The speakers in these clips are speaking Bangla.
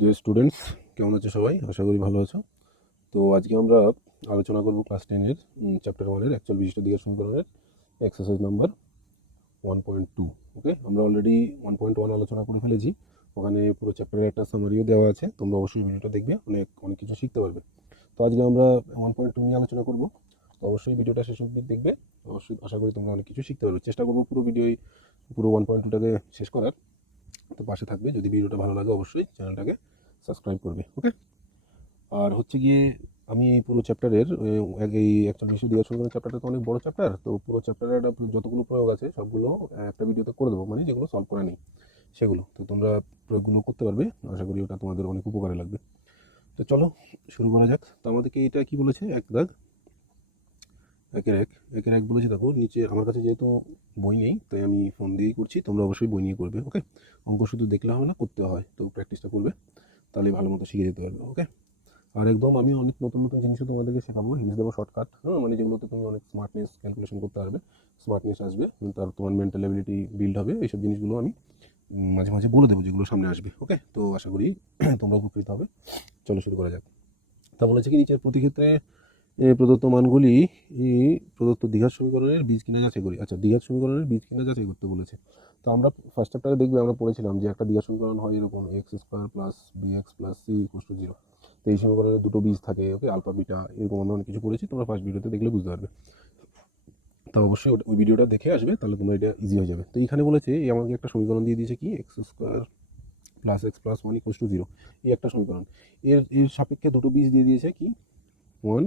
ডিয়ার স্টুডেন্টস, কেমন আছো সবাই? আশা করি ভালো আছো। তো আজকে আমরা আলোচনা করব ক্লাস 10-এর চ্যাপ্টার 1-এর অ্যাকচুয়াল বিশিষ্ট দ্বিঘাত সমীকরণের এক্সারসাইজ নাম্বার 1.2। ওকে, আমরা অলরেডি 1.1 আলোচনা করে ফেলেছি। ওখানে পুরো চ্যাপ্টারের একটা সামারিও দেওয়া আছে, তোমরা অবশ্যই ভিডিওটা দেখবে, অনেক অনেক কিছু শিখতে পারবে। তো আজকে আমরা 1.2 নিয়ে আলোচনা করব। তো অবশ্যই ভিডিওটা শেষ অবধি দেখবে। অবশ্যই আশা করি তোমরা অনেক কিছু শিখতে পারবে। চেষ্টা করবো পুরো 1.2টাকে শেষ করার। তো পাশে থাকবে, যদি ভিডিওটা ভালো লাগে অবশ্যই চ্যানেলটাকে সাবস্ক্রাইব করবে। ওকে, আর হচ্ছে গিয়ে আমি এই পুরো চ্যাপ্টারের এই একটা বিষয় দিয়ে শুরু করার চ্যাপ্টারটা তো অনেক বড় চ্যাপ্টার, তো পুরো চ্যাপ্টারের যতগুলো প্রয়োগ আছে সবগুলো একটা ভিডিওতে করে দেবো, মানে যেগুলো সলভ করা নেই সেগুলো, তো তোমরা প্রয়োগগুলো করতে পারবে। আশা করি ওটা তোমাদের অনেক উপকারে লাগবে। তো চলো শুরু করা যাক। তো আমাদেরকে এটা কি বলেছে, এক দাগ একের এক বলেছে। দেখো নিচে আমার কাছে যেহেতু বই নেই তাই আমি ফোন দিয়েই করছি, তোমরা অবশ্যই বই নিয়ে করবে। ওকে, অঙ্ক শুধু দেখলে হবে না, করতে হয়, তো প্র্যাকটিসটা করবে, তাহলে ভালো মতো শিখে যেতে পারবে। ওকে, আর একদম আমি অনেক নতুন নতুন জিনিসও তোমাদেরকে শেখাবো, হিন্টস দেবো শর্টকাট, হ্যাঁ, মানে যেগুলোতে তুমি অনেক স্মার্টনেস ক্যালকুলেশন করতে পারবে, স্মার্টনেস আসবে, তার তোমার মেন্টাল এবিলিটি বিল্ড হবে। এইসব জিনিসগুলো আমি মাঝে মাঝে বলে দেবো, যেগুলো সামনে আসবে। ওকে, তো আশা করি তোমরা উপকৃত হবে। চলো শুরু করা যাক। তা বলেছে কি, নিচের প্রতি ক্ষেত্রে প্রদত্ত মানগুলি প্রদত্ত দ্বিঘাত সমীকরণের বীজ কিনা যাচাই করি। আচ্ছা, দ্বিঘাত সমীকরণের বীজ কিনা যাচাই করতে বলেছে। তো আমরা ফার্স্ট চ্যাপ্টারে দেখবে, আমরা পড়েছিলাম যে একটা দ্বিঘাত সমীকরণ হয় এরকম x square plus b x plus c equal to 0। তো এই সমীকরণের দুটো বীজ থাকে, ওকে, আলফা বিটা, এরকম আমরা অনেক কিছু পড়েছি, তোমরা ফার্স্ট ভিডিওতে দেখলে বুঝতে পারবে। তা অবশ্যই ওই ভিডিওটা দেখে আসবে, তাহলে তোমরা এটা ইজি হয়ে যাবে। তো এইখানে বলেছে এই আমাকে একটা সমীকরণ দিয়ে দিয়েছে, কি x square plus x plus 1 equal to 0, এই একটা সমীকরণ। এর এর সাপেক্ষে দুটো বীজ দিয়ে দিয়েছে, কি 1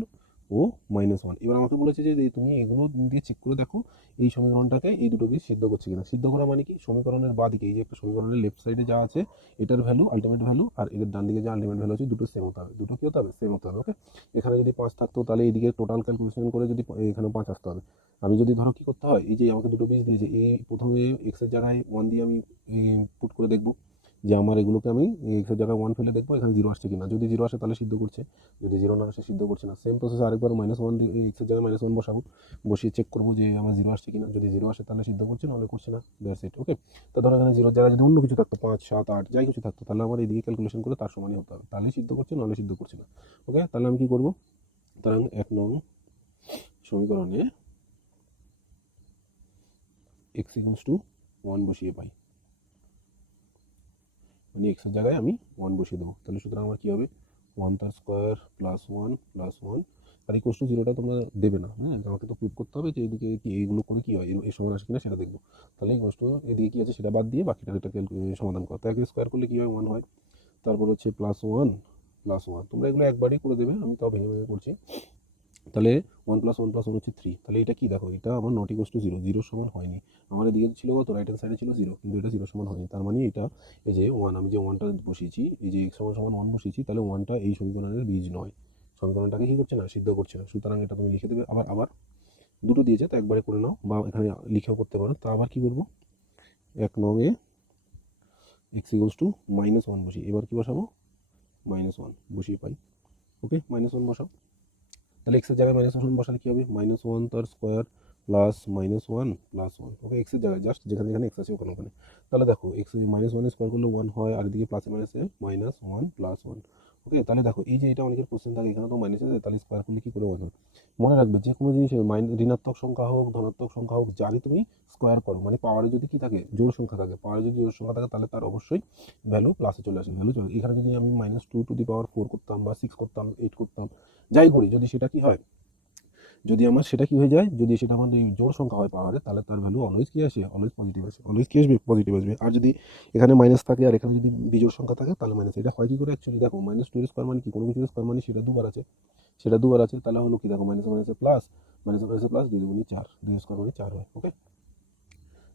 ও -1। এবার আমাকে বলেছে যে তুমি এগুলো দিয়ে চেক করে দেখো এই সমীকরণটাকে এই দুটো বীজ সিদ্ধ করছে কিনা। সিদ্ধ করা মানে কি, সমীকরণের বাঁদিকে এই যে একটা সমীকরণের লেফট সাইডে যা আছে এটার ভ্যালু, আলটিমেট ভ্যালু, আর এদের ডান দিকে যে আলটিমেট ভ্যালু আছে, দুটো সেম হতে হবে। দুটো কি হতে হবে? সেম হতে হবে। ওকে, এখানে যদি 5 থাকতো তাহলে এইদিকে টোটাল ক্যালকুলেশন করে যদি এখানে 5 আসতে হবে। আমি যদি ধরো কি করতে হয়, এই যে আমাকে দুটো বীজ দিয়েছে, এই প্রথমে এক্সের জায়গায় 1 দিয়ে আমি পুট করে দেখবো যে আমার এগুলোকে আমি এক্সের জায়গায় 1 ফেলে দেখবো এখানে 0 আসছে কিনা। যদি 0 আসে তাহলে সিদ্ধ করছে, যদি 0 না আসে সিদ্ধ করছে না। সেম প্রসেস আরেকবার -1 দিয়ে এক্সের জায়গায় -1 বসাবো, বসিয়ে চেক করবো যে আমার 0 আসছে কিনা। যদি 0 আসে তাহলে সিদ্ধ করছে, নাহলে করছে না। That's it. ওকে, তো ধরো এখানে 0 জায়গায় যদি অন্য কিছু থাকতো, 5 7 8 যাই কিছু থাকতো, তাহলে আমার এইদিকে ক্যালকুলেশন করে তার সমানই হতে হবে, তাহলে সিদ্ধ করছে, নাহলে সিদ্ধ করছে না। ওকে, তাহলে আমি কি করবো, তাহলে 1 নং সমীকরণে এক্স ইকুয়ালস টু 1 বসিয়ে পাই, মানে এক্সের জায়গায় আমি 1 বসিয়ে দেবো। তাহলে সুতরাং আমার কী হবে, 1 তার স্কোয়ার প্লাস 1 প্লাস 1 আর ইকুয়ালস টু 0টা তোমরা দেবে না, হ্যাঁ, আমাকে তো প্রুভ করতে হবে যে এদিকে কি এইগুলো করে কী হয়, এর সমান আসে কিনা সেটা দেখবো। তাহলে ইকুয়ালস টু এদিকে কী আছে সেটা বাদ দিয়ে বাকিটা এটা সমাধান করা। তো একে স্কোয়ার করলে কী হয়, 1 হয়। তারপর হচ্ছে প্লাস 1, তোমরা এগুলো একবারই করে দেবে, আমি তাও ভেঙে ভেঙে করছি। তাহলে 1 + 1 + 1 হচ্ছে 3। তাহলে এটা কি, দেখো এটা আমার নট ইকুয়ালস টু 0, 0 সমান হয়নি। আমার এদিকে ছিল কত, রাইট হ্যান্ড সাইডে ছিল 0, কিন্তু এটা 0 সমান হয়নি। তার মানে এটা এই যে 1, আমি যে 1টা বসিয়েছি, এই যে x সমান 1 বসিয়েছি, তাহলে 1টা এই সমীকরণের বীজ নয়, সমীকরণটাকে কি করছে না, সিদ্ধ করছে না। সুতরাং এটা তুমি লিখে দেবে। আবার আবার দুটো দিয়েছে তো একবারে করে নাও, বা এখানে লিখেও করতে পারো। তা আবার কি করবো, 1 নং এ x = -1 বসিয়ে, এবার কি বসাবো, -1 বসিয়ে পাই। ওকে, -1 বসাও। তাহলে এক্সের জায়গায় -1 বসালে কী হবে, -1 তার স্কোয়ার প্লাস -1 প্লাস 1। ওকে, এক্সের জায়গায় জাস্ট যেখানে যেখানে এক্স আছে ওখানে ওখানে। তাহলে দেখো এক্স -1 স্কোয়ার করলে 1 হয়, আর এদিকে প্লাসে মাইনাসে -1 প্লাস 1। ওকে, তাহলে দেখো এই যে এটা অনেকের কোশ্চেন থাকে, এখানে তো মাইনাস আছে, তাহলে স্কোয়ার করলে কী করে 1 হয়। মনে রাখবে যে কোনো জিনিসের ঋণাত্মক সংখ্যা হোক ধনাত্মক সংখ্যা হোক, যারই তুমি স্কোয়ার করো, মানে পাওয়ারে যদি কি থাকে, জোড় সংখ্যা থাকে, পাওয়ারে যদি জোড় সংখ্যা থাকে তাহলে তার অবশ্যই ভ্যালু প্লাসে চলে আসে, ভ্যালু চলে। এখানে যদি আমি -2⁴ করতাম, বা 6 করতাম, 8 করতাম, যাই করি, যদি সেটা কি হয়, যদি আমার সেটা কি হয়ে যায়, যদি সেটা আমাদের জোড় সংখ্যা হয় পাওয়ারে, তাহলে তার ভ্যালু অলওয়েজ কি আসে, অলওয়েজ পজিটিভ আসে, অলওয়েজ কি আসবে, পজিটিভ আসবে। আর যদি এখানে মাইনাস থাকে আর এখানে যদি বিজোড় সংখ্যা থাকে, তাহলে মাইনাস। এটা হয় কি করে, অ্যাকচুয়ালি দেখো -2 এর স্কোয়ার মানে কি, কোনো কিছু স্কোয়ার মানে সেটা দুবার আছে, সেটা দুবার আছে, তাহলে হলো কি, দেখো মাইনাস মাইনাসে প্লাস, মাইনাস মাইনাসে প্লাস, 2 দুগুণে 4, 2 স্কোয়ার মানে 4 হয়। ওকে,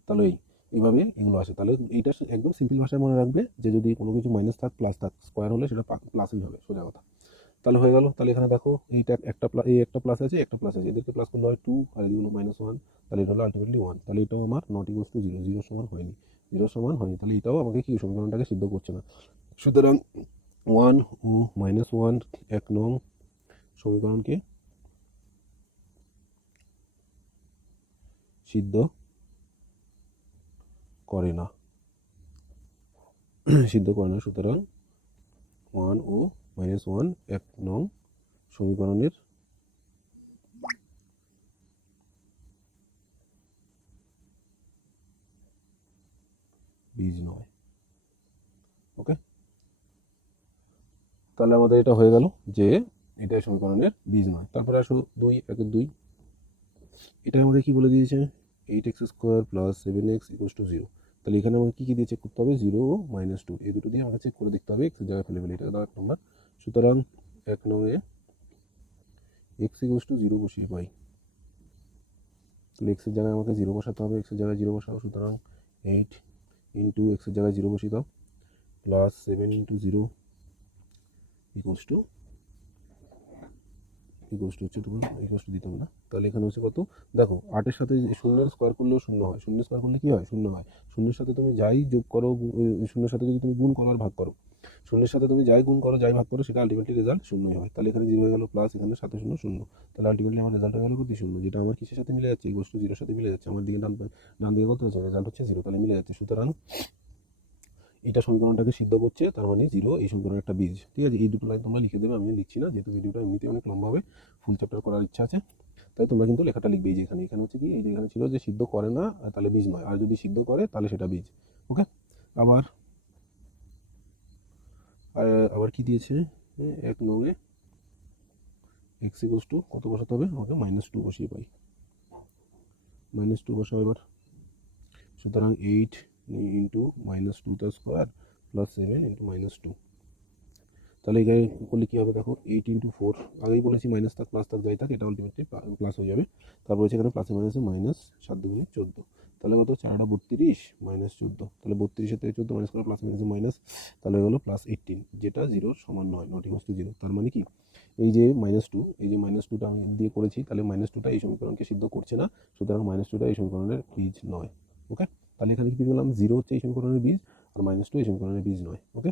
তাহলে এইভাবে এগুলো আসে। তাহলে এইটা একদম সিম্পল ভাষায় মনে রাখবে যে যদি কোনো কিছু মাইনাস থাক প্লাস থাক, স্কোয়ার হলে সেটা প্লাসই হবে, সোজা কথা। তাহলে হয়ে গেল। তাহলে এখানে দেখো এইটা একটা এই একটা প্লাস আছে, একটা প্লাস আছে, এদেরকে প্লাস করলে হয় 2, আর এদিকে হলো -1, তাহলে এটা হলো আলটিমেটলি 1। তাহলে এটাও আমার নট ইকুয়ালস টু 0, 0 সমান হয়নি, 0 সমান হয়নি। তাহলে এটাও আমাকে কি, সমীকরণটাকে সিদ্ধ করছে না। সুতরাং 1 ও -1 1 নং সমীকরণকে সিদ্ধ করে না, সিদ্ধ করে না। সুতরাং 1 ও -1 1 নং সমীকরণের বীজ নয়। ওকে, তাহলে আমাদের এটা হয়ে গেল যে এটা সমীকরণের বীজ নয়। তারপরে আসো 2 1 2, এটা আমাদের কি বলে দিয়েছে 8x² + 7x = 0। তাহলে এখানে আমাকে কী কী দিয়ে চেক করতে হবে 0 ও -2 এই দুটো দিয়ে আমাকে চেক করে দেখতে হবে এক্সের জায়গায় ফেলে ফেলে। এটা দাও 1 নম্বর। সুতরাং 1 নংয়ে x = 0 বসিয়ে পাই। তাহলে এক্সের জায়গায় আমাকে 0 বসাতে হবে, এক্সের জায়গায় 0 বসাও। সুতরাং 8 × এক্সের জায়গায় 0 বসিয়ে দাও + 7 × 0 হচ্ছে তোমার দিতে হবে না। তাহলে এখানে হচ্ছে কত দেখো 8-এর সাথে 0-এর স্কোয়ার করলেও 0 হয়, 0-এর স্কোয়ার করলে কী হয় 0 হয়। 0-এর সাথে তুমি যাই যোগ করো, 0-এর সাথে যদি তুমি গুণ করো আর ভাগ করো, 0-এর সাথে তুমি যাই গুণ করো যাই ভাগ করো সেটা আলটিমেটলি রেজাল্ট 0 হয়। তাহলে এখানে 0 হয়ে গেল প্লাস এখানে সাথে 0 0, তাহলে আলটিমেটলি আমার রেজাল্ট হয়ে গেল কত 0, যেটা আমার কিসের সাথে মিলে যাচ্ছে 0-এর সাথে মিলে যাচ্ছে। আমার দিকে ডান দিকে কত হচ্ছে রেজাল্ট হচ্ছে 0, তাহলে মিলে যাচ্ছে। সুতরাং এটা সমীকরণটাকে সিদ্ধ করছে, তার মানে 0 এই সমীকরণের একটা বীজ। ঠিক আছে, এই দুটো লাইন তোমরা লিখে দেবে, আমি লিখছি না যেহেতু ভিডিওটা এমনিতেই অনেক লম্বা হবে, ফুল চ্যাপ্টার করার ইচ্ছা আছে, তাই তোমরা কিন্তু লেখাটা লিখবে। এই যে এখানে হচ্ছে কি এই যে এখানে ছিল যে সিদ্ধ করে না তাহলে বীজ নয়, আর যদি সিদ্ধ করে তাহলে সেটা বীজ। ওকে, আবার কি দিয়েছে 1 নংয়ে x = কত বসাতে হবে আমাকে -2 বসিয়ে পাই, -2 বসাও এবার। সুতরাং 8 × -2² + 7 × -2, তাহলে এখানে করলে কী হবে দেখো 8 × 4, আগেই বলেছি মাইনাস থাক প্লাস থাক যাই থাক এটা আলটিমেটলি প্লাস হয়ে যাবে। তারপর হচ্ছে এখানে প্লাসে মাইনাসে -7 × 2 = 14, তাহলে কত 4 × 32 -14, তাহলে 32-এর থেকে 14 মাইনাস করা প্লাস মাইনাসে মাইনাস, তাহলে হলো +18, যেটা 0-এর সমান নয়, নট ইকুয়ালস টু 0। তার মানে কি এই যে -2, এই যে -2টা আমি দিয়ে করেছি, তাহলে -2টা এই সমীকরণকে সিদ্ধ করছে না, সুতরাং -2টা এই সমীকরণের বীজ নয়। ওকে, তাহলে এখানে কি পেলাম 0 হচ্ছে এই সমীকরণের বীজ আর -2 এই সমীকরণের বীজ নয়। ওকে,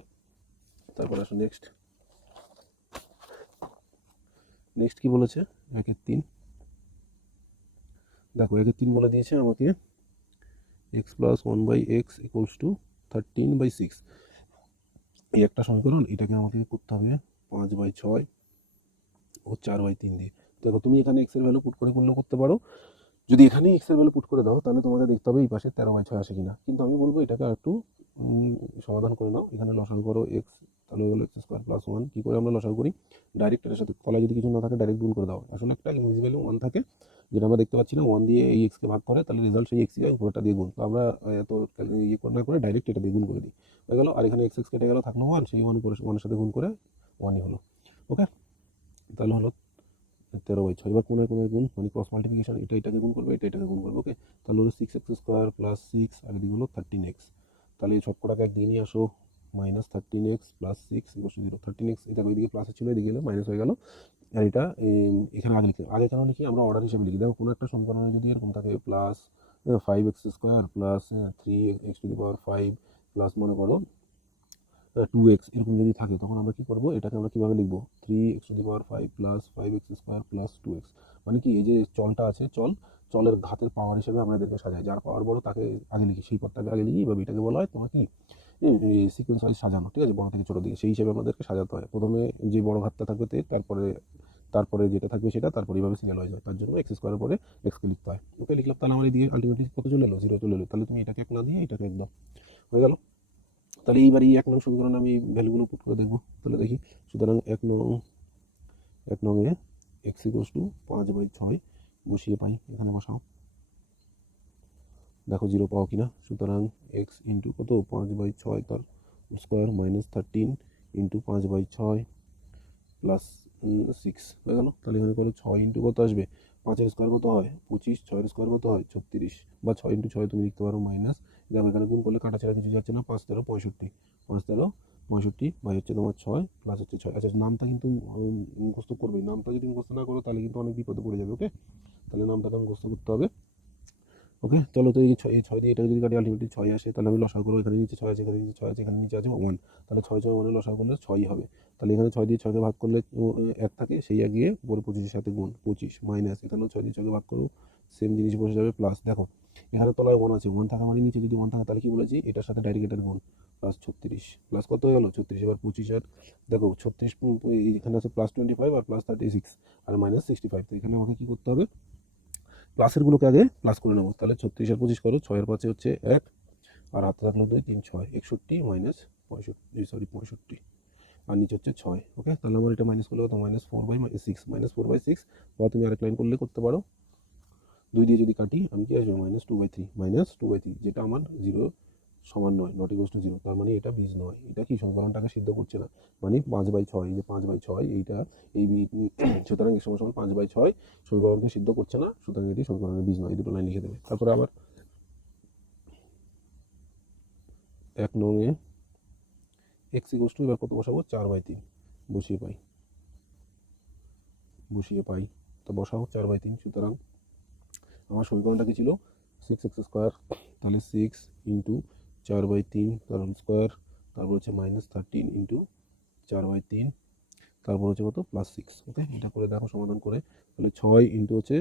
তারপর আসো নেক্সট কি বলেছে 1-3, দেখো 1-3 বলে দিয়েছে আমাকে x + 1/x = 13/6, এই একটা সমীকরণ, এটাকে আমাকে করতে হবে 5/6 ও 4/3 দিয়ে। দেখো তুমি এখানে x এর ভ্যালু পুট করে করলেও করতে পারো, যদি এখানে x এর ভ্যালু পুট করে দাও তাহলে তোমাকে দেখতে হবে এই পাশে 13/6 আসে কিনা, কিন্তু আমি বলবো এটাকে একটু সমাধান করে নাও। এখানে লসাগু করো x, তাহলে হলো x² + 1, কী করে আমরা লসাগু করি ডাইরেক্ট এর সাথে তলায় যদি কিছু না থাকে ডাইরেক্ট গুণ করে দাও। আসলে একটা ইনভিজিবল 1 থাকে যেটা আমরা দেখতে পাচ্ছি না, 1 দিয়ে এই x কে ভাগ করে তাহলে রেজাল্ট সেই x হয়, উপরটা দিয়ে গুণ। তো আমরা এত না করে ডাইরেক্ট এটা দিয়ে গুণ করে দিই, হয়ে গেল। আর এখানে x কেটে গেল, থাকলো 1, সেই 1 উপরে 1 এর সাথে গুণ করে 1ই হলো। ওকে, তাহলে হলো 13/6। এবার কোনায় গুণ মানে ক্রস মাল্টিপ্লিকেশন, এটাকে গুণ করবে, এটাকে গুণ করবে। ওকে, তাহলে হলো 6x² + 6 আর এদিকে হলো 13x, তাহলে এই ছক্কটাকে একদিকে নিয়ে আসো -13x + 6 = 0। 13x এটা ওইদিকে প্লাস ছিল, এদিকে গেলে মাইনাস হয়ে গেল। আর এটা এখানে আগে কেন লিখি আমরা অর্ডার হিসেবে লিখি। দেখো কোনো একটা সমীকরণে যদি এরকম থাকে +5x² + 3x⁵ প্লাস মনে করো 2x এরকম যদি থাকে, তখন আমরা কী করবো, এটাকে আমরা কীভাবে লিখবো 3x⁵ + 5x² + 2x, মানে কি এই যে চলটা আছে চলের ঘাতের পাওয়ার হিসেবে আমরা এদেরকে সাজাই, যার পাওয়ার বড় তাকে আগে লিখি, সেই পদটাকে আগে লিখি, বা এটাকে বলা হয় তোমার কি সিকোয়েন্স ওয়াইজ সাজানো। ঠিক আছে, বড় থেকে ছোটো দিকে সেই হিসেবে আমাদেরকে সাজাতে হয়। প্রথমে যে বড় ঘাতটা থাকবে তারপরে যেটা থাকবে সেটা, তারপরে এইভাবে সিঙ্গেল হয়ে যায়, তার জন্য x² পরে x কে লিখতে হয়। ওকে, লিখলাম, তাহলে আমার এদিকে আলটিমেটলি কত চলে এলো 0 চলে এলো। তাহলে তুমি এটাকে 1 না দিয়ে এটাকে 1 দাও, হয়ে গেল। তাহলে এইবার এই 1 নং সমীকরণে আমি ভ্যালুগুলো পুট করে দেখবো, তাহলে দেখি। সুতরাং 1 নংয়ে x = 5/6 বসিয়ে পাই, এখানে বসাও, দেখো 0 পাও কিনা। সুতরাং x ইন্টু কত 5/6 তার স্কোয়ার -13 ইন্টু 5/6 প্লাস 6 হয়ে গেল। তাহলে এখানে করো 6 ইন্টু কত আসবে, 5-এর স্কোয়ার কত হয় 25, 6-এর স্কোয়ার কত হয় 36, বা 6 × 6 তুমি লিখতে পারো মাইনাস, দেখো এখানে গুণ করলে কাটা ছাড়া কিছু যাচ্ছে না, 5-13 65, 5-13 65 বাই হচ্ছে তোমার 6 প্লাস হচ্ছে 6। আচ্ছা, নামটা কিন্তু মুখস্থ করবেই, নামটা যদি মুখস্থ না করো তাহলে কিন্তু অনেক বিপদে পড়ে যাবে। ওকে, তাহলে নামটাকে মুখস্থ করতে হবে। ওকে, চলো, তো এই 6 দিয়ে এটাকে যদি কাটি আলটিমেটলি 6 আসে, তাহলে আমি লসাগু করবো, এখানে নিচে 6 আছে, এখানে নিচে 6 আছে, এখানে নিচে আছে 1, তাহলে 6 1 লসাগু করলে 6ই হবে। তাহলে এখানে 6 দিয়ে 6কে ভাগ করলে 1 থাকে, সেই 1 গিয়ে উপরে 25-এর সাথে গুণ 25 মাইনাস, এখানেও 6 দিয়ে 6কে ভাগ করো, সেম জিনিস বসে যাবে প্লাস। দেখো এখানে তলায় 1 আছে, 1 থাকা মানে নিচে যদি 1 থাকে তাহলে কি বলেছি এটার সাথে ডাইরেক্ট এটার গুণ, প্লাস 36 প্লাস কত হয়ে গেল 36, এবার 25 আর দেখো 36 এখানে আছে প্লাস 25 আর প্লাস 36 আর মাইনাস 65, তো এখানে আমাকে কী করতে হবে প্লাসেরগুলোকে আগে প্লাস করে নেবো। তাহলে 36 আর 25 করো, 6 আর 5 হচ্ছে 1 আর হাতে থাকলো 2 3 6 61 মাইনাস 65 আর নিচে হচ্ছে 6। ওকে, তাহলে আমার এটা মাইনাস করলে কত -4/6 -4/6, বা তুমি আরেক লাইন করলে করতে পারো, 2 দিয়ে যদি কাটি আমি কি আসবে -2/3 যেটা আমার 0 সমান নয়, নট ইকুয়ালস টু 0, তার মানে এটা বীজ নয়। এটা কি সমীকরণটাকে সিদ্ধ করছে না, মানে 5/6, এই যে 5/6 এইটা এই সুতরাং এই সমান 5/6 সমীকরণকে সিদ্ধ করছে না, সুতরাং এটি সমীকরণের বীজ নয়। এই দুটো লাইন লিখে দেবে। তারপরে আবার 1 নং এ x ইকুয়ালস টু, এবার কত বসাবো 4/3 বসিয়ে পাই, তো বসাও 4/3। সুতরাং আমার সমীকরণটা কি ছিল 6x², তাহলে 6 ইন্টু 4/3 তার হোল স্কোয়ার, তারপর হচ্ছে -13 ইন্টু 4/3, তারপর হচ্ছে কত +6। ওকে, এটা করে দেখো সমাধান করে, তাহলে 6 ইন্টু হচ্ছে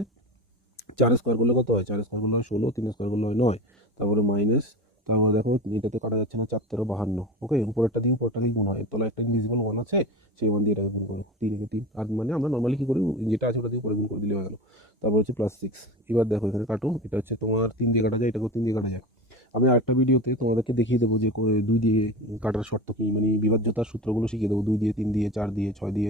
4 স্কোয়ার করলে কত হয়, 4 স্কোয়ার করলে হয় 16, 3 স্কোয়ার করলে হয় 9, তারপরে মাইনাস, তারপরে দেখো এটাতে কাটা যাচ্ছে না, 4 13 52। ওকে, উপরেরটা দিয়ে উপরটাকেই গুণ হয়, এর তলায় একটা ইনভিজিবল 1 আছে, সেই 1 দিয়ে এটাকে গুণ করো, 3 × 3, আর মানে আমরা নর্মালি কী করি যেটা আছে ওটা দিয়ে উপরে গুণ করে দিলে হয়ে গেল। তারপর হচ্ছে +6, এবার দেখো এখানে কাটো, এটা হচ্ছে তোমার 3 দিয়ে কাটা যায়, এটাকেও 3 দিয়ে কাটা যায়। আমি আরেকটা ভিডিওতে তোমাদেরকে দেখিয়ে দেবো যে 2 দিয়ে কাটার শর্ত কী, মানে বিভাজ্যতার সূত্রগুলো শিখিয়ে দেবো, 2 দিয়ে 3 দিয়ে 4 দিয়ে 6 দিয়ে,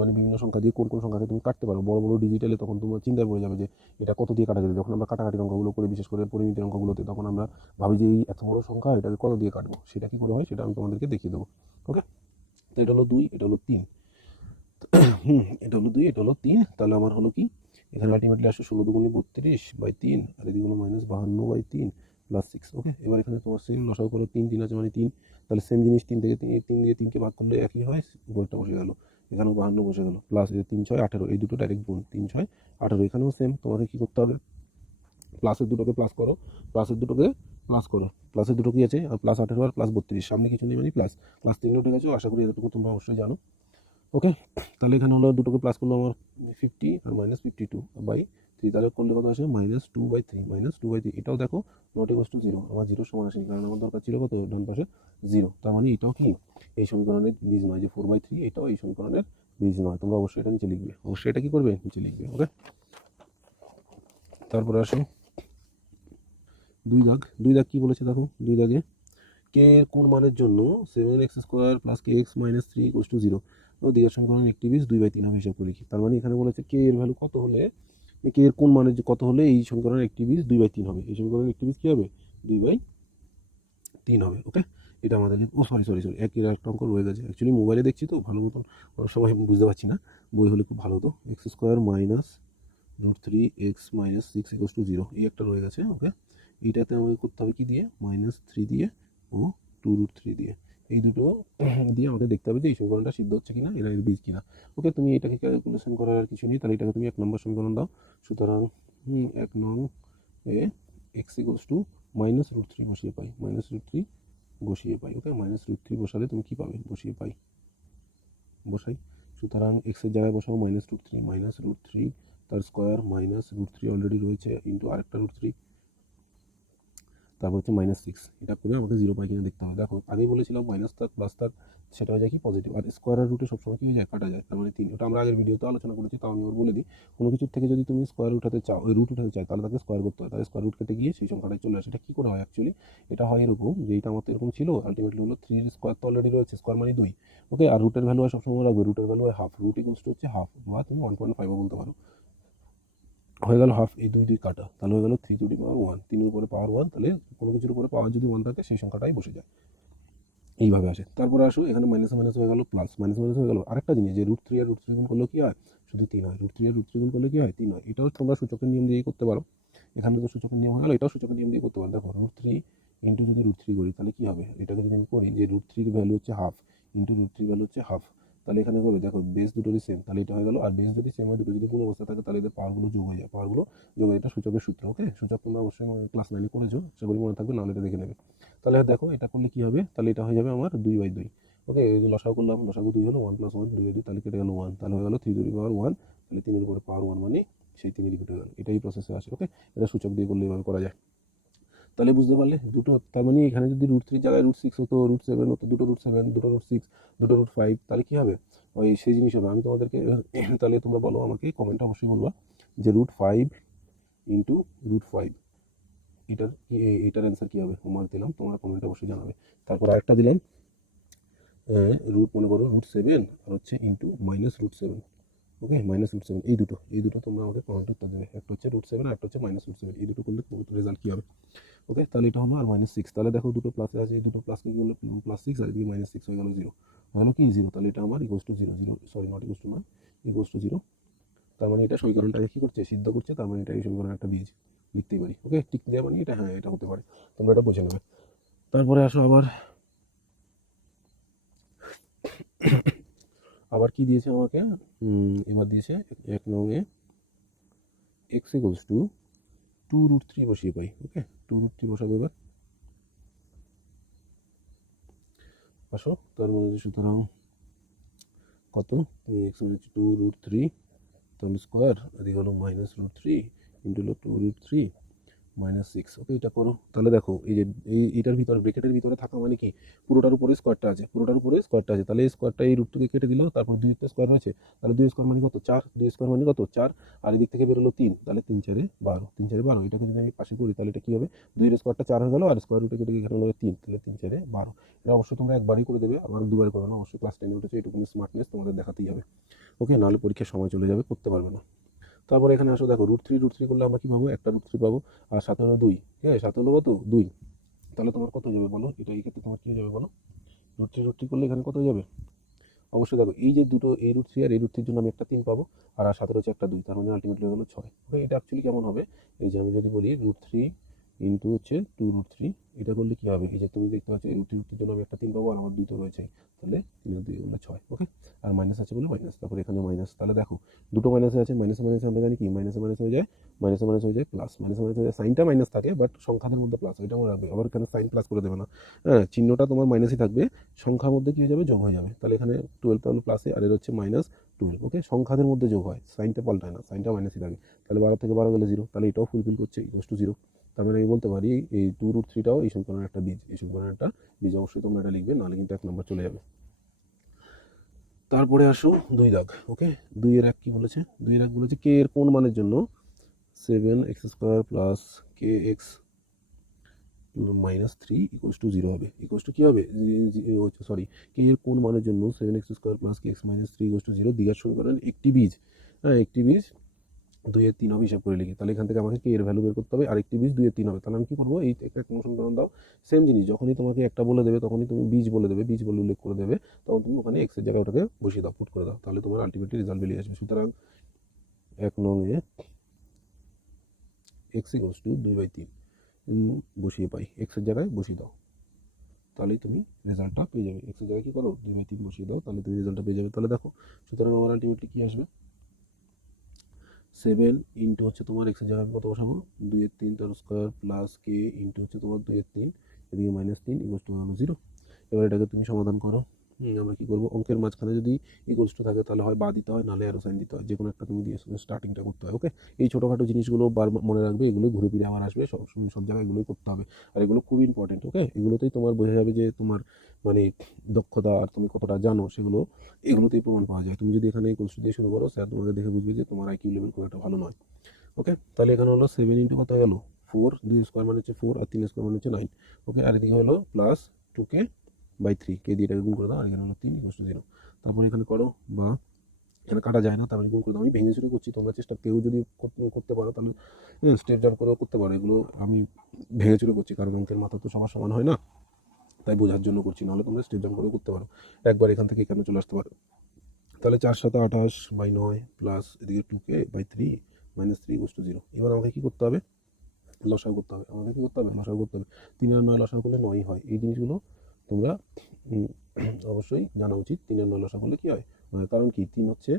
মানে বিভিন্ন সংখ্যা দিয়ে কোন সংখ্যাকে তুমি কাটতে পারো বড় বড় ডিজিটালে, তখন তোমার চিন্তায় পড়ে যাবে যে এটা কত দিয়ে কাটা যাবে। যখন আমরা কাটাকাটির অঙ্কগুলো করে, বিশেষ করে পরিমিতির অঙ্কগুলোতে, তখন আমরা ভাবি যে এই এত বড় সংখ্যা এটাকে কত দিয়ে কাটবো, সেটা কী করে হয় সেটা আমি তোমাদেরকে দেখিয়ে দেবো। ওকে, তো এটা হলো 2, এটা হলো 3, এটা হলো 2, এটা হলো 3, তাহলে আমার হলো কি এখানে আলটিমেটলি আসে 16 দুগুণে 32/3, আর এদিকে হলো -52/3 +6। ওকে, এবার এখানে তোমার সেম লসাগু করে 3 3 আছে মানে 3, তাহলে সেম জিনিস 3 থেকে 3 দিয়ে 3কে ভাগ করলে একই হয়, উপরটা বসে গেল, এখানেও 52 বসে গেল, প্লাস এই 3 6 18, এই দুটো ডাইরেক্ট গুণ, 3 6 18, এখানেও সেম, তোমাকে কী করতে হবে প্লাসের দুটোকে প্লাস করো, প্লাসের দুটোকে প্লাস করো, প্লাসের দুটো কি আছে আর +18 আর +32, সামনে কিছু নেই মানে প্লাস, প্লাস 3 উঠে গেছে, আশা করি এতটুকু তোমরা অবশ্যই জানো। ওকে, তাহলে এখানে হলো দুটোকে প্লাস করলে আমার 50 আর -52/3, তাহলে করলে কত আসে -2/3, এটাও দেখো নট ইকুয়ালস টু 0, আমার 0 সমান আসেনি, কারণ আমার দরকার ছিল কত ডান পাশে 0, তার মানে এটাও কি এই সমীকরণের বীজ নয়, যে 4/3 এটাও এই সমীকরণের বীজ নয়। তোমরা অবশ্যই এটা নিচে লিখবে, অবশ্যই এটা কি করবে নিচে লিখবে। ওকে, তারপরে আসো 2 দাগ। 2 দাগ কি বলেছে দেখো, 2 দাগে কে এর কোন মানের জন্য 7x² + kx - 3 = 0, ও দিকের সমীকরণের একটি বীজ 2/3 হবে, হিসাব করে লিখি। তার মানে এখানে বলেছে কে এর ভ্যালু কত হলে, কে এর কোন মানের কত হলে এই সমীকরণের একটি বীজ 2/3 হবে, এই সমীকরণের একটি বীজ কী হবে 2/3 হবে। ওকে, এটা আমাদের সরি একের একটা অঙ্ক রয়ে গেছে, অ্যাকচুয়ালি মোবাইলে দেখছি তো ভালো মতন অনেক সময় বুঝতে পারছি না, বই হলে খুব ভালো হতো। x² - √3x - 6 = 0, এই একটা রয়ে গেছে। ওকে, এইটাতে আমাকে করতে হবে কি দিয়ে -3 দিয়ে ও 2√3 দিয়ে, এই দুটো দিয়ে আমাকে দেখতে হবে যে এই সমীকরণটা সিদ্ধ হচ্ছে কিনা, এরা এর বীজ কিনা। ওকে, তুমি এটাকে ক্যালকুলেশন করার আর কিছু নেই, তাহলে এটাকে তুমি 1 নম্বর সমীকরণ দাও। সুতরাং 1 নং এ x = -√3 বসিয়ে পাই, -√3 বসিয়ে পাই। ওকে, -√3 বসালে তুমি কি পাবে, বসাই। সুতরাং x এর জায়গায় বসাও -√3 তার স্কোয়ার, -√3 অলরেডি রয়েছে ইন্টু আরেকটা √3, তারপর হচ্ছে -6, এটা করে আমাকে 0 পাই কিনা দেখতে হবে। দেখো আগেই বলেছিলাম মাইনাস থাক প্লাস থাক সেটা হয়ে যায় কি পজিটিভ, আর স্কোয়ার আর রুটে সবসময় কি হয়ে যায় কাটা যায়, তার মানে 3, ওটা আমরা আগের ভিডিওতে আলোচনা করেছি, তাও আমি ওর বলে দিই। কোনো কিছুর থেকে যদি তুমি স্কোয়ার উঠাতে চাও, ওই রুট উঠাতে চাই, তাহলে তাকে স্কোয়ার করতে হয়, তাহলে স্কোয়ার রুট কেটে গিয়ে সেই সংখ্যাটাই চলে আসে। এটা কী করে হয় অ্যাকচুয়ালি, এটা হয় এরকম যে এটা আমার তো এরকম ছিল, আলটিমেটলি হলো 3 এর স্কোয়ার তো অলরেডি রয়েছে, স্কোয়ার মানে 2। ওকে, আর রুটের ভ্যালু হয় সবসময় রাখবে, রুটের ভ্যালু হয় হাফ, √= বা তুমি 1.5 বলতে পারো, হয়ে গেল হাফ, এই 2 2 কাটা, তাহলে হয়ে গেল 3^1, 3-এর উপরে পাওয়ার 1, তাহলে কোনো কিছুর উপরে পাওয়ার যদি 1 থাকে সেই সংখ্যাটাই বসে যায়, এইভাবে আসে। তারপরে আসো এখানে মাইনাস মাইনাস হয়ে গেল প্লাস, মাইনাস মাইনাস হয়ে গেল আরেকটা জিনিস, যে √3 আর √3 গুণ করলে কি হয় শুধু 3 হয়, √3 আর √3 গুণ করলে কি হয় 3 হয়, এটাও তোমরা সূচকের নিয়ম দিয়েই করতে পারো। এখানে তো সূচকের নিয়ম হয়ে গেল, এটাও সূচকের নিয়ম দিয়ে করতে পারো। দেখো √3 ইন্টু যদি √3 করি তাহলে কি হবে, এটাকে যদি আমি করি যে √3 ভ্যালু হচ্ছে হাফ ইন্টু √3 ভ্যালু হচ্ছে হাফ, তাহলে এখানে হবে দেখো বেস দুটোরই সেম, তাহলে এটা হয়ে গেল। আর বেস যদি সেম হয়, দুটো যদি কোন অবস্থা থাকে, তাহলে এদের পাওয়ারগুলো যোগ হয়ে যায়, পাওয়ারগুলো যোগ হয়ে, এটা সূচকের সূত্র। ওকে, সূচক তোমরা অবশ্যই ক্লাস 9 করেছো, সেগুলি মনে থাকবে, নাহলে এটা দেখে নেবে। তাহলে দেখো এটা করলে কি হবে, তাহলে এটা হয়ে যাবে আমার 2/2। ওকে, এই যে লসাগু করলাম, লসাগু 2 হলো, 1 + 1 2/2, তাহলে কেটে গেল 1, তাহলে হয়ে গেল 3^1, তাহলে 3-এর উপরে পাওয়ার 1 মানে সেই 3 রিপিট হয়ে গেল, এটাই প্রসেসে আসে। ওকে, এটা সূচক দিয়ে করলে এভাবে করা যায়। তাহলে বুঝতে পারলে দুটো, তার মানে এখানে যদি √3 জায়গায় √6 হতো, √7 হতো, দুটো √7, দুটো √6, দুটো √5, তাহলে কী হবে? ওই সেই জিনিস হবে। আমি তোমাদেরকে তাহলে তোমরা বলো, আমাকে কমেন্টে অবশ্যই বলবা যে √5 ইন্টু √5 এটার এটার অ্যান্সার কী হবে। হোমওয়ার্ক দিলাম, তোমরা কমেন্টে অবশ্যই জানাবে। তারপর আরেকটা দিলাম, মনে করো √7 আর হচ্ছে ইন্টু -√7, ওকে, -√7, এই দুটো তোমরা আমাকে কমেন্টে উত্তর দেবে। একটা হচ্ছে √7 আর একটা হচ্ছে -√7, এই দুটো করলে রেজাল্ট কী হবে। ওকে, তাহলে এটা হলো আর -6। তাহলে দেখো দুটো প্লাসে আছে, এই দুটো প্লাসকে কি হলো +6, আর এদিকে -6 হয়ে গেল 0, হলো কি 0। তাহলে এটা আমার equals to 0, 0 sorry not equals to না, ইকুয়ালস টু 0। তার মানে এটা সমীকরণটাকে কী করছে, সিদ্ধ করছে। তার মানে এটা এই সমীকরণের একটা বীজ লিখতেই পারি। ওকে, টিক দেওয়া মানে এটা, হ্যাঁ এটা হতে পারে, তোমরা এটা বুঝে নেবে। তারপরে আসো আবার কি দিয়েছে আমাকে, এবার দিয়েছে 1 নং-এ x ইকুয়ালস টু 2√3 বসিয়ে পাই। ওকে, 2√3 বসাবো এবার। আসো, তার মানে সুতরাং কত, x হচ্ছে 2√3 তাহলে স্কোয়ার, এদিকে হলো -√3 ইন্টু হলো 2√3 -6। ওকে, এটা করো। তাহলে দেখো এই যে এইটার ভিতরে ব্রেকেটের ভিতরে থাকা মানে কি, পুরোটার উপরে স্কোয়ারটা আছে, তাহলে এই স্কোয়ারটা এই √2কে কেটে দিল, তারপর 2 তে স্কোয়ার রয়েছে, তাহলে 2 স্কোয়ার মানে কত 4, 2 স্কোয়ার মানে কত 4, আর এদিক থেকে বেরোলো 3, তাহলে 3 4 12, 3 4 12। এটাকে যদি আমি পাশে করি তাহলে এটা কি হবে, 2 এর স্কোয়ারটা 4 হয়ে গেল, আর স্কোয়ার রুটে কেটে এখানে হলো 3, তাহলে 3 4 12। এটা অবশ্যই তোমরা একবারই করে দেবে, আবার দুবার করবে না। অবশ্যই ক্লাস 10-এ উঠেছে, এটুকুনি স্মার্টনেস তোমাদের দেখাতেই হবে। ওকে, নাহলে পরীক্ষার সময় চলে যাবে, করতে পারবে না। তারপরে এখানে আসো, দেখো √3 করলে আমরা কি পাবো, একটা √3 পাবো, আর সাথে হলো 2, ঠিক আছে, সাথে হলো কত 2, তাহলে তোমার কত হয়ে যাবে বলো, এটা এই ক্ষেত্রে তোমার কী হয়ে যাবে বলো, √3 করলে এখানে কত হয়ে যাবে। অবশ্যই দেখো এই যে দুটো এই √3 আর এই √3 জন্য আমি একটা 3 পাবো, আর সাথে হচ্ছে একটা 2, তার মানে আলটিমেটলি হলো 6। ওকে, এটা অ্যাকচুয়ালি কেমন হবে, এই যে আমি যদি বলি √3 ইন্টু হচ্ছে 2√3, এটা করলে কী হবে, এই যে তুমি দেখতে পাচ্ছ এই √3 জন্য আমি একটা 3 পাবো, আর আমার 2 তো রয়েছে, তাহলে 3 আর 2 হলো 6। ওকে, আর মাইনাস আছে বলে মাইনাস, তারপরে এখানে মাইনাস। তাহলে দেখো দুটো মাইনাসে আছে, মাইনাসে মাইনাসে আমরা জানি কি, মাইনাসে মাইনাস হয়ে যায় মাইনাসে মাইনাস হয়ে যায় প্লাস, মাইনাসে মাইনাস হয়ে যায়, সাইনটা মাইনাস থাকে বাট সংখ্যাদের মধ্যে প্লাস, ওইটা মনে রাখবে। আবার এখানে সাইন প্লাস করে দেবে না, হ্যাঁ, চিহ্নটা তোমার মাইনাসই থাকবে, সংখ্যার মধ্যে কী হয়ে যাবে, যোগ হয়ে যাবে। তাহলে এখানে 12 তাহলে প্লাসে, আর এর হচ্ছে -12। ওকে, সংখ্যাদের মধ্যে যোগ হয়, সাইনটা পাল্টায় না, সাইনটা মাইনাসই থাকে। তাহলে 12 থেকে 12 গেলে 0, তাহলে এটাও ফুলফিল করছে, ইকুয়ালস টু 0। তার মানে আমি বলতে পারি এই 2√3টাও এই সমীকরণের একটা বীজ, এই সমীকরণের একটা বীজ। অবশ্যই তোমরা এটা লিখবে, নাহলে কিন্তু 1 নম্বর চলে যাবে। তারপরে আসো 2 দাগ। ওকে, 2 এর 1 কি বলেছে, 2 এর 1 বলেছে কে এর কোন মানের জন্য 7x² plus kx -3 equals to 0 হবে, ইকুয়ালস টু কী হবে, সরি, কে এর কোন মানের জন্য 7x² plus kx -3 equals to 0 দ্বিঘাত সমীকরণের একটি বীজ, হ্যাঁ একটি বীজ 2 এর 3 হবে, হিসাব করে লিখি। তাহলে এখান থেকে আমাকে কে এর ভ্যালু বের করতে হবে, আরেকটি বীজ 2 এর 3 হবে। তাহলে আমি কী করবো, এই একটা সমীকরণ দাও, সেম জিনিস, যখনই তোমাকে একটা বলে দেবে তখনই তুমি বীজ বলে দেবে, বীজ বলে উল্লেখ করে দেবে, তখন তুমি ওখানে এক্সের জায়গায় ওটাকে বসিয়ে দাও, পুট করে দাও, তাহলে তোমার আলটিমেটলি রেজাল্ট বেরিয়ে আসবে। সুতরাং 1 নং-এ x ইকুয়ালস টু 2/3 বসিয়ে পাই, এক্সের জায়গায় বসিয়ে দাও, তাহলেই তুমি রেজাল্টটা পেয়ে যাবে। এক্সের জায়গায় কী করো, 2/3 বসিয়ে দাও, তাহলে তুমি রেজাল্টটা পেয়ে যাবে। তাহলে দেখো, সুতরাং আমার আলটিমেটলি কী আসবে, 7 ইন্টু হচ্ছে তোমার এক্সের জায়গায় কত বসাবো, 2 এর 3 তার স্কোয়ার প্লাস কে ইন্টু হচ্ছে তোমার 2 এর 3, এদিকে -3 ইকুয়ালস টু 0। এবার এটাকে তুমি সমাধান করো। আমরা কী করবো, অঙ্কের মাঝখানে যদি ইকুয়ালস টু থাকে তাহলে হয় বা দিতে হয়, নাহলে অ্যারো সাইন দিতে হয়, যে কোনো একটা তুমি দিয়ে স্টার্টিংটা করতে হয়। ওকে, এই ছোটোখাটো জিনিসগুলো মনে রাখবে, এগুলো ঘুরে ফিরে আবার আসবে, সব জায়গায় এগুলোই করতে হবে, আর এগুলো খুব ইম্পর্টেন্ট। ওকে, এগুলোতেই তোমার বোঝা যাবে যে তোমার মানে দক্ষতা আর তুমি কতটা জানো, সেগুলো এগুলোতেই প্রমাণ পাওয়া যায়। তুমি যদি এখানে ইকুয়ালস টু দিয়ে শুরু করো, স্যার তোমাকে দেখে বুঝবে যে তোমার আইকিউ লেভেল খুব একটা ভালো নয়। ওকে, তাহলে এখানে হলো 7 ইন্টু কত গেল 4, 2 স্কোয়ার মানে হচ্ছে 4, আর 3 স্কোয়ার মানে হচ্ছে 9। ওকে, আর এদিকে হলো প্লাস 2k/3, কে দিয়ে এটাকে গুণ করে দাও, আর এখানে হলো 3 ইকুয়ালস টু 0। তারপরে এখানে করো, বা এখানে কাটা যায় না, তারপরে গুণ করে দাও। আমি ভেঙে চুরে করছি, তোমরা চেষ্টা কেউ যদি করতে পারো তাহলে স্টেপ ডাউন করেও করতে পারো। এগুলো আমি ভেঙে চুরে করছি, কারণ অঙ্কের মাথা তো সবার সমান হয় না, তাই বোঝার জন্য করছি, নাহলে তোমরা স্টেপ ডাউন করেও করতে পারো, একবার এখান থেকে এখানে চলে আসতে পারো। তাহলে 4 7 28/9 প্লাস এদিকে 2k/3 -3 ইকুয়ালস টু 0। এবার আমাকে কী করতে হবে, লসাগু করতে হবে। আমাদের কী করতে হবে, লসাগু করতে হবে। 3 আর 9 লসাগু করলে 9 হয়। এই জিনিসগুলো তোমরা অবশ্যই জানা উচিত। 3 আর 9 লসাগু করলে কী হয়, কারণ কি 3 হচ্ছে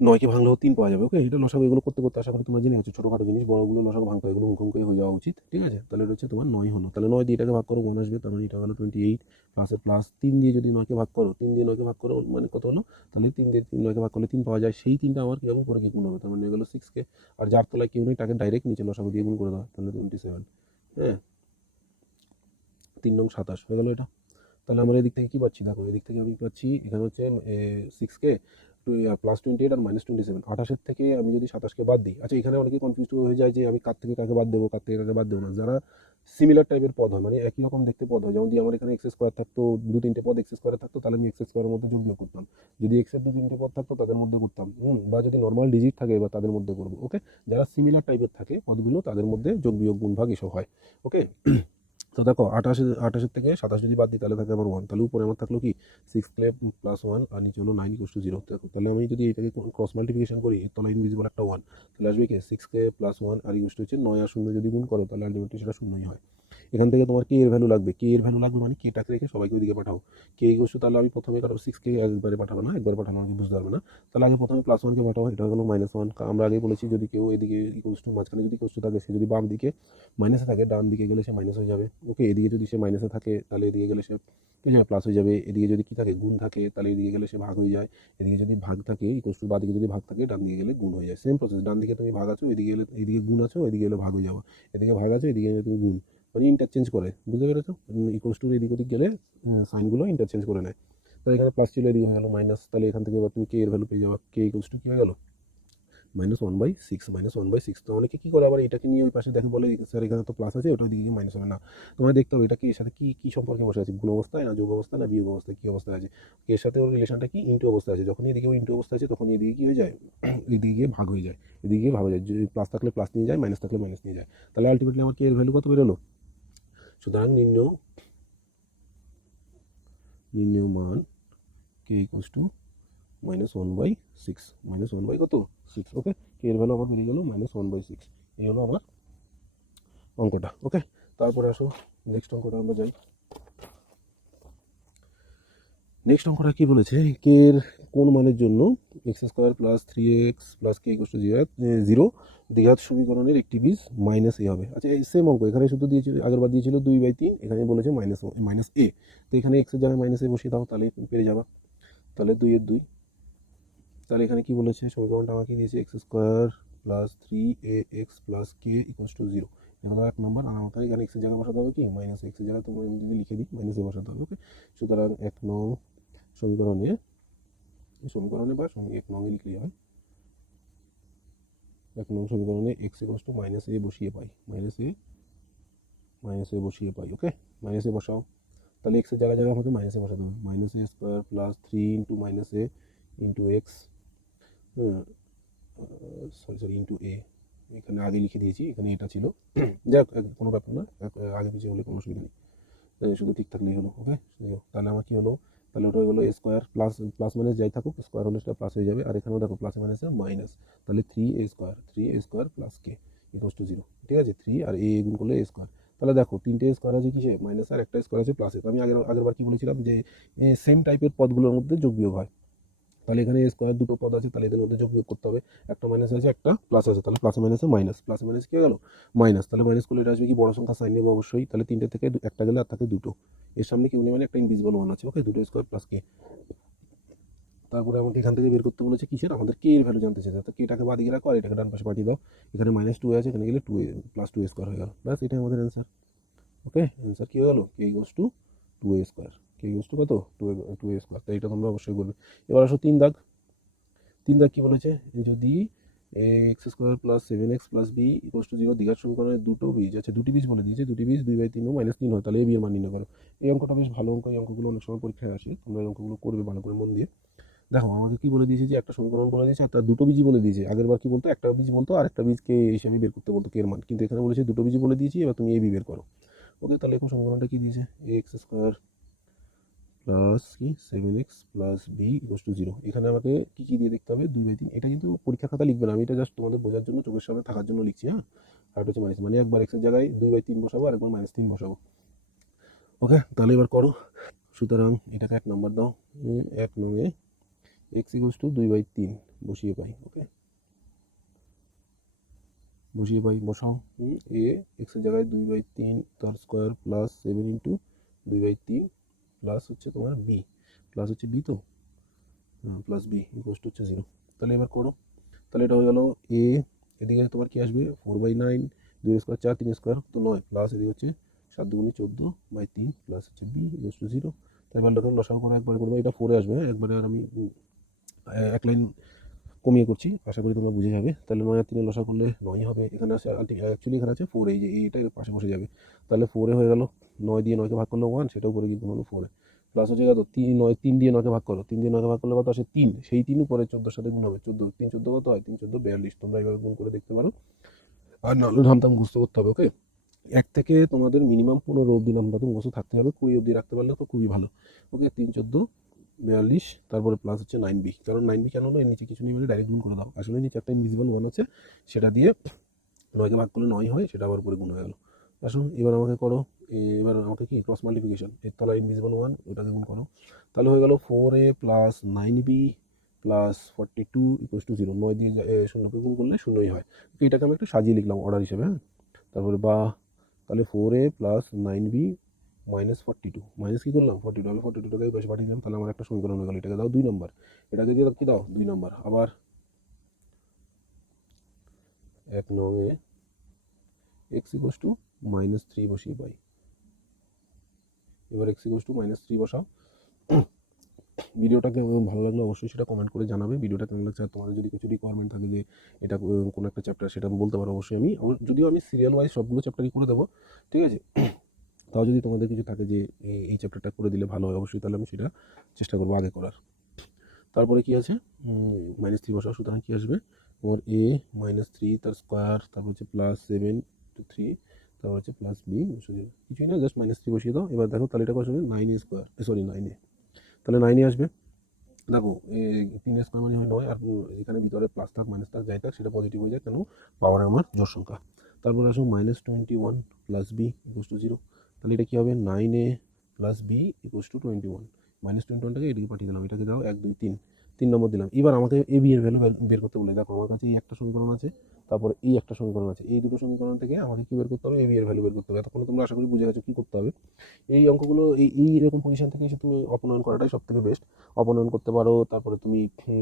9কে ভাঙলেও 3 পাওয়া যাবে। ওকে, এটা লসাগু। এগুলো করতে করতে আশা করি তোমরা জেনে গেছো ছোটোখাটো জিনিস, বড়গুলো লসাগু ভাঙতে হয়, এগুলো মুখোমুখি হয়ে যাওয়া উচিত। ঠিক আছে, তাহলে এটা হচ্ছে তোমার 9 হলো। তাহলে 9 দিয়ে এটাকে ভাগ করো 1 আসবে, তার মানে এটা হলো 28 প্লাসের প্লাস 3 দিয়ে যদি 9কে ভাগ করো, 3 দিয়ে 9কে ভাগ করো মানে কত হলো, তাহলে 3 দিয়ে 9কে ভাগ করলে 3 পাওয়া যায়। সেই 3টা আমার কী হবে, উপরে কি গুণ হবে, তার মানে এগুলো 6কে, আর যার তলায় কেউ নেই তাকে ডাইরেক্ট নিচে লসাগু দিয়ে গুণ করে দেওয়া, তাহলে 27। হ্যাঁ, 3 নং 27 হয়ে গেলো এটা। তাহলে আমরা এদিক থেকে কী পাচ্ছি, দেখো এদিক থেকে আমি পাচ্ছি এখানে হচ্ছে 6কে প্লাস 28 আর মাইনাস 27। 28 থেকে আমি যদি 27কে বাদ দিই, আচ্ছা এখানে অনেকে কনফিউজ হয়ে যায় যে আমি কার থেকে কাকে বাদ দেবো, কার থেকে কাকে বাদ দেবো না। যারা সিমিলার টাইপের পদ হয়, মানে একই রকম দেখতে পদ হয়, যেমন যদি আমার এখানে এক্স স্কোয়ার থাকতো, 2-3টে পদ এক্স স্কোয়ারে থাকতো, তাহলে আমি এক্স স্কোয়ারের মধ্যে যোগ বিয়োগ করতাম। যদি এক্সের 2-3টে পদ থাকতো তাদের মধ্যে করতাম, বা যদি নর্মাল ডিজিট থাকে বা তাদের মধ্যে করবো। ওকে, যারা সিমিলার টাইপের থাকে পদগুলো তাদের মধ্যে যোগ বিয়োগ গুণ ভাগ এসব হয়। ওকে, তো দেখো 28 থেকে 27 যদি বাদ দিই তাহলে থাকে আমার 1, তাহলে উপরে আমার থাকলো কি 6 প্লাস 1 আর নিচে হলো 9 = 0। দেখো তাহলে আমি যদি এটাকে ক্রস মাল্টিপ্লিকেশন করি, এর তলায় ইনভিজিবল একটা 1, তাহলে আসবে কি 6 প্লাস 1 আর হচ্ছে 9 আর 0 যদি গুণ করো তাহলে আলটিমেটলি সেটা শূন্যই হয়। এখান থেকে তোমার কে এর ভ্যালু লাগবে, কে এর ভ্যালু লাগবে মানে কেটাকে রেখে সবাইকে ওইদিকে পাঠাও। কে তাহলে আমি প্রথমে কারো 6কে একবারে পাঠাবো না, একবার পাঠানো আমি বুঝতে পারবে না। তাহলে আগে প্রথমে প্লাস 1কে পাঠাও, এটা হলো -1। আমরা আগে বলেছি যদি কেউ এদিকে মাঝখানে যদি ইকুয়াল টু থাকে, সে যদি বাম দিকে মাইনাসে থাকে, ডান দিকে গেলে সে মাইনাস হয়ে যাবে। ওকে, এদিকে যদি সে মাইনাসে থাকে তাহলে এদিকে গেলে সে কি যাবে, প্লাস হয়ে যাবে। এদিকে যদি কি থাকে, গুণ থাকে, তাহলে এদিকে গেলে সে ভাগ হয়ে যায়। এদিকে যদি ভাগ থাকে ইকুয়াল টু, বাদিকে যদি ভাগ থাকে, ডান দিকে গেলে গুণ হয়ে যায়। সেম প্রসেস, ডান দিকে তুমি ভাগ আছো, এদিকে গেলে এদিকে গুণ আছো, এদিকে গেলে ভাগ হয়ে যাবো। এদিকে ভাগ আছে, এদিকে গেলে তুমি গুণ, মানে ইন্টারচেঞ্জ করে, বুঝতে পেরেছো? ইকুয়াল টু এদিক ওদিক গেলে সাইনগুলো ইন্টারচেঞ্জ করে নেয়। তাহলে এখানে প্লাস ছিল, এদিকে হয়ে গেলো মাইনাস, তাহলে এখান থেকে এবার তুমি কে এর ভ্যালু পেয়ে যাবে। কে ইকুয়াল টু কি হয়ে গেল, -1/6। -1/6। তো অনেকে কী করে আবার এটাকে নিয়ে ওই পাশে দেখে, বলে স্যার এখানে তো প্লাস আছে, ওটা দিকে মাইনাস হবে না। তোমায় দেখতে হবে এটা কি এর সাথে কি সম্পর্কে বসে আছে, গুণ অবস্থায় না যোগ অবস্থায় না বিয়োগ অবস্থায়, কী অবস্থায় আছে, এর সাথে ওর রিলেশনটা কি, ইন্টু অবস্থায় আছে। যখন এদিকে ইন্টু অবস্থায় আছে তখন এদিকে কী হয়ে যায়, এদিকে গিয়ে ভাগ হয়ে যায়, এদিকে গিয়ে ভাগ হয়ে যায়। যদি প্লাস থাকলে প্লাস নিয়ে যায়, মাইনাস থাকলে মাইনাস নিয়ে যায়। তাহলে আলটিমেটলি আমার কি এর ভ্যালু কত বেরোলো। সুতরাং নির্ণয় মান কে ইকুয়ালস টু -1/6, -1 কত 6। ওকে, কে এর ভ্যালু আমার বেরিয়ে গেল -1/6। এই হলো আমার অঙ্কটা। ওকে, তারপরে আসো নেক্সট অঙ্কটা আমরা যাই। নেক্সট অঙ্কটা কি বলেছে, কে এর কোন মানের জন্য x² + 3x + k = 0 দ্বিঘাত সমীকরণের একটি বীজ -a হবে। আচ্ছা এই সেম অঙ্ক এখানে শুধু দিয়েছিল, আগেরবার দিয়েছিল 2/3, এখানে বলেছে -a। তো এখানে x এর জায়গায় -a বসিয়ে দাও, তাহলে পেরে যাবা। তাহলে 2 এর 2। তাহলে এখানে কি বলেছে, সমীকরণটা আমাকে দিয়েছে x² + 3ax + k = 0। এগুলো 1 নম্বর। আর আমাকে এখানে x এর জায়গায় বসাতে হবে কি, -x এর জায়গায় তোমরা যদি লিখে দিই -a বসাতে হবে। ওকে, সুতরাং 1 নং সমীকরণে বা 1 নংয়ে লিখলেই হয়। 1 নং সমীকরণে x = -a বসিয়ে পাই, -a বসিয়ে পাই। ওকে, -a বসাও। তাহলে x এর জায়গায় আমাকে -a বসাতে হবে। -a² + 3 - -a x, sorry into এ, এখানে আগে লিখে দিয়েছি, এখানে এটা ছিল। যাক, কোনো ব্যাপার না, আগে পিছিয়ে হলে কোনো অসুবিধা নেই, শুধু ঠিক থাকলেই হলো। ওকে, তাহলে আমার কি হলো, তাহলে ওটা হলো স্কোয়ার প্লাস প্লাস মাইনাস যাই থাকুক, স্কোয়ার হলে সেটা প্লাস হয়ে যাবে। আর এখানেও দেখো প্লাস মাইনাসে মাইনাস, তাহলে 3a² + k = 0। ঠিক আছে, 3 আর a গুণ করলে a²। তাহলে দেখো 3টে স্কোয়ার আছে কিসে, মাইনাস, আর একটা স্কোয়ার আছে প্লাসে। তো আমি আগেরবার কি বলেছিলাম যে সেম টাইপের পদগুলোর মধ্যে যোগ বিয়োগ হয়। তাহলে এখানে স্কোয়ার দুটো পদ আছে, তাহলে এদের মধ্যে যোগ বিয়োগ করতে হবে। একটা মাইনাস আছে, একটা প্লাস আছে, তাহলে প্লাসে মাইনাসে মাইনাস, প্লাসে মাইনাস কি হয়ে গেল মাইনাস। তাহলে মাইনাস করলে এটা আসবে কি, বড় সংখ্যা সাইন নেবো অবশ্যই। তাহলে 3টে থেকে একটা গেলে আর থাকে 2টো, এর সামনে কেউ নেই মানে একটা ইনভিজিবল 1 আছে। ওকে, 2 স্কোয়ার প্লাস কে। তারপরে আমাকে এখান থেকে বের করতে বলেছে কিসের, আমাদের কে এর ভ্যালু জানতে চাইছে। তো কেটাকে বাদিকে রাখো আর এটাকে ডান পাশে পাঠিয়ে দাও। এখানে -2 আছে, এখানে গেলে 2a + 2a² হয়ে গেল। ব্যাস, এটাই আমাদের অ্যান্সার। ওকে, অ্যান্সার কী হয়ে গেল, কে = 2a²। কে = কত, 2a²। তাই এটা তোমরা অবশ্যই করবে। এবার আসো 3 দাগ। 3 দাগ কি বলেছে, যদি x² + 7x + b = 0 দ্বিঘাত সমীকরণের দুটো বীজ আছে, দুটি বীজ বলে দিয়েছে, দুটি বীজ 2/3 ও -3 হয়, তাহলে a b এর মান নির্ণয় করো। এই অঙ্কটা বেশ ভালো অঙ্ক, এই অঙ্কগুলো অনেক সময় পরীক্ষায় আসে, তোমরা এই অঙ্কগুলো করবে ভালো করে মন দিয়ে। দেখো আমাকে কি বলে দিয়েছে, যে একটা সমীকরণ বলে দিয়েছে আর তার দুটো বীজই বলে দিয়েছে। আগেরবার কি বলতো, একটা বীজ বলতো আর একটা বীজকে হিসাবে বের করতে বলতো কে এর মান, কিন্তু এখানে বলেছে দুটো বীজই বলে দিয়েছি, এবার তুমি a b বের করো। ওকে, তাহলে এখন সমীকরণটা কি দিয়েছে, x² প্লাস কি 7x প্লাস b = 0। এখানে আমাকে কী দিয়ে দেখতে হবে, 2/3। এটা কিন্তু পরীক্ষার খাতা লিখবে না, আমি এটা জাস্ট তোমাদের বোঝার জন্য, চোখের সামনে থাকার জন্য লিখছি। হ্যাঁ, আর এটা হচ্ছে মাইনাস, মানে একবার এক্সের জায়গায় 2/3 বসাবো আর একবার -3 বসাবো। ওকে, তাহলে এবার করো। সুতরাং এটাকে 1 নম্বর দাও। 1 নংয়ে এক্স ইকুয়ালস টু 2/3 বসিয়ে পাই। ওকে, বসিয়ে পাই, বসাও। এ এক্সের জায়গায় 2/3 তার স্কোয়ার প্লাস 7 ইন্টু 2/3 প্লাস হচ্ছে তোমার বি, প্লাস হচ্ছে বি, তো প্লাস বি ইকুয়ালস টু হচ্ছে 0। তাহলে এবার করো, তাহলে এটা হয়ে গেল এ, এদিকে তোমার কি আসবে 4/9, 2 স্কোয়ার 4, 3 স্কোয়ার তো 9, প্লাস এদিকে হচ্ছে 7 দুগুণে 14/3 প্লাস হচ্ছে বি ইকুয়ালস টু 0। তাই এবার দেখো লসাগু করা একবারে করবো, এটা 4 আসবে, হ্যাঁ একবারে, আর আমি এক লাইন কমিয়ে করছি, আশা করি তোমরা বুঝে যাবে। তাহলে 9 আর 3 লসা করলে 9 হবে, এখানে আছে অ্যাকচুয়ালি এখানে আছে 4, এই যে এইটার পাশে বসে যাবে, তাহলে 4 হয়ে গেল। 9 দিয়ে 9কে ভাগ করলে 1, সেটা উপরে কিন্তু হলো 4, প্লাস হচ্ছে কত 3 দিয়ে 9কে ভাগ করো, 3 দিয়ে 9কে ভাগ করলে কত আসে 3, সেই 3 উপরে 14 সাথে গুণ হবে, 14 3 14 কত হয়, 3 14 42, তোমরা এইভাবে গুণ করে দেখতে পারো, আর নাহলে ধামটা মুখস্থ করতে হবে। ওকে, 1 থেকে তোমাদের মিনিমাম 15 অবধি নামটা তো মুখস্থ থাকতে হবে, 20 অবধি রাখতে পারলে তো খুবই ভালো। ওকে, 3 14 42, তারপরে প্লাস হচ্ছে 9b, কারণ 9b কেন হলো, এর নিচে কিছু নেই বলে ডাইরেক্ট গুণ করে দাও, আসলে নিচে একটা ইনভিজিবল 1 আছে, সেটা দিয়ে 9কে ভাগ করলে 9 হয়, সেটা আবার উপরে গুণ হয়ে গেল। আসুন এবার আমাকে করো, এবার আমাকে কি ক্রস মাল্টিপ্লিকেশন, এর তলায় ইনভিজিবল 1, ওটাকে গুণ করো, তাহলে হয়ে গেল 4a plus 9b plus 42 equals to 0। 9 দিয়ে শূন্যকে গুণ করলে শূন্যই হয়। এটাকে আমি একটু সাজিয়ে লিখলাম অর্ডার হিসেবে, হ্যাঁ। তারপরে বা, তাহলে 4a plus 9b minus 42, minus কী করলাম 42, আমি 42টাকে বেশি পাঠিয়ে দিলাম, তাহলে আমার একটা সমীকরণ হয়ে গেল, এটাকে দাও 2 নম্বর, এটাকে দিয়ে কি দাও 2 নম্বর, আবার 1 নঙে এক্স ইকুয়ালস টু -3 বসিয়ে পাই। এবার এক্স ইকুয়ালস টু -3 বসাও। ভিডিওটা কেমন ভালো লাগলো অবশ্যই সেটা কমেন্ট করে জানাবে, ভিডিওটা কেমন লাগছে, আর তোমাদের যদি কিছু রিকোয়ারমেন্ট থাকে যে এটা কোনো একটা চ্যাপ্টার, সেটা বলতে পারো অবশ্যই। আমি যদিও আমি সিরিয়াল ওয়াইজ সবগুলো চ্যাপ্টারই করে দেবো, ঠিক আছে। তাও যদি তোমাদের কিছু থাকে যে এই চ্যাপ্টারটা করে দিলে ভালো হয়, অবশ্যই তাহলে আমি সেটা চেষ্টা করবো আগে করার। তারপরে কি আছে, -3 বসাও, সুতরাং কি আসবে তোমার a -3 তার স্কোয়ার, তারপর হচ্ছে প্লাস 7 to 3, তারপর হচ্ছে প্লাস বি, কিছুই না, জাস্ট -3 বসিয়ে দাও। এবার দেখো তাহলে এটা কত আসবে 9a স্কোয়ার, সরি 9a, তাহলে 9a আসবে। দেখো 3 স্কোয়ার মানে হয় 9, আর এখানে ভিতরে প্লাস থাক মাইনাস থাক যাই থাক সেটা পজিটিভ হয়ে যায়, কেন পাওয়ারে আমার জোড় সংখ্যা। তারপরে আসো -21 প্লাস বি ইকুয়ালস টু 0, তাহলে এটা কী হবে 9a plus b equals to 21, -21টাকে এদিকে পাঠিয়ে দিলাম, এটাকে দাও 1 2 3, 3 নম্বর দিলাম। এবার আমাকে এ বি এর ভ্যালু বের করতে বলে, দেখো আমার কাছে এই একটা সমীকরণ আছে, তারপরে এই একটা সমীকরণ আছে, এই দুটো সমীকরণ থেকে আমাকে কী বের করতে হবে, এ বি এর ভ্যালু বের করতে হবে। এতক্ষণ তোমরা আশা করি বুঝে গেছো কী করতে হবে। এই অঙ্কগুলো এইরকম পজিশন থেকে এসে তুমি অপনয়ন করাটাই সব থেকে বেস্ট। অপনয়ন করতে পারো, তারপরে তুমি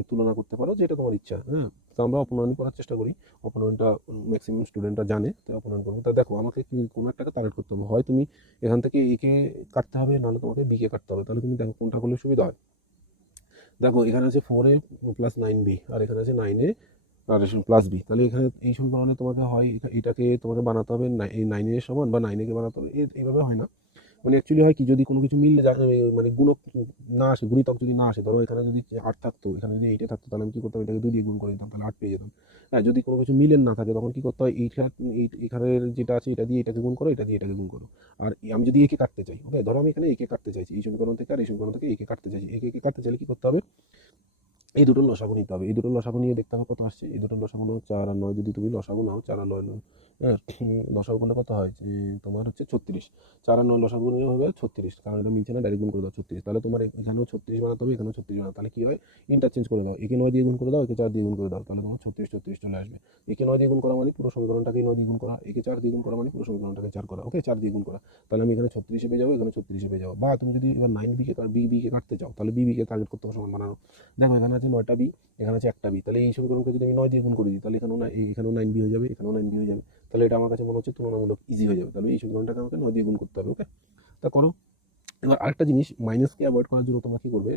তুলনা করতে পারো, যেটা তোমার ইচ্ছা, হ্যাঁ। তো আমরা অপনয়ন করার চেষ্টা করি, অপনয়নটা ম্যাক্সিমাম স্টুডেন্টরা জানে, তাই অপনয়ন করবো। তা দেখো আমাকে কি কোনো একটাকে টার্গেট করতে হবে, হয় তুমি এখান থেকে একে কাটতে হবে, নাহলে তোমাকে বিকে কাটতে হবে, তাহলে তুমি দেখো কোনটা করলে সুবিধা হয়। দেখো এখানে আছে 4a প্লাস 9b, আর এখানে আছে 9a আর প্লাস বি, তাহলে এখানে এই সমীকরণে তোমাকে হয় এটাকে তোমাকে বানাতে হবে এই 9a সমান, বা 9a কে বানাতে হবে, এইভাবে হয় না। মানে অ্যাকচুয়ালি হয় কি, যদি কোনো কিছু মিললে মানে গুণক না আসে, গুণিতক যদি না আসে, ধরো এখানে যদি 8 থাকতো, এখানে যদি 8 থাকতো, তাহলে আমি কী করতাম, এটাকে 2 দিয়ে গুণ করে দিতাম, তাহলে 8 পেয়ে যেতাম। হ্যাঁ, যদি কোনো কিছু মিলেন না থাকে, তখন কী করতে হয়, এখানের যেটা আছে এটা দিয়ে এটাকে গুণ করো, এটা দিয়ে এটাকে গুণ করো। আর আমি যদি একে কাটতে চাই, ওকে, ধরো আমি এখানে একে কাটতে চাইছি, এই সমীকরণ থেকে আর এই সমীকরণ থেকে একে কাটতে চাইছি, একে কাটতে চাইলে কী করতে হবে, এই দুটোর লসাগু নিতে হবে, এই দুটোর লসাগু নিয়ে দেখতে হবে কত আসছে। এই দুটোর লসাগু নাও 4 আর 9, যদি তুমি লসাগু নাও 4 আর 9, হ্যাঁ, লসাগু করলে কত হয়, তোমার হচ্ছে 36, 4 আর 9 লসাগু নিয়ে হবে 36, কারণ এটা মিলছে না, ডাইরেক্ট গুণ করে দাও 36, তাহলে তোমার এখানেও 36 বানাতে হবে, এখানেও 36 বানাতে, তাহলে কী হয়, ইন্টারচেঞ্জ করে দাও, একে 9 দিয়ে গুণ করে দাও, একে 4 দিয়ে গুণ করে দাও, তাহলে তোমার 36 36 চলে আসবে। একে 9 দিয়ে গুণ করা মানে পুরো সমীকরণটাকে 9 দিয়ে গুণ করা, একে 4 দিয়ে গুণ করা মানে পুরো সমীকরণটাকে 4 করা, ওকে, 4 দিয়ে গুণ করা, তাহলে আমি এখানে 36 পেয়ে যাবো, এখানে 36 পেয়ে যাবো। বা তুমি যদি এবার 9b কে কাটতে চাও, তাহলে কে টার্গেট করতে হবে সমান বানানো। দেখো এখানে আছে 9টা বি, এখানে আছে একটা বি, তাহলে এই সমীকরণকে যদি আমি 9 দিয়ে গুণ করে দিই, তাহলে এখানেও 9b হয়ে যাবে, এখানেও 9b হয়ে যাবে, তাহলে এটা আমার কাছে মনে হচ্ছে তুলনামূলক ইজি হয়ে যাবে। তাহলে এই সমীকরণটাকে আমাকে 9 দিয়ে গুণ করতে হবে, ওকে, তা করো। এবার আরেকটা জিনিস, মাইনাসকে অ্যাভয়েড করার জন্য তোমরা কী করবে,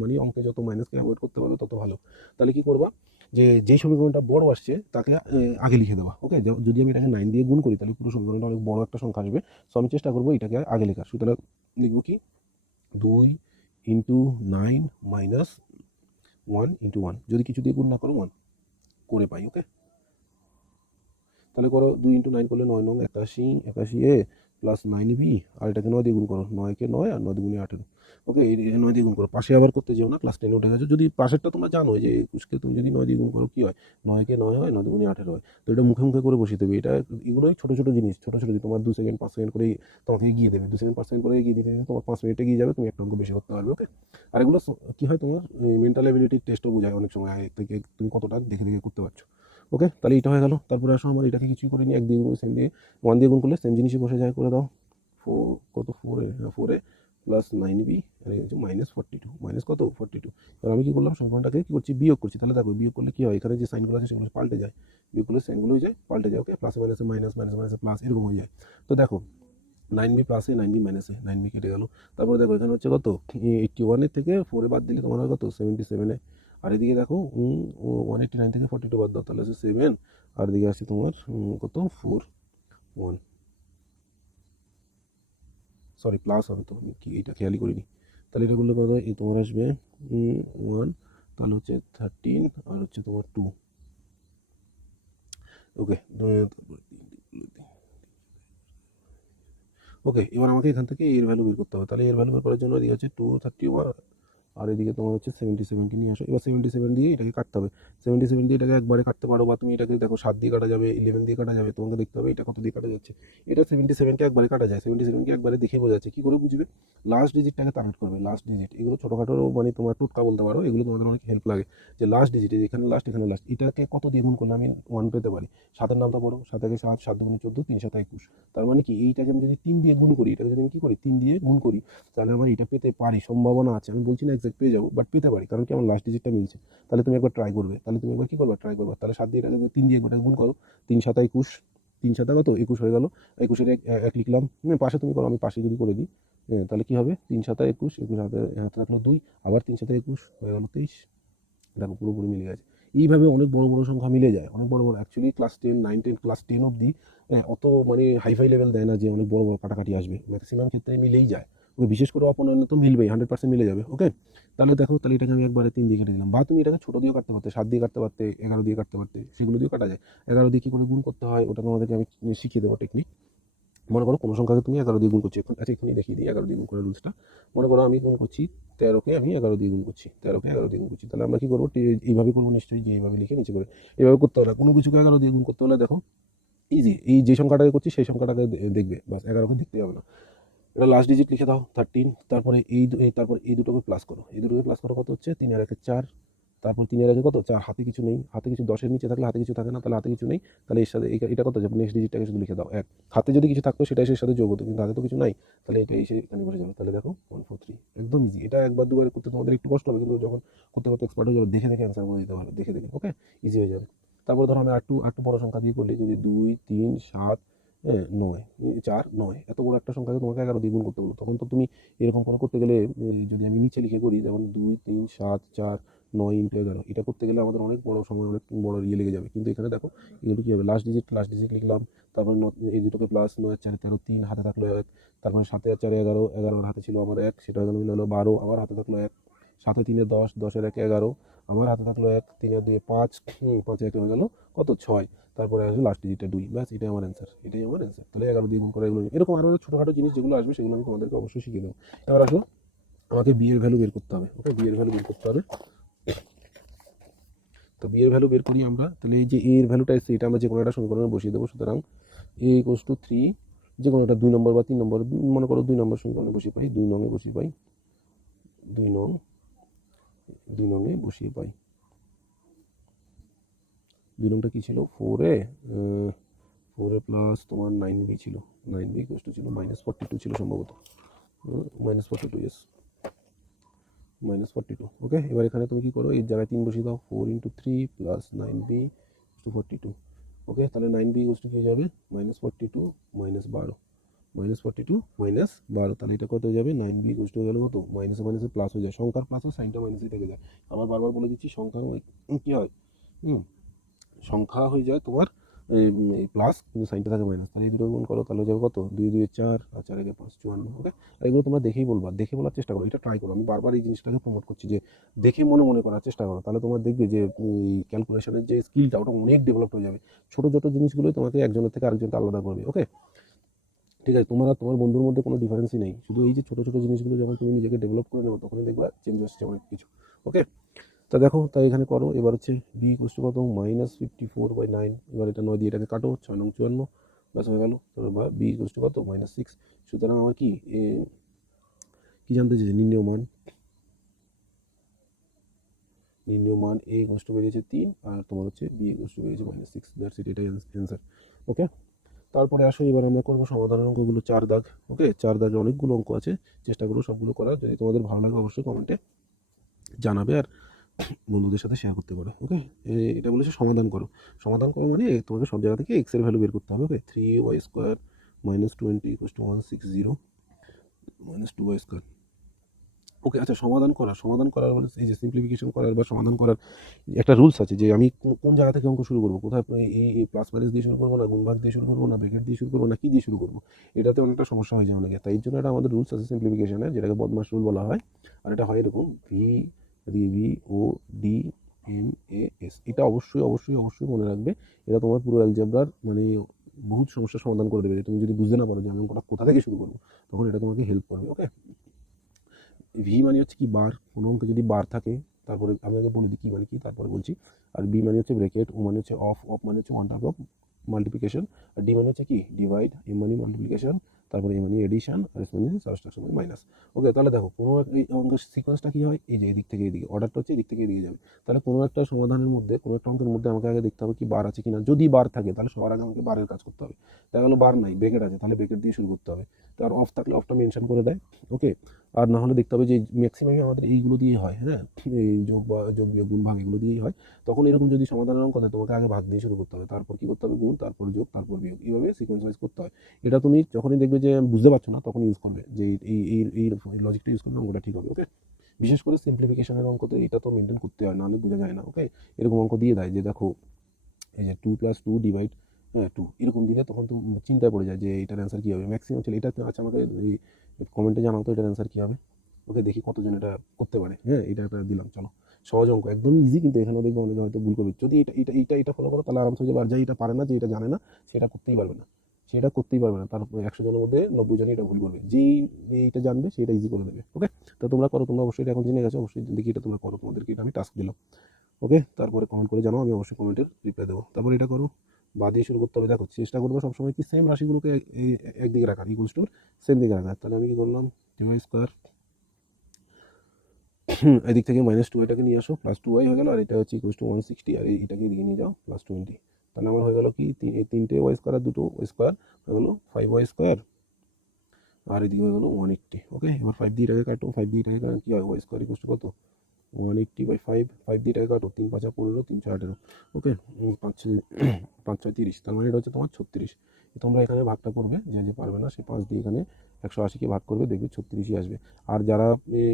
মানে অঙ্কে যত মাইনাসকে অ্যাভয়েড করতে পারবে তত ভালো। তাহলে কী করবা, যে যেই সমীকরণটা বড় আসছে তাকে আগে লিখে দেওয়া, ওকে। যদি আমি এটাকে 9 দিয়ে গুণ করি, তাহলে পুরো সমীকরণটা অনেক বড় একটা সংখ্যা আসবে, সো আমি চেষ্টা করবো এটাকে আগে লেখার। সুতরাং লিখবো কি 2 ইন্টু 9 মাইনাস 1 ইন্টু 1, যদি কিছু দিয়ে গুণ না করো 1 করে পাই, ওকে। তাহলে করো 2 ইন্টু 9 করলে 9 নং 81, 81 এ প্লাস 9b, আর এটাকে 9 দিয়ে গুণ করো, 9কে 9 আর 9 দুগুণে 18। ওকে, এই 9 দিয়ে গুণ করো, পাশে আবার করতে যেও না, ক্লাস 10 উঠে গেছে। যদি পাশেরটা তোমরা জানো যে 21কে তুমি যদি 9 দিয়ে গুণ করো কী হয়, 9কে 9 হয়, 9 দুগুণে 18 হয়। তো এটা মুখে মুখে করে বসিয়ে দেবে। এটা এগুলোই ছোটো ছোটো জিনিস, ছোটো ছোটো তোমার 2 সেকেন্ড 5 সেকেন্ড করে তোমাকে এগিয়ে দেবে, 2 সেকেন্ড 5 সেকেন্ড করে এগিয়ে দিতে দিতে তোমার 5 মিনিটে এগিয়ে যাবে, তুমি একটা অঙ্ক বেশি করতে পারবে। ওকে, আর এগুলো কী হয়, তোমার মেন্টাল অ্যাবিলিটির টেস্টও বোঝায় অনেক সময়, আগে থেকে তুমি কতটা দেখে দেখে করতে পারছো। ওকে, তাহলে এটা হয়ে গেল। তারপরে আসো আমার এটাকে কিছুই করিনি, 1 দিয়ে গুণ সেম দিয়ে 1 দিয়ে গুণ করলে সেম জিনিসই বসে যায়, করে দাও। 4 কত 4a, 4a প্লাস 9b, আর এই হচ্ছে -42, মাইনাস কত 42। এবার আমি কী করলাম, সমীকরণটাকে কী করছি, বিয়োগ করছি। তাহলে দেখো বিয়োগ করলে কী হয়, এখানে যে সাইনগুলো আছে সেগুলো পাল্টে যায়, বিয়োগ করলে সাইনগুলোই যায় পাল্টে যায়। ওকে, প্লাসে মাইনাসে মাইনাস, মাইনাসে মাইনাসে প্লাস, এরকম হয়ে যায়। তো দেখো 9b প্লাসে 9b মাইনাসে 9b কেটে গেল। তারপরে দেখো এখানে হচ্ছে কত, 81 থেকে 4 বাদ দিলে তোমার হয় কত 77। আর এদিকে দেখো 189 থেকে 42 বাদ দাও, তাহলে হচ্ছে 7, আর এদিকে আসছে তোমার কত 4 1, সরি প্লাস হবে তো, আমি কি এটা খেয়ালই করিনি। তাহলে এটা করলে কত, এই তোমার আসবে 1, তাহলে হচ্ছে 13, আর হচ্ছে তোমার 2। ওকে, ওকে, এবার আমাকে এখান থেকে এর ভ্যালু বের করতে হবে। তাহলে এর ভ্যালু বের করার জন্য এদিকে হচ্ছে 231, আর এদিকে তোমার হচ্ছে 77কে নিয়ে আসো। এবার 77 দিয়ে এটাকে কাটতে হবে, 77 দিয়ে এটাকে একবারে কাটতে পারো, বা তুমি এটাকে দেখো 7 দিয়ে কাটা যাবে, 11 দিয়ে কাটা যাবে, তোমাকে দেখতে হবে এটা কত দিয়ে কাটা যাচ্ছে। এটা 77কে একবারে কাটা যায়, 77কে একবারে দেখে বোঝা যাচ্ছে। কী করে বুঝবে, লাস্ট ডিজিটটাকে টার্গেট করবে, লাস্ট ডিজিট। এগুলো ছোটোখাটো মানে তোমার টোটকা বলতে পারো, এগুলো তোমাদের অনেক হেল্প লাগে, যে লাস্ট ডিজিট এখানে লাস্ট, এখানে লাস্ট, এটাকে কত দিয়ে গুণ করলে আমি 1 পেতে পারি। 7-এর নামটা পড়ো, 7 7, 7 দুগুণে 14, 3 7 21। তার মানে কি, এইটাকে আমি যদি 3 দিয়ে গুণ করি, এটাকে যদি আমি কী করি 3 দিয়ে গুণ করি, তাহলে আমার এটা পেতে পারি, সম্ভাবনা আছে। আমি বলছি না এক্সাক্ট পেয়ে যাবো, বাট পেতে পারি, কারণ কি আমার লাস্ট ডিজিটটা মিলছে। তাহলে তুমি একবার ট্রাই করবে, তাহলে তুমি একবার কী করবে, ট্রাই করবে। তাহলে 7 দিয়ে এটাকে 3 দিয়ে একবার গুণ করো, 3 7 21, 3 7 কত 21 হয়ে গেল। 21-এর 1 লিখলাম, পাশে তুমি করো, আমি পাশে যদি করে দিই, তাহলে কী হবে, 3 7 21, 21 হাতে হাতে থাকলো 2, আবার 3 7 21 হয়ে গেল 23। দেখো পুরোপুরি মিলে গেছে। এইভাবে অনেক বড় বড় সংখ্যা মিলে যায়, অনেক বড় বড়। অ্যাকচুয়ালি ক্লাস 10 9 10 ক্লাস 10 অবধি অত মানে হাইফাই লেভেল দেয় না যে অনেক বড় বড় কাটাকাটি আসবে, ম্যাক্সিমাম ক্ষেত্রে মিলেই যায়। ওকে, বিশেষ করে অপনয়নে তো মিলবেই, 100% মিলে যাবে। ওকে, তাহলে দেখো, তাহলে এটাকে আমি একবারে 3 দিয়ে কেটে দিলাম, বা তুমি এটাকে ছোটো দিয়েও কাটতে পারতে, 7 দিয়ে কাটতে পারতে, 11 দিয়ে কাটতে পারতে, সেগুলো দিয়েও কাটা যায়। 11 দিয়ে কী করে গুণ করতে হয় ওটা তোমাদেরকে আমি শিখিয়ে দেবো টেকনিক। মনে করো কোনো সংখ্যাকে তুমি 11 দিয়ে গুণ করছো, আচ্ছা এখানেই দেখিয়ে দিই 11 দিয়ে গুণ করার রুলসটা। মনে করো আমি গুণ করছি 13কে, আমি 11 দিয়ে গুণ করছি, 13কে 11 দিয়ে গুণ করছি। তাহলে আমরা কী করবো, এইভাবে করবো নিশ্চয়ই, যে এইভাবে লিখে নিচে করে এইভাবে করতে হবে। কোনো কিছুকে 11 দিয়ে গুণ করতে হলে দেখো ইজি, এই যে সংখ্যাটাকে করছি সেই সংখ্যাটাকে দেখবে, বাস 11কে দেখতে হবে না। এটা লাস্ট ডিজিট লিখে দাও 13, তারপরে তারপর এই দুটোকে প্লাস করো, এই দুটোকে প্লাস করো, কত হচ্ছে 3 আর 1 4, তারপর 3 আর 1 কত 4, হাতে কিছু নেই, হাতে কিছু 10-এর নিচে থাকলে হাতে কিছু থাকে না, তাহলে হাতে কিছু নেই, তাহলে এর সাথে এটা কত যাবে, নেক্সট ডিজিটটাকে শুধু লিখে দাও 1। হাতে যদি কিছু থাকতো সেটাই এর সাথে যোগ হতো, কিন্তু হাতে তো কিছু নাই, তাহলে এটা এসে এখানে বসে যাবে। তাহলে দেখো 143, একদম ইজি। এটা একবার দুবার করতে তোমাদের একটু কষ্ট হবে, কিন্তু যখন করতে করতে এক্সপার্ট হয়ে যাবে, দেখে দেখে অ্যান্সার করে দিতে পারো, দেখে দেখে। ওকে, ইজি হয়ে যাবে। তারপর ধরো আমি আটটু বড় সংখ্যা দিয়ে করলে, যদি 2 3 7 9 4 9, এত বড় একটা সংখ্যাকে তোমাকে 11 দিয়ে গুণ করতে বলো, তখন তো তুমি এরকম করে করতে গেলে, যদি আমি নিচে লিখে করি, যেমন 2 3 7 4 9 × 11, এটা করতে গেলে আমাদের অনেক বড় সময়, অনেক বড় লেগে যাবে। কিন্তু এখানে দেখো এগুলো কী হবে, লাস্ট ডিজিট লিখলাম, তারপর এই দুটোকে প্লাস, 9 4 13, 3 হাতে থাকলো 1, তারপরে 7 4 11, 11 হাতে ছিল আমার 1, সেটা হলো 12, আবার হাতে থাকলো 1, 7 3 10, 10 1 11, আমার হাতে থাকলো 1, 3 2 5, 5 1 হয়ে গেল কত 6, তারপরে আসবে লাস্ট ডিজিটটা 2, ব্যাস এটাই আমার অ্যান্সার, এটাই আমার অ্যান্সার। তাহলে 11 দিয়ে গুণ করা, এগুলো এরকম আরও ছোটোখাটো জিনিস যেগুলো আসবে সেগুলো আমি তোমাদেরকে অবশ্যই শিখিয়ে দেবো। এবার আসো, আমাকে বি এর ভ্যালু বের করতে হবে। ওকে, বি এর ভ্যালু বের করতে হবে। তো বি এর ভ্যালু বের করি আমরা, তাহলে এই যে এ এর ভ্যালুটা এসছে, এটা আমরা যে কোনো একটা সমীকরণে বসিয়ে দেবো। সুতরাং a = 3, যে কোনো একটা 2 নম্বর বা 3 নম্বর, মনে করো 2 নম্বর সমীকরণে বসিয়ে পাই, 2 নং এ বসিয়ে পাই, 2 নং এ বসিয়ে পাই। 2 নংটা কী ছিল, 4a, 4a প্লাস তোমার 9b ছিল, 9b ছিল -42 ছিল সম্ভবত, -42, ইয়েস -42। ওকে, এবার এখানে তুমি কী করো, এই জায়গায় 3 বসিয়ে দাও, 4 × 3 প্লাস 9b = 42। ওকে, তাহলে 9b = কী যাবে, -42 -12, -42 -12, তাহলে এটা কত হয়ে যাবে, 9b = গেল কত, মাইনাসে মাইনাসে প্লাস হয়ে যায়, সংখ্যার প্লাসের সাইনটা মাইনাসে থেকে যায়। আবার বারবার বলে দিচ্ছি, সংখ্যা কী হয়, সংখ্যা হয়ে যায় তোমার এই প্লাস, কিন্তু সাইনটা থাকে মাইনাস। তাহলে এই দুটো গুণ করো, তাহলে যাবে কত, 2 2 4, আর 4 5 54। ওকে, আর এগুলো তোমরা দেখেই বলবা, দেখে বলার চেষ্টা করো, এটা ট্রাই করো। আমি বারবার এই জিনিসটাকে প্রমোট করছি যে দেখে মনে মনে করার চেষ্টা করো, তাহলে তোমার দেখবে যে এই ক্যালকুলেশনের যে স্কিলটা ওটা অনেক ডেভেলপ হয়ে যাবে। ছোটো যত জিনিসগুলোই তোমাকে একজনের থেকে আরেকজনকে আলাদা করবে। ওকে, ঠিক আছে, তোমার আর তোমার বন্ধুর মধ্যে কোনো ডিফারেন্সই নেই, শুধু এই যে ছোটো ছোটো জিনিসগুলো যখন তুমি নিজেকে ডেভেলপ করে নেবো তখনই দেখবা চেঞ্জ আসছে অনেক কিছু। ওকে, তা দেখো, তাই এখানে করো। এবার হচ্ছে বি ইকুয়াল টু কত, -54/9। এবার এটা 9 দিয়ে এটাকে কাটো, 6×9 = 54, ব্যাস হয়ে গেল। তারপর বি ইকুয়াল টু কত, -6। সুতরাং আমার কি কি জানতে চেয়েছে, নির্ণেয় মান। নির্ণেয় মান এ ইকুয়াল টু বেরিয়েছে 3, আর তোমার হচ্ছে বি ইকুয়াল টু বেরিয়েছে -6। দ্যাটস ইট, এটাই অ্যান্সার। ওকে, তারপরে আসো এবার আমরা করবো সমাধানের অঙ্কগুলো, 4 দাগ। ওকে, 4 দাগে অনেকগুলো অঙ্ক আছে, চেষ্টা করবো সবগুলো করার। যদি তোমাদের ভালো লাগে অবশ্যই কমেন্টে জানাবে, আর বন্ধুদের সাথে শেয়ার করতে পারো। ওকে, এটা বলেছে সমাধান করো। সমাধান করো মানে তোমাকে সব জায়গা থেকে এক্স এর ভ্যালু বের করতে হবে। ওকে, 3y² -20 = 160 -2y²। ওকে, আচ্ছা, সমাধান করার মানে এই যে সিম্পলিফিকেশন করার বা সমাধান করার একটা রুলস আছে, যে আমি কোন জায়গা থেকে অঙ্ক শুরু করবো, কোথায় এই প্লাস মাইনাস দিয়ে শুরু করবো, না গুণ ভাগ দিয়ে শুরু করবো, না ব্র্যাকেট দিয়ে শুরু করবো, না কি দিয়ে শুরু করবো, এটাতে অনেকটা সমস্যা হয়ে যায় অনেকে। তাই জন্য এটা আমাদের রুলস আছে সিম্পলিফিকেশনের, যেটাকে বদমাশ রুল বলা হয়। আর এটা হয় এরকম, VODMAS। এটা অবশ্যই অবশ্যই অবশ্যই মনে রাখবে। এটা তোমার পুরো অ্যালজেব্রার মানে বহুত সমস্যার সমাধান করে দেবে। তুমি যদি বুঝতে না পারো যে আমি অঙ্কটা কোথা থেকে শুরু করবো, তখন এটা তোমাকে হেল্প করবে। ওকে, ভি মানে হচ্ছে কি, বার। কোনো অঙ্কে যদি বার থাকে, তারপরে আমি আগে বলে দিই কী মানে কি, তারপরে বলছি। আর বি মানে হচ্ছে ব্র্যাকেট, ও মানে হচ্ছে অফ, অফ মানে হচ্ছে ওয়ান টাইপ অফ মাল্টিপ্লিকেশন, আর ডি মানে হচ্ছে কি ডিভাইড, এম মানে মাল্টিপ্লিকেশন, তারপরে এ মানে এডিশন, আর এস মানে সাবট্রাকশন মানে মাইনাস। ওকে, তাহলে দেখো কোনো এই অঙ্কের সিকোয়েন্সটা কী হয়, এই যে এদিক থেকে এদিকে অর্ডারটা হচ্ছে এদিক থেকে এদিকে যাবে। তাহলে কোনো একটা সমাধানের মধ্যে, কোনো একটা অঙ্কের মধ্যে আমাকে আগে দেখতে হবে কি বার আছে কিনা। যদি বার থাকে তাহলে সবার আগে আমাকে বারের কাজ করতে হবে। দেখা গেলো বার নাই, ব্র্যাকেট আছে, তাহলে ব্র্যাকেট দিয়ে শুরু করতে হবে। তার অফ থাকলে অফটা মেনশন করে দেয়। ওকে, আর না হলে দেখতে হবে যে ম্যাক্সিমামই আমাদের এইগুলো দিয়ে হয়, হ্যাঁ, এই যোগ বা যোগ বিয়োগ গুণ ভাগ এগুলো দিয়েই হয়। তখন এরকম যদি সমাধানের অঙ্ক হয়, তোমাকে আগে ভাগ দিয়ে শুরু করতে হবে, তারপর কি করতে হবে, গুণ, তারপর যোগ, তারপর বিয়োগ, এইভাবে সিকোয়েন্স ওয়াইজ করতে হয়। এটা তুমি যখনই দেখবে যে বুঝতে পারছো না, তখন ইউজ করবে, যে এই লজিকটা ইউজ করলে অঙ্কটা ঠিক হবে। ওকে, বিশেষ করে সিম্পলিফিকেশনের অঙ্কতে এটা তো মেনটেন করতে হয়, নাহলে বোঝা যায় না। ওকে, এরকম অঙ্ক দিয়ে দেয় যে দেখো এই যে 2 + 2 ডিভাইড 2 এরকম দিলে তখন তো চিন্তায় পড়ে যায় যে এটার অ্যান্সার কী হবে। ম্যাক্সিমাম ছেলে এটা, আচ্ছা আমাকে এই কমেন্টে জানাও তো এটার অ্যান্সার কী হবে। ওকে, দেখি কতজন এটা করতে পারে। হ্যাঁ, এটা একটা দিলাম, চলো। সহজ অঙ্ক, একদমই ইজি, কিন্তু এখানেও দেখবো অনেকে হয়তো ভুল করবে। যদি এটা ফলো করো, তাহলে আরামসে হয়ে যাবে। আর যে এটা পারে না, যে এটা জানে না, সেটা করতেই পারবে না। সেটা করতেই পারবে না, তার 100 জনের মধ্যে 90 জনই এটা ভুল করবে। যেই এইটা জানবে সেটা ইজি করে দেবে। ওকে, তো তোমরা করো, তোমরা অবশ্যই এটা এখন জেনে গেছো, অবশ্যই দেখি এটা তোমরা করো, তোমাদেরকে এটা আমি টাস্ক দিলাম। ওকে, তারপরে কমেন্ট করে জানাও, আমি অবশ্যই কমেন্টের রিপ্লাই দেবো। তারপরে এটা করো, বা দিয়ে শুরু করতে হবে। দেখো, চেষ্টা করবো সবসময় কি সেম রাশিগুলোকে একদিকে রাখার, ইকুয়ালস টু সেম দিকে রাখার। তাহলে আমি কি করলাম, 2y², এদিক থেকে -2এটাকে নিয়ে আসো, +2y হয়ে গেল, আর এটা হচ্ছে ইকুয়ালস টু 160, আর এটাকে এদিকে নিয়ে যাও +20। তাহলে আমার হয়ে গেল কি, তিনটে y² আর দুটো y² হয়ে গেলো 5y², আর এদিকে হয়ে গেলো 180। ওকে, এবার 5 দিয়ে এটাকে কাটো, 5 দিয়ে এটাকে কী হয়, y² ইকুয়ালস টু কত, 180/5। 5 দিয়ে এটাকে কাটো, 3 × 5 = 15, 3 × 6 = 18। ওকে, 5 × 6 = 30, তার মানে এটা হচ্ছে তোমার 36। তোমরা এখানে ভাগটা করবে, যে যে পারবে না সে 5 দিয়ে এখানে 180কে ভাগ করবে, দেখবে 36ই আসবে। আর যারা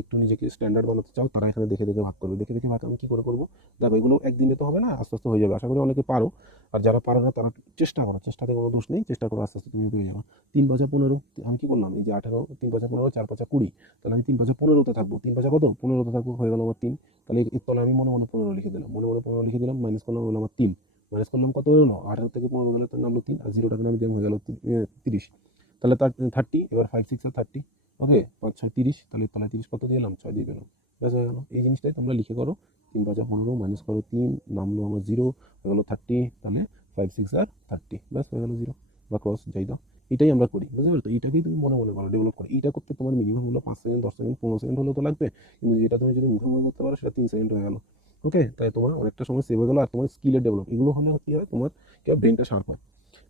একটু নিজেকে স্ট্যান্ডার্ড বানাতে চাও, তারা এখানে দেখে দেখে ভাগ করবে। দেখে দেখে ভাগ আমি কী করে করবো, দেখো এগুলো একদিনে তো হবে না, আস্তে আস্তে হয়ে যাবে। আশা করি অনেকে পারো। আর যারা পারো না, তারা চেষ্টা করো, চেষ্টাতে কোনো দোষ নেই, চেষ্টা করো, আস্তে আস্তে তুমি পেয়ে যাবে। 3 × 5 = 15, আমি কী করলাম, এই যে 18, 3 × 5 = 15, 4 × 5 = 20। তাহলে আমি 3 × 5 = 15তে থাকবো, 3 × 5 কত, 15তে থাকবো, হয়ে গেল আমার 3। তাহলে এর তলে আমি মনে মনে 15 লিখে দিলাম, মনে মনে 15 লিখে দিলাম, মাইনাস করলাম, হলো আমার 3। মাইনাস করলাম, কত হলো, 18 থেকে 15 গেলে তার নামলো 3, আর 0টাকে আমি দিলাম, হয়ে গেল 30। তাহলে তার 30, এবার 5 6 30। ওকে, 5 6 30, তাহলে 30 কত দিয়ে এলাম, 6 দিয়ে পেলাম, ব্যাস হয়ে গেল। এই জিনিসটাই তোমরা লিখে করো, 3 × 5 = 15, মাইনাস করো 3, নামলো আমার 0, হয়ে গেলো 30। তাহলে 5 6 30, ব্যাস হয়ে গেলো 0, বা ক্রস যাই দাও। এটাই আমরা করি, বুঝতে পারছো? এইটাকেই তুমি মনে মনে করো, ডেভেলপ করো। এইটা করতে তোমার মিনিমাম হলো 5 সেকেন্ড, 10 সেকেন্ড, 15 সেকেন্ড হলেও তো লাগবে। কিন্তু যেটা তুমি যদি মুখে মুখে করতে পারো, সেটা 3 সেকেন্ড হয়ে গেল। ওকে, তাই তোমার অনেকটা সময় সেভ হয়ে গেলো, আর তোমার স্কিলের ডেভেলপ, এগুলো হলে কী হয়, তোমার কি হয়, ব্রেনটা শার্প হয়।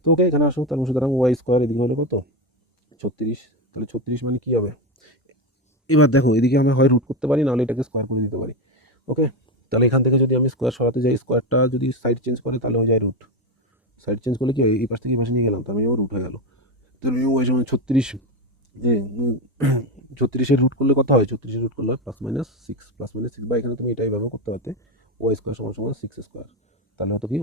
তো ওকে, এখানে আসো, তাহলে সুতরাং y² এদিকে হলে কত, 36। তাহলে 36 মানে কী হবে, এবার দেখো এদিকে আমি হয় রুট করতে পারি, নাহলে এটাকে স্কোয়ার করে দিতে পারি। ওকে, তাহলে এখান থেকে যদি আমি স্কোয়ার সরাতে যাই, স্কোয়ারটা যদি সাইড চেঞ্জ করে, তাহলে হয়ে যায় রুট। সাইড চেঞ্জ করলে কি হয়, এই পাশ থেকে এই পাশে নিয়ে গেলাম, তার মানে রুট হয়ে গেল। তাহলে y সমান 36, 36-এর রুট করলে কত হয়, 36-এর রুট করলে +-6, +-6, বা এখানে তুমি এটাই ব্যবহার করতে পারতে, y² = 6²। তাহলে হয়তো কি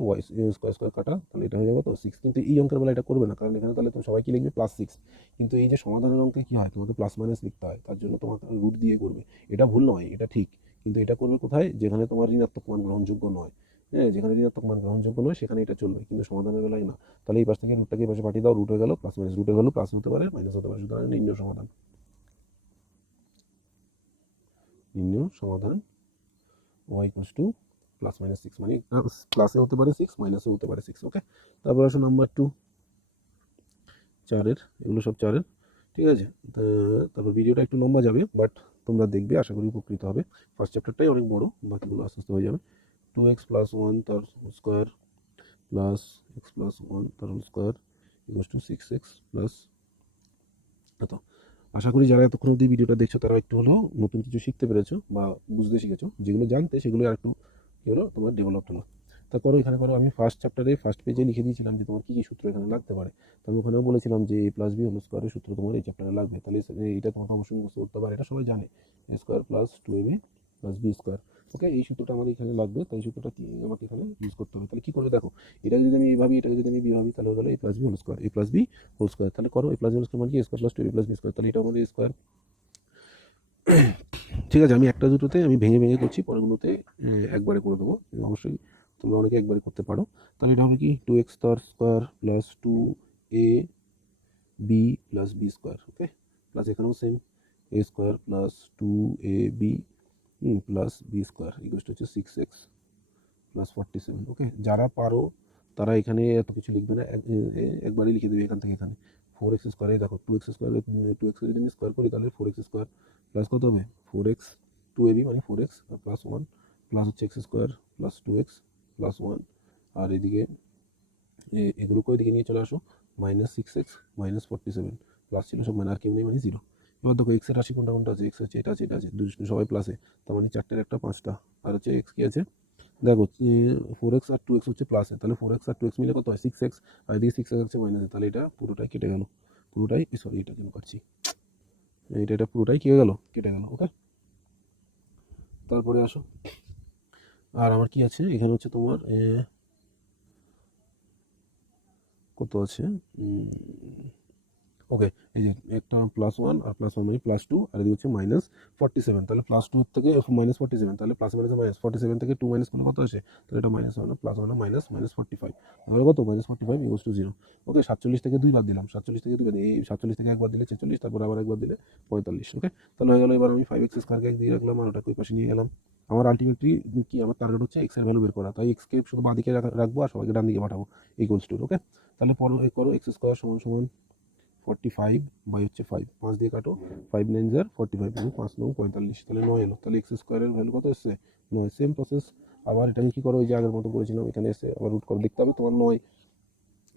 y² কাটা, তাহলে এটা হয়ে যাবে তো 6। কিন্তু এই অঙ্কের বেলা এটা করবে না, কারণ এখানে তাহলে তুমি সবাই কি লিখবে, +6। কিন্তু এই যে সমাধানের অঙ্কে কী হয়, তোমাকে প্লাস লিখতে হয়, তার জন্য তোমাকে রুট দিয়ে করবে। এটা ভুল নয়, এটা ঠিক, কিন্তু এটা করবে কোথায়, যেখানে তোমার ঋণাত্মক মান গ্রহণযোগ্য নয়। হ্যাঁ, যেখানে ঋণাত্মক মান গ্রহণযোগ্য নয় সেখানে এটা চলবে, কিন্তু সমাধানের বেলায় না। তাহলে এই পাশ থেকে রুটটাকে এই পাশে পাঠিয়ে দাও, রুট হয়ে গেল প্লাস মাইনাস, রুটের ভ্যালু প্লাস হতে পারে মাইনাস হতে পারে, সুতরাং নির্ণয় সমাধান, নির্ণয় সমাধান y equals to plus minus 6, মানে প্লাসে হতে পারে 6, মাইনাসে হতে পারে 6। ওকে, তারপর আসো নাম্বার 2, 4-এর, এগুলো সব 4-এর, ঠিক আছে। তারপর ভিডিওটা একটু লম্বা যাবে, বাট তোমরা দেখবে, আশা করি উপকৃত হবে। ফার্স্ট চ্যাপ্টারটাই অনেক বড়, বাকিগুলো আস্তে আস্তে হয়ে যাবে। 2x প্লাস 1 তার স্কোয়ার প্লাস x প্লাস 1 তার whole square equals to 6x plus এত। আশা করি যারা এতক্ষণ অবধি ভিডিওটা দেখছো তারা একটু হলেও নতুন কিছু শিখতে পেরেছো বা বুঝতে শিখেছো, যেগুলো জানতে সেগুলো আর একটু কী হলো তোমার ডেভেলপ হলো। তা করো, এখানে করো। আমি ফার্স্ট চ্যাপ্টারে ফার্স্ট পেজে লিখে দিয়েছিলাম যে তোমার কী কী সূত্র এখানে লাগতে পারে। তো আমি ওখানেও বলেছিলাম যে a প্লাস বি হোল স্কোয়ারের সূত্র তোমার এই চ্যাপ্টারে লাগবে, তাহলে এটা তোমাকে অবশ্যই মুখস্থ করতে পারে, এটা সবাই জানে, a square plus 2ab plus B square. Okay, এই সূত্রটা আমার এখানে লাগবে, তাই এই সূত্রটা আমাকে এখানে ইউজ করতে হবে। তাহলে কী করবে দেখো, এটা যদি আমি ভাবি, এটা যদি আমি বি ভাবি, তাহলে হয়ে গেলো a plus b whole square, a plus b whole square. তাহলে করো, a plus b whole square মানে কি, a square plus 2ab plus B square, তাহলে এটা আমাদের স্কোয়ার। ঠিক আছে, আমি একটা দুটোতে আমি ভেঙে ভেঙে করছি, পরেরগুলোতে একবারে করে দেবো, অবশ্যই তোমরা অনেকে একবারে করতে পারো। তাহলে এটা হবে কি 2x তার square plus 2ab plus B square. Okay, plus এখানেও same a square plus 2ab plus B square equal হচ্ছে 6x প্লাস 47। ওকে, যারা পারো তারা এখানে এত কিছু লিখবে না, একবারই লিখে দেবে এখান থেকে এখানে 4x স্কোয়ারে দেখো 2x স্কোয়ার, 2x যদি আমি স্কোয়ার করি তাহলে 4x স্কোয়ার প্লাস কত হবে 4x 2ab মানে 4x প্লাস 1 প্লাস হচ্ছে x square plus 2x plus 1, আর এদিকে এগুলোকে এদিকে নিয়ে চলে আসো, মাইনাস 6x মাইনাস 47, প্লাস ছিল সব, মানে আর কেউ নেই মানে 0। এবার দেখো এক্সের রাশি কোনটা কোনটা আছে, এক্স হচ্ছে এটা আছে, এটা আছে, সবাই প্লাসে, তার মানে 4টের একটা 5টা, আর হচ্ছে এক্স কি আছে দেখো 4x আর 2x হচ্ছে প্লাসে, তাহলে 4x আর 2x মিলে কত হয় 6x, আর এদিকে 6x হচ্ছে মাইনাসে, তাহলে এটা পুরোটাই কেটে গেল, পুরোটাই সরি এটা কেন কাটছি, এটা পুরোটাই কি হয়ে গেল, কেটে গেল। ওকে, তারপরে আসো, আর আমার কি আছে এখানে হচ্ছে তোমার কত আছে, ওকে, এই যে একটা প্লাস 1 আর প্লাস 1 মানে প্লাস 2, আর এদিকে হচ্ছে মাইনাস 47, তাহলে প্লাস 2 থেকে মাইনাস 47, তাহলে প্লাস মাইনাস মাইনাস 47 থেকে 2 মাইনাস করলে কত আসে, তাহলে এটা মাইনাস হবে না, প্লাস হবে না, মাইনাস মাইনাস 45, তাহলে কত মাইনাস 45 ইকুয়ালস টু 0। ওকে, 47 থেকে 2 বাদ দিলাম, 47 থেকে 2 বাদ এই 47 থেকে একবার দিলে 46, তারপর আবার একবার দিলে 45। ওকে, তাহলে হয়ে গেল। এবার আমি 5x স্কোয়ারকে এক দিয়ে রাখলাম আর ওটাকে ওই পাশে নিয়ে গেলাম। আমার আলটিমেটলি কি, আমার টার্গেট হচ্ছে x এর ভ্যালু বের করা, তাই x কে শুধু বাঁ দিকে রাখবো আর সবাইকে ডান দিকে পাঠাবো ইকুয়ালস টু। ওকে, তাহলে পরে করো x স্কোয়ার সমান সমান 45 বাই হচ্ছে 5, 5 দিয়ে কাটো, 5 9 jar 45 এবং 5 9 45, তাহলে 9 এলো, তাহলে এক্স স্কোয়ারের ভ্যালু কত এসছে 9। সেম প্রসেস আবার এটাকে কি করো, ওই যে আগের মতো করেছিলাম, এখানে এসে আবার রুট করে দেখতে হবে তোমার 9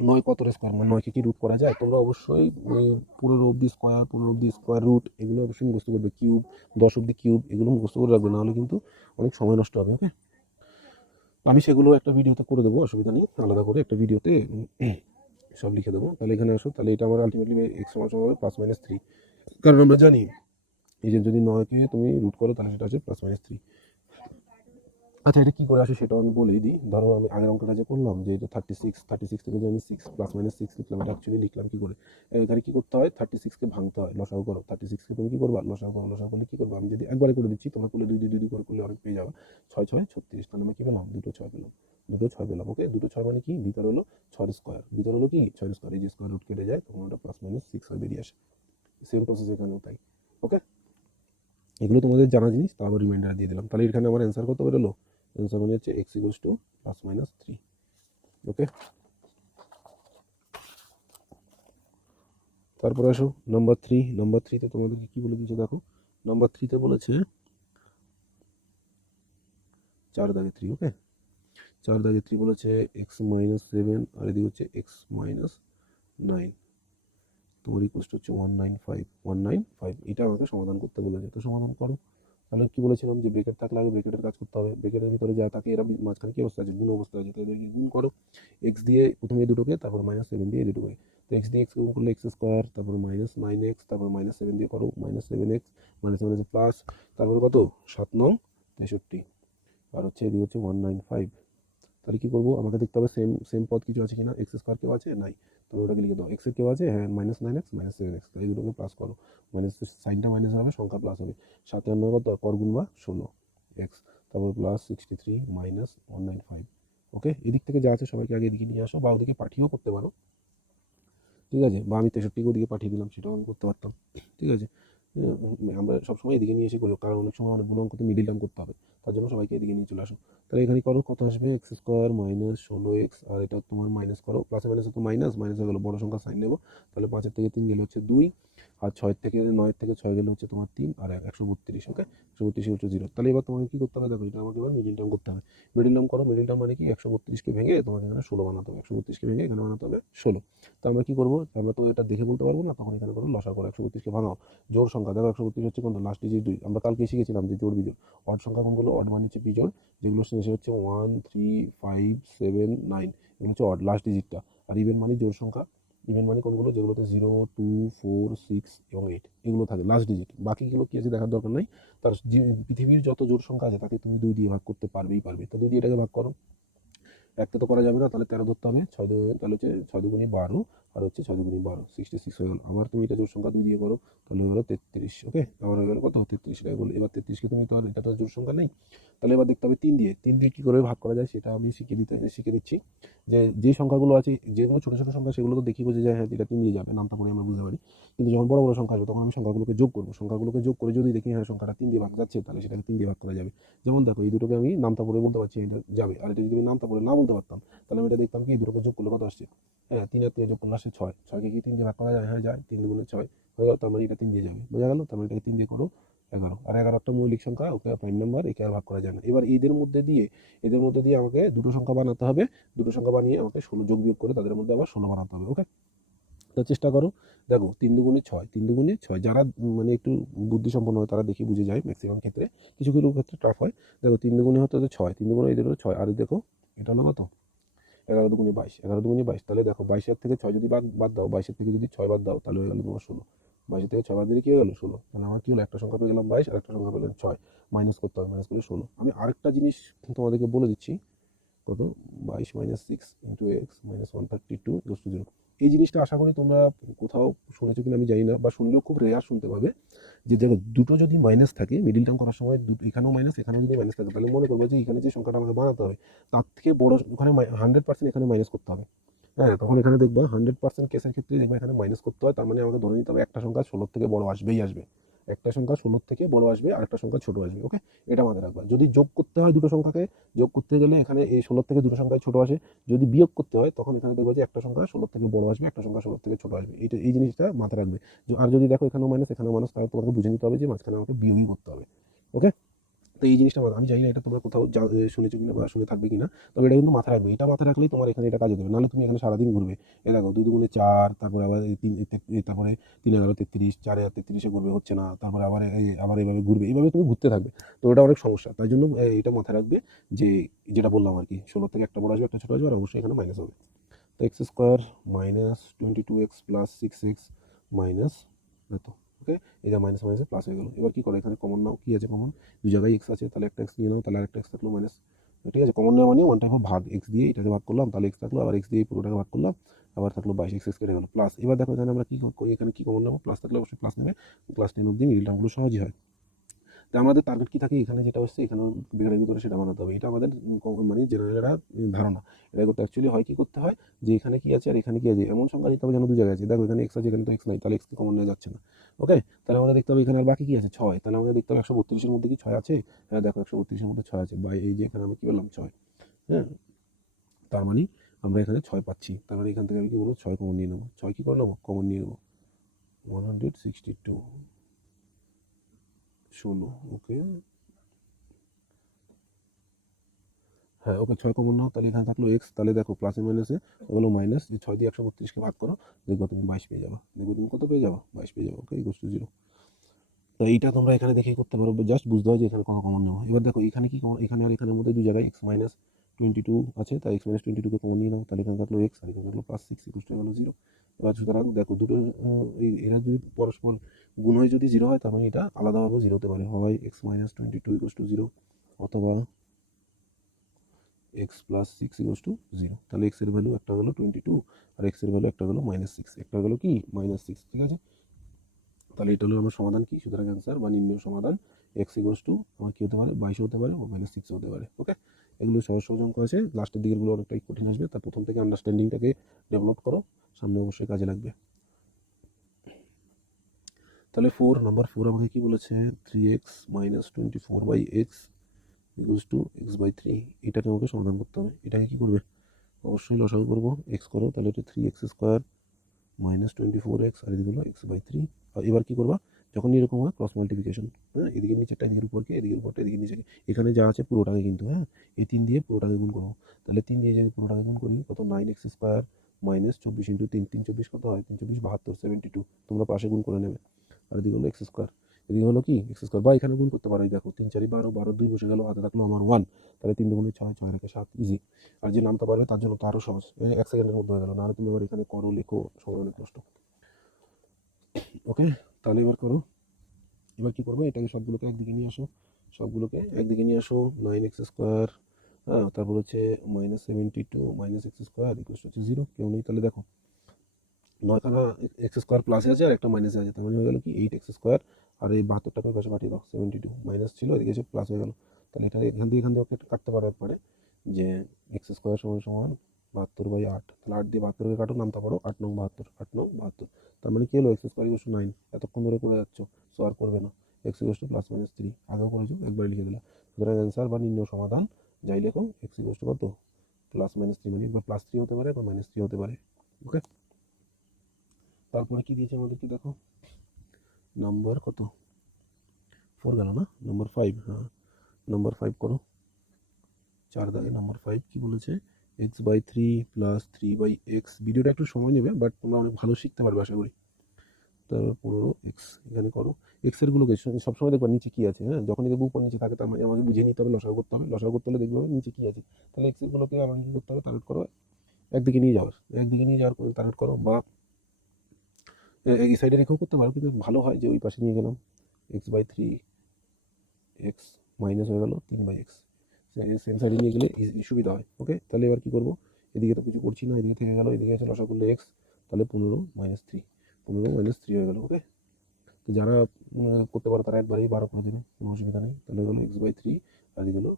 9 কত স্কোয়ার, মানে 9কে কি রুট করা যায়। তোমরা অবশ্যই 15 অব্দি স্কোয়ার, 15 অব্দি স্কোয়ার রুট, এগুলো অবশ্যই মুখস্থ করবে, কিউব 10 অব্দি কিউব, এগুলো মুখস্থ করে রাখবে, নাহলে কিন্তু অনেক সময় নষ্ট হবে। ওকে, আমি সেগুলো একটা ভিডিওতে করে দেবো, অসুবিধা নেই, আলাদা করে একটা ভিডিওতে সব লিখে দেবো। তাহলে এখানে আসো, তাহলে এটা আমার আলটিমেটলি এক্স সমান হবে প্লাস মাইনাস 3, কারণ আমরা জানি এই যে যদি 9কে তুমি রুট করো তাহলে সেটা আছে প্লাস মাইনাস 3। আচ্ছা, এটা কী করে আসে সেটাও আমি বলেই দিই। ধরো আমি আগের অঙ্কটা যে করলাম যে এটা 36 থেকে যে আমি 6 প্লাস মাইনাস 6 লিখলাম, এটা অ্যাকচুয়ালি লিখলাম কী করে, এখানে কী করতে হয় 36কে ভাঙতে হয়, লসাগু করো, 36কে তুমি কী করবা লসাগু করো, লসাগু করলে কী করবো, আমি যদি একবারে করে দিচ্ছি, তোমরা করলে 2 2 2 করে করলে অনেক পেয়ে যাবে, 6 6 36, তাহলে আমি কী পেলাম 2 6 পেলাম, 2 6 পেলাম। ওকে, 2 6 মানে কি, ভিতর হলো 6 স্কোয়ার, ভিতর হলো কি 6 স্কোয়ার, এই যে স্কোয়ার রুট কেটে যায় তখন ওটা প্লাস মাইনাস 6 হয়ে বেরিয়ে আসে। সেম প্রসেস এখানেও তাই। ওকে, এগুলো তোমাদের জানা জিনিস, তারপর রিমাইন্ডার দিয়ে দিলাম। তাহলে এখানে আমার অ্যান্সার কত বেরোলো, অ্যান্সার মানে হচ্ছে x equals two plus minus 3। ওকে, তারপর আসো নাম্বার 3। নাম্বার 3তে তোমাদেরকে কী বলে দিয়েছে দেখো, নাম্বার 3তে বলেছে 4 দাগে 3। ওকে, 4 দাগে 3 বলেছে এক্স মাইনাস 7, আর এদিকে হচ্ছে এক্স মাইনাস 9, তোমার ইকুয়ালস হচ্ছে 195, এটা আমাকে সমাধান করতে বলেছে, তো সমাধান করো। তাহলে কি বলেছিলাম যে ব্রেকেট থাকলে আগে ব্রেকেটের কাজ করতে হবে, ব্রেকেটের ভিতরে যা থাকে এরা মাঝখানে কি অবস্থা আছে, গুণ অবস্থা আছে, তো এদেরকে গুণ করো, এক্স দিয়ে প্রথমে এই দুটোকে, তারপর মাইনাস 7 দিয়ে এই দুটোকে, তো এক্স দিয়ে এক্স গুণ করলে এক্স স্কোয়ার, তারপর মাইনাস 9x, তারপর মাইনাস 7 দিয়ে করো মাইনাস 7x, মাইনাস 7 আছে প্লাস, তারপর কত 7 9 63, আর হচ্ছে এদিকে হচ্ছে 195। তাহলে কী করবো, আমাকে দেখতে হবে সেম সেম পদ কিছু আছে কিনা, এক্স স্কোয়ার কেউ আছে নাই, তবে ওটাকে লিখে দাও, এক্সের কেউ আছে, হ্যাঁ মাইনাস 9x মাইনাস 7x, তাহলে এই দুটোকে প্লাস করো, মাইনাস সাইনটা মাইনাস হবে, সংখ্যা প্লাস হবে, 7 কত কর গুণ বা 16 এক্স, তারপর প্লাস 63 মাইনাস 195, ওকে, এদিক থেকে যা আছে সবাইকে আগে এদিকে নিয়ে আসো, বা ওদিকে পাঠিয়েও করতে পারো, ঠিক আছে, বা আমি 63 ওদিকে পাঠিয়ে দিলাম, সেটাও আমি করতে পারতাম, ঠিক আছে। আমরা সবসময় এদিকে নিয়ে এসে করি, কারণ অনেক সময় অনেকগুলো অঙ্ক মিডিল টার্ম করতে হবে, তার জন্য সবাইকে এদিকে নিয়ে চলে আসো। তাহলে এখানে করো, কত আসবে, এক্স স্কোয়ার মাইনাস 16x, আর এটা তোমার মাইনাস করো, প্লাসে মাইনাসে তো মাইনাস মাইনাস হয়ে গেলো, বড় সংখ্যা সাইন নেবো, তাহলে 5 থেকে 3 গেলে হচ্ছে 2, আর 9 থেকে 6 গেলে হচ্ছে তোমার 3, আর 132, ওকে, 132 হচ্ছে 0। তাহলে এবার তোমাকে কি করতে হবে, দেখো এটা আমাকে এবার মিডিল টার্ম করতে হবে। মিডিল টার্ম করো, মিডিল টার্ম মানে কি, 132কে ভেঙে তোমাকে এখানে 16 বানাতে হবে, 132কে ভেঙে এখানে বানাতে হবে 16। তো আমরা কি করবো, আমরা তো এটা দেখে বলতে পারবো না, তখন এখানে করো লসা করো, 132কে ভাঙাও, জোড় সংখ্যা দেখো 132 হচ্ছে কোনটা, লাস্ট ডিজিট 2, আমরা কালকে শিখেছিলাম যে জোড় বিজোড়। অড সংখ্যা কোনগুলো, অড মানে হচ্ছে বিজোড়, যেগুলো শেষে হচ্ছে 1 3 5 7 9, এগুলো হচ্ছে অড লাস্ট ডিজিটটা। আর ইভেন মানে জোড় সংখ্যা, ইভেন মানে কোনগুলো, যেগুলোতে 0 2 4 6 এবং 8 এগুলো থাকে লাস্ট ডিজিট, বাকিগুলো কি আছে দেখার দরকার নাই। তার পৃথিবীর যত জোড় সংখ্যা আছে তাকে তুমি 2 দিয়ে ভাগ করতে পারবে, তো 2 দিয়ে এটাকে ভাগ করো, একটা তো করা যাবে না, তাহলে 13 ধরতে হবে, 6 তাহলে হচ্ছে 6 দুগুণে 12, আর হচ্ছে 6 দুগুণে 12, 66 হয়ে গেল। আবার তুমি এটা জোড় সংখ্যা 2 দিয়ে করো, তাহলে হয়ে গেলো 33, ওকে, আবার হয়ে গেলো কত, 33 টাকা বলে। এবার 33কে তুমি তো আর, এটা তো জোড় সংখ্যা নেই, তাহলে এবার দেখতে হবে 3 দিয়ে কী করে ভাগ করা যায়, সেটা আমি শিখে দিচ্ছি। যে সংখ্যাগুলো আছে, যেগুলো ছোটো ছোটো সংখ্যা, সেগুলো তো দেখি বুঝে যায়, হ্যাঁ এটা 3 দিয়ে যাবে, নামটা পড়ে আমরা বুঝতে পারি। কিন্তু যখন বড় বড় সংখ্যা আসবে, তখন আমি সংখ্যাগুলোকে যোগ করবো, সংখ্যাগুলোকে যোগ করে যদি দেখি হ্যাঁ সংখ্যাটা 3 দিয়ে ভাগ যাচ্ছে, তাহলে সেটাকে 3 দিয়ে ভাগ করা যাবে। যেমন দেখো, এই দুটোকে আমি নামতা পড়ে বলতে পারছি এটা যাবে, আর এটা যদি আমি নামতা পড়ে না বলতে পারতাম, তাহলে আমি এটা দেখতাম কি, এই দুটোকে যোগ করলে কত আসছে, হ্যাঁ 3 আর 3 যোগ করলে আসছে 6, 6কে কি 3 দিয়ে ভাগ করা যায়, হ্যাঁ যায়, 3 দুগুণে 6 হয়ে গেল, তার মানে এটা 3 দিয়ে যাবে, বোঝা গেল। তার মানে এটাকে 3 দিয়ে করো 11, আর 11 একটা মৌলিক সংখ্যা, ওকে প্রাইম নাম্বার, একে আর ভাগ করা যায় না। এবার এদের মধ্যে দিয়ে আমাকে দুটো সংখ্যা বানাতে হবে, দুটো সংখ্যা বানিয়ে আমাকে 16 যোগ বিয়োগ করে তাদের মধ্যে আবার 16 বানাতে হবে, ওকে। তো চেষ্টা করো, দেখো 3 দুগুণে 6, 3 দুগুণে 6, যারা মানে একটু বুদ্ধিসম্পন্ন হয় তারা দেখে বুঝে যায়, ম্যাক্সিমাম ক্ষেত্রে, কিছু কিছু ক্ষেত্রে টাফ হয়। দেখো 3 দুগুণে হতে 6, 3 দুগুণে এই দুটো 6, আর দেখো এটা হলো কত, 11 দুগুণে 22, 11 দুগুণে 22, তাহলে দেখো 22 থেকে 6 যদি বাদ বাদ দাও, 22 থেকে যদি 6 বাদ দাও, তাহলে হয়ে গেল তোমার 16, 22 থেকে 6 বাদ দিলে কি হয়ে গেল 16, তাহলে আমার কি হলো, একটা সংখ্যা পেয়ে গেলাম 22, আর একটা সংখ্যা পেলাম 6, মাইনাস করতে হবে, মাইনাস করলে 16। আমি আরেকটা জিনিস তোমাদেরকে বলে দিচ্ছি, কত, 22 minus 6 into x minus 132 equal to 0। এই জিনিসটা আশা করি তোমরা কোথাও শুনেছো কিনা আমি জানি না, বা শুনলেও খুব রেয়ার শুনতে পাবে, যে দেখো দুটো যদি মাইনাস থাকে মিডিল টার্ম করার সময়, এখানেও মাইনাস এখানেও যদি মাইনাস থাকে, তাহলে মনে করবো যে এখানে যে সংখ্যাটা আমাকে বানাতে হবে, তার থেকে বড়, ওখানে 100% এখানে মাইনাস করতে হবে, হ্যাঁ, তখন এখানে দেখবা 100% কেসের ক্ষেত্রে দেখবা এখানে মাইনাস করতে হয়, তার মানে আমাকে ধরে নিতে হবে একটা সংখ্যা 16 থেকে বড় আসবেই আসবে, একটা সংখ্যা 16 থেকে বড় আসবে, আর একটা সংখ্যা ছোট আসবে, ওকে। এটা মাথায় রাখবা। যদি যোগ করতে হয় দুটো সংখ্যাকে, যোগ করতে গেলে এখানে এই 16 থেকে দুটো সংখ্যায় ছোট আসে, যদি বিয়োগ করতে হয় তখন এখানে দেখবো যে একটা সংখ্যা 16 থেকে বড় আসবে, একটা সংখ্যা 16 থেকে ছোট আসবে, এই জিনিসটা মাথায় রাখবে। আর যদি দেখো এখানেও মাইনাস এখানেও মাইনাস, তাহলে তোমাকে বুঝে নিতে হবে যে মাঝখানে আমাকে বিয়োগই করতে হবে, ওকে। তো এই জিনিসটা আমি জানি না এটা তোমরা কোথাও শুনেছো কিনা বা শুনে থাকবে কিনা, তবে এটা কিন্তু মাথায় রাখবে, এটা মাথায় রাখলেই তোমার এখানে এটা কাজে দেবে, নাহলে তুমি এখানে সারাদিন ঘুরবে। এ দেখো 2 দুগুণে 4, তারপরে আবার তারপরে 3 11 33, 4 আর 33 ঘুরবে, হচ্ছে না, তারপরে আবার এইভাবে ঘুরবে, এইভাবে তুমি ঘুরতে থাকবে। তো এটা অনেক সমস্যা, তাই জন্য এটা মাথায় রাখবে যে, যেটা বললাম আর কি, 16 থেকে একটা বড় আসবে, একটা ছোট আসবে, আর অবশ্যই এখানে মাইনাস হবে। তো x square minus 22x plus 6x minus এত, ওকে। এই যে মাইনাস মাইনাসে প্লাস হয়ে গেল। এবার কি করো, এখানে কমন নাও, কি আছে কমন, দুই জায়গায় এক্স আছে, তাহলে একটা এক্স নিয়ে নাও, তাহলে আরেকটা এক্স থাকলো মাইনাস, ঠিক আছে। কমন নেওয়া মানে ওয়ান টাইপ অফ ভাগ, এক্স দিয়ে এটাকে ভাগ করলাম, তাহলে এক্স থাকলো, আবার এক্স দিয়ে পুরোটাকে ভাগ করলাম, আবার থাকলো 22, এক্স কেটে গেল প্লাস। এবার দেখো এখানে আমরা কি করি, এখানে কি কমন নেবো, প্লাস থাকলে অবশ্যই প্লাস নেবে, ক্লাস 10 অব্দি মিডিল টার্মগুলো সহজই হয়। তো আমাদের টার্গেট কি থাকে, এখানে যেটা হচ্ছে এখানে বিঘাড়ি ভিতরে সেটা বানাতে হবে, এটা আমাদের মানে জেনারেল ধারণা। এটা করতে অ্যাকচুয়ালি হয়, কি করতে হয়, যে এখানে কি আছে আর এখানে কি আছে, এমন সংখ্যা নিতে হবে যেন দু জায়গায় আছে। দেখো এখানে এক্স আছে, এখানে তো এক্স নাই, তাহলে এক্স কমন নেওয়া যাচ্ছে না, ওকে। তাহলে আমাদের দেখতে হবে এখানে আর বাকি কি আছে, 6, তাহলে আমাদের দেখতে হবে 132-এর মধ্যে কি 6 আছে, হ্যাঁ দেখো 132-এর মধ্যে 6 আছে, বা এই যে এখানে আমি কি বললাম 6, হ্যাঁ, তার মানে আমরা এখানে 6 পাচ্ছি, তার মানে এখান থেকে আমি কি বলবো 6 কমন নিয়ে নেবো, 6 কি করে নেবো, কমন নিয়ে নেবো, 162 16, ওকে, হ্যাঁ ওকে, 6 কমন নাও, তাহলে এখানে থাকলো এক্স, তাহলে দেখো প্লাসে মাইনাসে ওগুলো মাইনাস, এই 6 দিয়ে 132কে ভাগ করো, দেখবো তুমি 22 পেয়ে যাবে, দেখবো তুমি কত পেয়ে যাবো, 22 পেয়ে যাবো, ওকে, ইকুয়ালস টু 0। তো এইটা তোমরা এখানে দেখেই করতে পারো, জাস্ট বুঝতে হয় যে এখানে কত কমন নেওয়া। এবার দেখো এখানে কি কমন, এখানে আর এখানের মধ্যে দুই জায়গায় এক্স মাইনাস 22 আছে, তাই এক্স মাইনাস 22কে কমন নিয়ে নাও, তাহলে এখানে থাকলো এক্স, আর এখানে থাকলো প্লাস 6 ইকুয়ালস টু হলো 0। এবার সুতরাং দেখো দুটো এরা যদি পরস্পর গুণ হয়ে যদি 0 হয়, তার মানে এটা আলাদাভাবে 0 হতে পারে, হয় এক্স মাইনাস 22 ইকুয়ালস টু 0, অথবা এক্স প্লাস 6 ইকুয়ালস টু 0। তাহলে এক্স এর ভ্যালু একটা হলো 22, আর এক্স এর ভ্যালু একটা হলো -6, একটা হলো কি -6, ঠিক আছে। তাহলে এটা হলো আমার সমাধান কি, সুতরাং অ্যান্সার বা নির্ণয় সমাধান এক্স ইকুয়ালস টু আমার কী হতে পারে 22 হতে পারে ও -6 হতে পারে। ওকে, এগুলো সহজ সহজ অঙ্ক আছে, লাস্টের দিকেরগুলো অনেকটাই কঠিন আসবে, তার প্রথম থেকে আন্ডারস্ট্যান্ডিংটাকে ডেভেলপ করো, সামনে অবশ্যই কাজে লাগবে। তাহলে নাম্বার 4 আমাকে কি বলেছে, 3x - 24/x equals to x/3, এটাকে আমাকে সমাধান করতে হবে। এটাকে কি করবে, অবশ্যই লসাগু করবো, এক্স করো, তাহলে এটা 3x² -24x আর এদিকে হলো x/3। আর এবার কি করবা, যখন এরকম হয় ক্রস মাল্টিপ্লিকেশন, হ্যাঁ, এদিকে নিচেরটা এদিকের উপরকে, এদিকের উপরটা এদিকে নিচেকে, এখানে যা আছে পুরোটাকে কিন্তু, হ্যাঁ, এই 3 দিয়ে পুরোটাকে গুণ করবো। তাহলে 3 দিয়ে যদি পুরোটাকে গুণ করি কত, 9x² -24 × 3, 3 24 কত হয়, 3 24 72, 72, তোমরা পাশে গুণ করে নেবে। আর এদিকে হলো x², এদিকে হলো কি x², বা এখানে গুণ করতে পারো, এই দেখো 3 4 12, 12 2 বসে গেল, হাতে থাকলো আমার 1, তাহলে 3 2 6, 6 রেখে 7, ইজি। আর যে নামতে পারবে তার জন্য তো আরও সহজ, 1 সেকেন্ডের মধ্যে হয়ে গেল, নাহলে তুমি আবার এখানে করো, লেখো, সময় অনেক নষ্ট। ওকে, তাহলে এবার করো, এবার কি করবে, এটাকে সবগুলোকে একদিকে নিয়ে আসো, সবগুলোকে একদিকে নিয়ে আসো, 9x², হ্যাঁ, তারপর হচ্ছে -72 - x² হচ্ছে 0, কেউ নেই, তাহলে দেখো 9খানা x² প্লাসে আছে আর একটা মাইনাসে আছে, তার মানে হয়ে গেল কি 8x², আর এই 72টাকে পাশে পাঠিয়ে দাও, 72 মাইনাস ছিল এদিকে এসে প্লাস হয়ে গেল। তাহলে এটা এখান দিয়ে কাটতে পারো একবারে, যে x² সমান সমান 72/8, তাহলে 8 দিয়ে 72কে কাটো, নামতে পারো 8 9 72, 8 9 72, তার মানে কি হলো, x² = 9, এতক্ষণ ধরে করে যাচ্ছ, সো আর করবে না, x = +-3, আগেও করেছো, একবার লিখে দিলাম। সুতরাং অ্যান্সার বা নির্ণয় সমাধান যাই লেখো, x = কত, +-3, মানে একবার +3 হতে পারে, একবার -3 হতে পারে। ওকে, তারপরে কি দিয়েছে আমাদেরকে দেখো, নাম্বার কত, 4 গেল না, নাম্বার 5, হ্যাঁ, নাম্বার 5 করো, 4 দাগে নাম্বার 5 কি বলেছে, x/3 + 3/x, ভিডিওটা একটু সময় নেবে, বাট তোমরা অনেক ভালো শিখতে পারবে আশা করি। তারপর 15x, এখানে করো, এক্স এর গুলোকে সবসময় দেখবা নিচে কি আছে, হ্যাঁ, যখনই দেখবো উপর নিচে থাকে তার মানে আমাকে বুঝে নিতে হবে, লসাগু করতে হবে, লসাগু করতে হলে দেখবে নিচে কি আছে, তাহলে এক্স এর গুলোকে আমাকে কি করতে হবে, টার্গেট করো, একদিকে নিয়ে যাও, একদিকে নিয়ে যাওয়ার পরে টার্গেট করো, বা এই সাইডে রেখেও করতে পারো, কিন্তু ভালো হয় যে ওই পাশে নিয়ে গেলাম, x/3, x মাইনাস হয়ে গেল 3/x, সেম সাইডে নিয়ে গেলে সুবিধা হয়। ওকে, তাহলে এবার কি করবো, এদিকে তো কিছু করছি না, এদিকে থেকে গেল, এদিকে আছে লসাগু করলে x, তাহলে 15 - 3, 15 - 3 হয়ে গেল। ওকে, তো যারা করতে পারো তারা একবারেই 12 করে দেবে, কোনো অসুবিধা নেই। তাহলে হলো x/3 আর এগুলো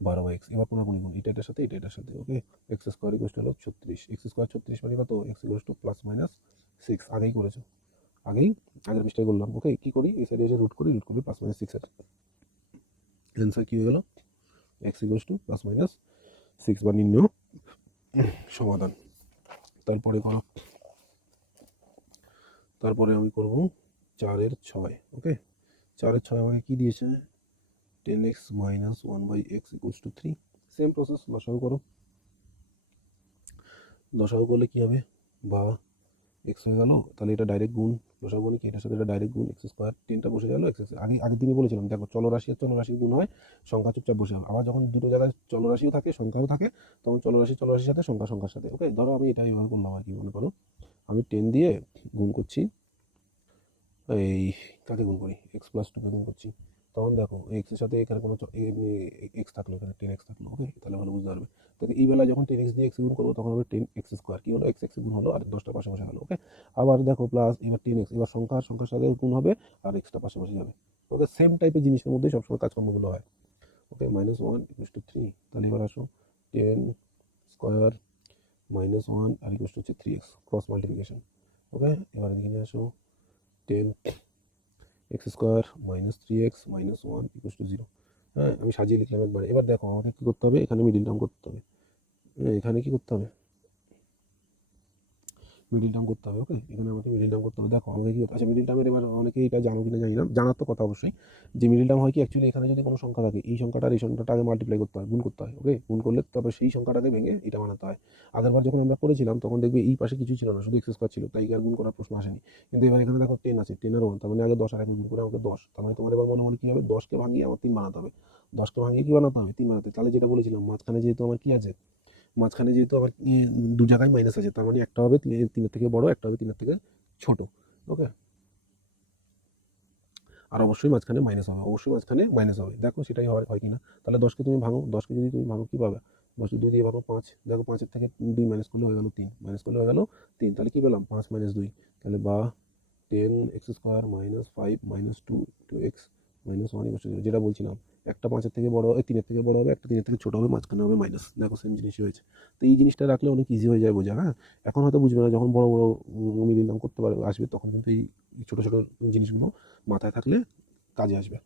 12/x, এবার কোনাকুনি গুণ, এটা এটার সাথে, এটা এটার সাথে। ওকে, x² হলো 36, x² 36 মানে কত, x = +-6, আগেই করেছো, আগের পৃষ্ঠায় করলাম। ওকে, কি করি, এই সাইডে এসে রুট করি +-6 এর, অ্যান্সার কি হয়ে গেল, x = +-6 বা নির্ণয় সমাধান। তারপরে করো, তারপরে আমি করব 4 এর 6। ওকে, 4 এর 6 আমাকে কি দিয়েছে, 10x - 1/x = 3, সেম প্রসেস, লসাগু করো, লসাগু করলে কি হবে, বা x হয়ে গেল, তাহলে এটা ডাইরেক্ট গুণ, লসাগু মানে কি, এটার সাথে এটা ডাইরেক্ট গুণ, x², 10টা বসে গেল, x আগের দিনই বলেছিলাম, দেখো চলরাশি আর চলরাশির গুণ হয়, সংখ্যা চুপচাপ বসে যাবে। আবার যখন দুটো জায়গায় চলরাশিও থাকে সংখ্যাও থাকে, তখন চলরাশির সাথে সংখ্যার সাথে। ওকে, ধরো আমি এটা এইভাবে করলাম আর কি, মনে করো আমি 10 দিয়ে গুণ করছি, এই কাকে গুণ করি, x+2কে গুণ করছি, তখন দেখো এক্স এর সাথে এখানে কোনো এক্স থাকলো, এখানে 10x থাকলো। ওকে, তাহলে ভালো বুঝতে পারবে। তো এই বেলা যখন 10x দিয়ে এক্স গুণ করবো তখন হবে 10x², কি হলো, x গুণ হলো আর 10টা পাশে বসে গেল। ওকে, আবার দেখো প্লাস, এবার 10x, এবার সংখ্যার সাথে গুণ হবে আর এক্সটা পাশে বসে যাবে। ওকে, সেম টাইপের জিনিসের মধ্যেই সবসময় কাজকর্মগুলো হয়। ওকে, -1 = 3, তাহলে এবার আসো 10² -1 আর হচ্ছে 3x, ক্রস মাল্টিপ্লিকেশন। ওকে, এবার এদিকে নিয়ে আসো, 10x² - 3x - 1 = 0। হ্যাঁ, আমি সাজিয়ে লিখলাম একবারে। এবার দেখো আমাকে কী করতে হবে, এখানে মিডিল টার্ম করতে হবে, এখানে কি করতে হবে, মিডিল টার্ম করতে হবে। ওকে, এখানে আমাকে মিডিল টার্ম করতে হবে। দেখো আমাকে কি করতে, আচ্ছা মিডিল টার্মের এবার অনেকে এটা জানো কিনা জানি না, জানার তো কথা অবশ্যই, যে মিডিল টার্ম হয় কি, অ্যাকচুয়ালি এখানে যদি কোনো সংখ্যা থাকে, এই সংখ্যাটা আর এই সংখ্যাটা আগে মাল্টিপ্লাই করতে হয়, গুণ করতে হয়। ওকে, গুণ করলে তারপর সেই সংখ্যাটাকে ভেঙে এটা বানাতে হয়। আগেরবার যখন আমরা করেছিলাম তখন দেখবে এই পাশে কিছুই ছিল না, শুধু x² ছিল, তাই আর গুণ করার প্রশ্ন আসেনি। কিন্তু এবার এখানে দেখো 10 আছে, 10 এর 1, তার মানে আগে 10 আর আগে গুণ করে আমাকে 10, তার মানে তোমার এবার মনে মনে কি হবে, 10কে ভাঙিয়ে আমার 3 বানাতে হবে, 10কে ভাঙিয়ে কি বানাতে হবে, 3 বানাতে। তাহলে যেটা বলেছিলাম, মাঝখানে যেহেতু আমার কি আছে, মাঝখানে যেহেতু আমার দু জায়গায় মাইনাস আছে, তার মানে একটা হবে 3-এর থেকে বড়, একটা হবে 3-এর থেকে ছোট। ওকে, আর অবশ্যই মাঝখানে মাইনাস হবে, অবশ্যই মাঝখানে মাইনাস হবে। দেখো সেটাই হয় কিনা। তাহলে 10কে তুমি ভাঙো, 10কে যদি তুমি ভাঙো কী পাবে, 10কে 2 দিয়ে ভাঙো 5, দেখো 5-এর থেকে 2 মাইনাস করলে হয়ে গেল 3, মাইনাস করলে হয়ে গেল 3, তাহলে কী পেলাম, 5 - 2, তাহলে বা 10x² minus 5 minus 2x minus 1 equal to 0, যেটা বলছিলাম একটা 5-এর থেকে বড়, 3-এর থেকে বড় হবে, একটা 3-এর থেকে ছোট হবে, মাঝখানে হবে মাইনাস। দেখো সেম জিনিসই হয়েছে। তো এই জিনিসটা রাখলে অনেক ইজি হয়ে যায় বোঝা। হ্যাঁ, এখন হয়তো বুঝবে না, যখন বড় বড় মিডিল নাম করতে পারবে আসবে তখন কিন্তু এই ছোটো ছোটো জিনিসগুলো মাথায় থাকলে কাজে আসবে।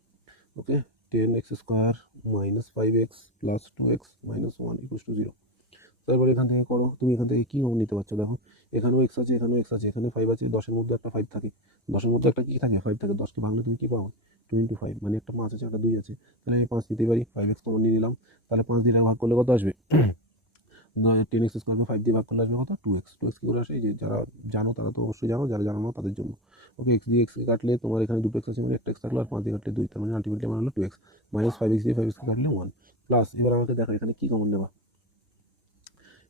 ওকে, 10x² minus 5x plus 2x minus 1 equal to 0। তারপরে এখান থেকে করো, তুমি এখান থেকে কী কমন নিতে পারছো? দেখো এখানেও এক্স আছে, এখানেও এক্স আছে, এখানে 5 আছে, 10-এর মধ্যে একটা 5 থাকে, 10-এর মধ্যে একটা কী থাকে? 5 থাকে। 10কে ভাঙলে তুমি কী পাও? 2 × 5, মানে একটা 5 আছে, একটা 2 আছে, তাহলে আমি 5 নিতেই পারি। 5x কমন নিয়ে নিলাম, তাহলে 5 দিয়ে ভাগ করলে কত আসবে? 10x² 5 দিয়ে ভাগ করলে আসবে কত? 2x। 2x কী করে আসে? এই যে যারা জানো তারা তো অবশ্যই জানো, যারা জানো না তাদের জন্য। ওকে, এক্স দিয়ে এক্সকে কাটলে তোমার এখানে 2x আছে, মানে একটা এক্স থাকলো, আর 5 দিয়ে কাটলে 2, তার মানে আলটিমেটলি আমার হলো 2x মাইনাস 5x দিয়ে 5xকে কাটলে 1 প্লাস। এবার আমাকে দেখো এখানে কী কমন নেবা?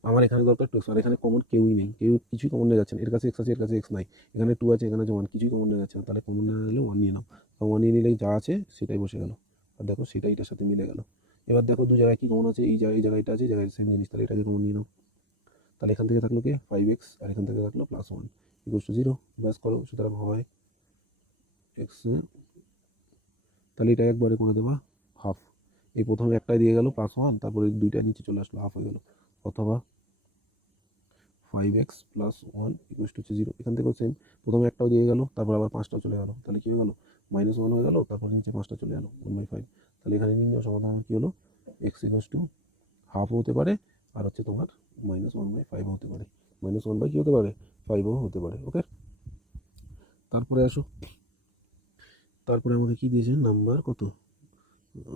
আমার এখানে দরকার 2x, আর এখানে কমন কেউই নেই, কেউ কিছুই কমন নিয়ে যাচ্ছে না। এর কাছে এক্স আছে, এর কাছে এক্স নাই, এখানে 2 আছে, এখানে আছে 1, কিছুই কমন নিয়ে যাচ্ছে না। তাহলে কমন নিয়ে নিলে 1 নিয়ে নাও, তো 1 নিয়ে নিলে যা আছে সেটাই বসে গেল, আর দেখো সেটা এটার সাথে মিলে গেল। এবার দেখো দু জায়গায় কী কমন আছে? এই জায়গায় এটা আছে, এই জায়গায় সেম জিনিস, তাহলে এটাকে কমন নিয়ে নাও। তাহলে এখান থেকে থাকলো কি? 5x, আর এখান থেকে থাকলো প্লাস 1 ইকুয়াল টু 0। ব্যাস করো, সুতরাং হয় এক্স, তাহলে এটা একবারে করে দেবা হাফ। এই প্রথমে একটাই দিয়ে গেল প্লাস 1, তারপরে দুইটা নিচে চলে আসলো, হাফ হয়ে গেল। অথবা 5x প্লাস 1 ইকুয়াল টু 0। এখান থেকেও সেম, প্রথমে একটাও দিয়ে গেল, তারপর আবার 5টাও চলে গেল, তাহলে কী হয়ে গেল? মাইনাস 1 হয়ে গেল, তারপর নিচে 5টা চলে গেল, 1/5। তাহলে এখানে নির্ণয় সমাধান কী হলো? x ইকুয়াল টু হাফ হতে পারে, আর হচ্ছে তোমার -1/5 হতে পারে, -1 কী হতে পারে? 5ও হতে পারে। ওকে, তারপরে আসো, তারপরে আমাকে কী দিয়েছে? নাম্বার কত?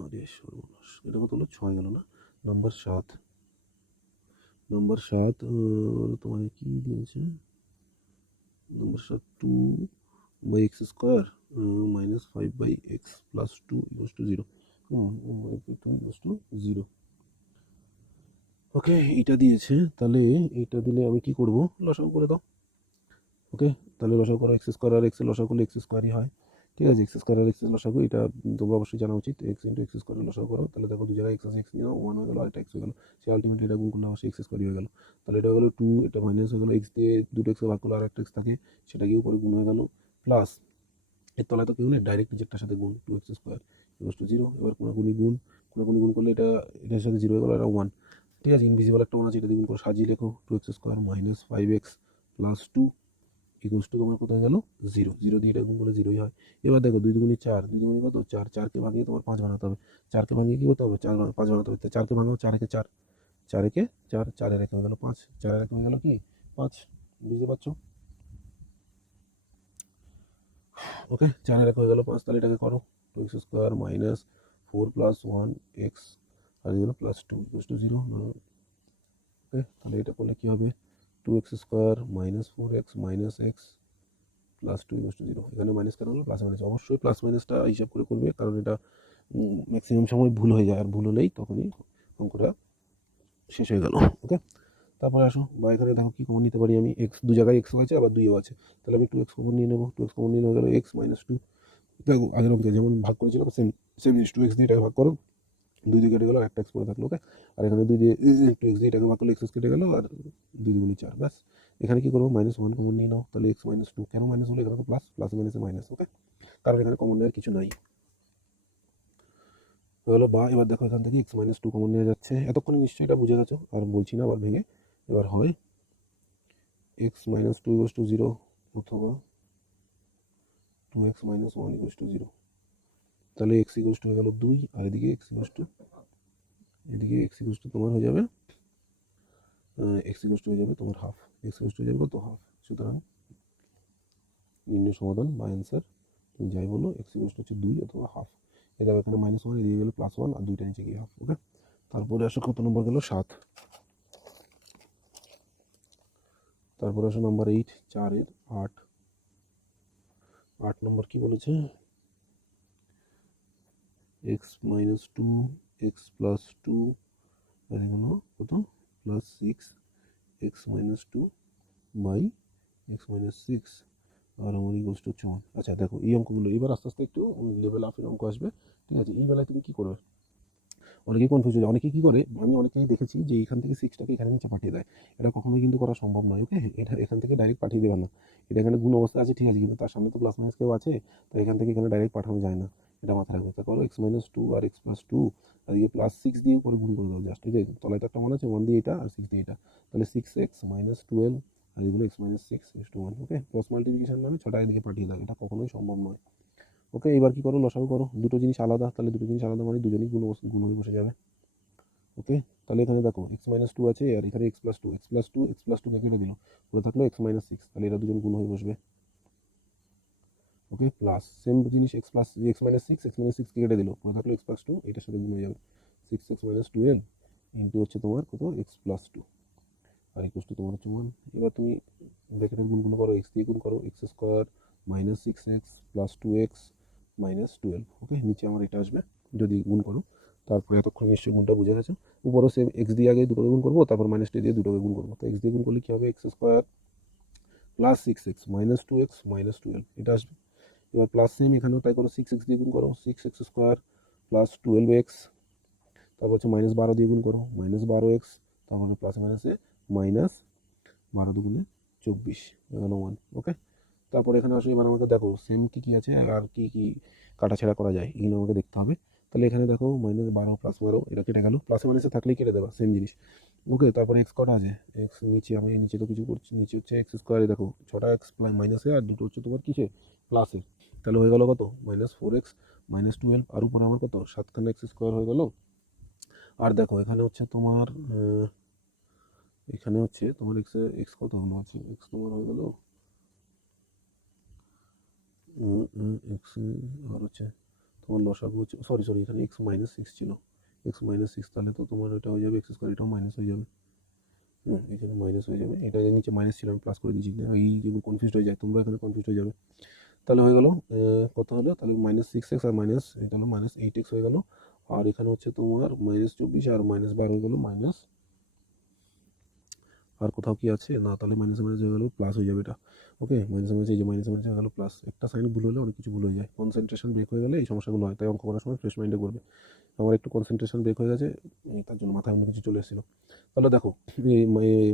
আরে সর্বনাশ, এটা কত হলো? 6 গেল না? নাম্বার 7। নাম্বার 7 তোমাকে কী দিয়েছে? Number 7 2/x² minus 5/x plus 2 equal to 0। 2 equal to 0। ওকে, এইটা দিয়েছে, তাহলে এইটা দিলে আমি কি করব? লসাগু করে দাও। ওকে, তাহলে লসাগু করো, x² আর x এর লসাগু করলে x²ই হয়। ঠিক আছে, x² আর x এর লসাগু এটা তোমরা অবশ্যই জানা উচিত। x × x² এর লসাগু করো, তাহলে দেখো দু জায়গায় x আছে, x নিয়ে 1 হয়ে গেল, আর একটা x হয়ে গেল, সে আলটিমেটলি এটা গুণ করলে আমার x² হয়ে গেল। তাহলে এটা হয়ে গেলো 2, এটা মাইনাস হয়ে গেলো, x দিয়ে দুটো x ভাগ করলে আর একটা x থাকে, সেটা গিয়ে উপরে গুণ হয়ে গেল, প্লাস এর তলায় তো কেউ নেই, ডাইরেক্ট যেটার সাথে গুণ 2x² ইকুয়াল টু 0। এবার কোনাকুনি গুণ করলে এটার সাথে 0 হয়ে গেল, এটা 1। ঠিক আছে, ইনভিজিবল একটা 1 আছে, এটা দিয়ে গুণ করে সাজিয়ে লেখো, 2x² minus 5x plus 2 equals to তোমার কত হয়ে গেল? 0। 0 দিয়ে এটা গুণ করলে 0ই হয়। এবার দেখো 2 দুগুণে 4, 2 দুগুণে কত? 4, 4কে ভাঙিয়ে তোমার 5 বানাতে হবে। 4কে ভাঙিয়ে কী করতে হবে? 5 বানাতে হবে। 4কে ভাঙাও, 4 একে 4, 4 একে 4, 4 এর একে হয়ে গেল 5, 4 এর একে হয়ে গেল কি? 5। বুঝতে পারছো? ওকে, 4 এর একে হয়ে গেল 5, তাহলে এটাকে করো, 2x² মাইনাস 4 প্লাস 1x আর এই হলো প্লাস 2 ইকুয়ালস টু 0। ওকে, তাহলে এটা করলে কী হবে? 2x² minus 4x minus x plus 2 equals to 0। এখানে মাইনাস কেন হলো? প্লাস মাইনাস, অবশ্যই প্লাস মাইনাসটা হিসাব করে করবে, কারণ এটা ম্যাক্সিমাম সময় ভুল হয়ে যায়, আর ভুল হলেই তখনই অঙ্কটা শেষ হয়ে গেল। ওকে, তারপরে আসো, বা এখানে দেখো কী কমন নিতে পারি আমি? এক্স, দু জায়গায় এক্স আছে, আবার 2ও আছে, তাহলে আমি 2x কমন নিয়ে নেবো। 2x কমন নিয়ে হয়ে গেলো x মাইনাস 2। দেখো আগের অঙ্কে যেমন ভাগ করেছিলাম সেম সেম জিনিস, 2x দিয়ে এটাকে ভাগ করো, 2 দিয়ে কেটে গেলো, আর একটা x পড়ে থাকলো। ওকে, আর এখানে 2 দিয়ে 2x দিয়ে এটাকে ভাগ করলে x কেটে গেলো, আর 2 দুগুণে 4। ব্যাস, এখানে কী করবো? -1 কমন নিয়ে নাও, তাহলে x মাইনাস 2। কেন মাইনাস হলো? এখানে তো প্লাস, প্লাস মাইনাসে মাইনাস। ওকে, কারণ এখানে কমন নেওয়ার কিছু নাই হলো। বা এবার দেখো এখান থেকে x-2 কমন নেওয়া যাচ্ছে, এতক্ষণে নিশ্চয়ই এটা বুঝে গেছো, আর বলছি না আবার ভেঙে। এবার হয় x-2 ইকুয়ালস টু 0, অথবা 2x - 1 ইকুয়ালস টু 0। তাহলে x ইকুয়ালস টু হয়ে গেল 2, আর এদিকে x ইকুয়ালস টু তোমার হয়ে যাবে x ইকুয়ালস টু হয়ে যাবে তোমার হাফ। x ইকুয়ালস টু হয়ে যাবে কত? হাফ। সুতরাং নির্ণয় সমাধান বা অ্যান্সার তুমি যাই বলো, x ইকুয়ালস টু হচ্ছে 2 অথবা হাফ। এই দেখো এখানে -1, এদিকে গেলে +1, আর দুইটা নিচে গিয়ে হাফ। ওকে, তারপরে আসো কত নম্বর গেল? 7। তারপরে আসো নাম্বার 8, 4 এর 8। 8 নম্বর কি বলেছে? x - 2, x + 2, আর এখানে কত? +6 x - 2 বাই x - 6, আর আমার ইকুয়ালস টু হচ্ছে 1। আচ্ছা দেখো এই অঙ্কগুলো এবার আস্তে আস্তে একটু লেভেল আপের অঙ্ক আসবে। ঠিক আছে, এই বেলায় তুমি কী করবে? অনেকেই কনফিউজ হয়ে যায়। অনেকে কী করে, আমি অনেকেই দেখেছি যে এখান থেকে সিক্সটাকে এখানে নিচে পাঠিয়ে দেয়। এটা কখনোই কিন্তু করা সম্ভব নয়। ওকে, এটা এখান থেকে ডাইরেক্ট পাঠিয়ে দেবে না। এটা এখানে গুণ অবস্থা আছে ঠিক আছে, কিন্তু তার সামনে তো প্লাস মাইনাস কেউ আছে, তো এখান থেকে এখানে ডাইরেক্ট পাঠানো যায় না। এটা মাথায় রাখবে। তারপর x-2 আর x+2 আর এদিকে +6 দিয়ে করে গুণ করে দাও জাস্ট। এই যে তলায় তো একটা মান আছে, 1 দিয়ে এটা আর 6 দিয়ে এটা, তাহলে 6x - 12 আর এগুলো x-6 = 1। ওকে, ক্রস মাল্টিপ্লিকেশন মানে 6টা এদিকে পাঠিয়ে দাও। এটা কখনোই সম্ভব নয়। ওকে, এবার কি করো, লসাগু করো। দুটো জিনিস আলাদা, তাহলে দুটো জিনিস আলাদা মানে দুজনেই গুণ হয়ে বসে যাবে। ওকে, তাহলে এখানে দেখো x-2 আছে আর এখানে x+2 কে কেটে দিল, পুরো থাকলো x-6, তাহলে এটা দুজন গুণ হয়ে বসবে। ওকে, প্লাস সেম জিনিস x-6 কে কেটে দিল, পুরো থাকলো x+2, এটার সাথে গুণ হয়ে যাবে 6x-12 ইন্টু হচ্ছে তোমার কত x+2 আর ইকুয়াল টু তোমার হচ্ছে 1। এবার তুমি ব্র্যাকেটের গুণগুলো করো, x দিয়ে গুণ করো, x² - 6x + 2x - 12। ওকে, নিচে আমার এটা আসবে যদি গুণ করো। তারপরে এতক্ষণ নিশ্চয়ই গুণটা বুঝে গেছো। উপরও সেম x দিয়ে আগে দুটোকে গুণ করবো, তারপর -2 দিয়ে দুটোকে গুণ করবো। তো x দিয়ে গুণ করলে কী হবে, x² + 6x - 2x - 12 এটা আসবে। এবার প্লাস সেম এখানেও তাই করো, 6x দিয়ে গুণ করো, 6x² + 12x, তারপর হচ্ছে -12 দিয়ে গুণ করো, -12x, তারপরে প্লাসে মাইনাসে -12 × 24 এখানে 1। ওকে, তারপরে এখানে আসলে এবার আমাকে দেখো সেম কী কী আছে আর কী কী কাটাছেড়া করা যায় এগুলো আমাকে দেখতে হবে। তাহলে এখানে দেখো -12 + 12 এটা কেটে গেল, প্লাসে মাইনাসে থাকলেই কেটে দেবা সেম জিনিস। ওকে, তারপরে এক্স কটা আছে, এক্স নিচে, আমি নিচে তো কিছু করছি, নিচে হচ্ছে x² দেখো 6টা এক্স মাইনাসে আর দুটো হচ্ছে তোমার কিসে প্লাসে, তাহলে হয়ে গেল কত -4x - 12 আর উপরে আমার কত 7খানা x² হয়ে গেল। আর দেখো এখানে হচ্ছে তোমার এক্স কতগুলো আছে, এক্স তোমার হয়ে গেল এক্স, আর হচ্ছে তোমার লসাগু হচ্ছে, সরি এখানে x-6 ছিল, x-6, তাহলে তো তোমার এটা হয়ে যাবে x², এটাও মাইনাস হয়ে যাবে। এখানে মাইনাস হয়ে যাবে, এটা নিচে মাইনাস ছিল আমি প্লাস করে দিয়েছি, এই যেগুলো কনফিউজ হয়ে যায়, তোমরা এখানে কনফিউজ হয়ে যাবে। তাহলে হয়ে গেল কত হলো, তাহলে -6x আর মাইনাস, এটা হলো -8x হয়ে গেল। আর এখানে হচ্ছে তোমার -24 আর -12 হয়ে গেলো মাইনাস, আর কোথাও কি আছে না, তাহলে মাইনাস মাইনাস হয়ে গেলো প্লাস হয়ে যাবে এটা। ওকে, মাইনাস মাইনাস এই যে মাইনাস মাইনাস হয়ে গেলো প্লাস। একটা সাইন ভুল হলে অনেক কিছু ভুল হয়ে যায়, কনসেন্ট্রেশন ব্রেক হয়ে গেলে এই সমস্যাগুলো হয়, তাই অঙ্ক করার সময় ফ্রেশ মাইন্ডে করবে। আমার একটু কনসেন্ট্রেশন ব্রেক হয়ে গেছে, তার জন্য মাথায় অন্য কিছু চলে এসেছিলো। তাহলে দেখো এই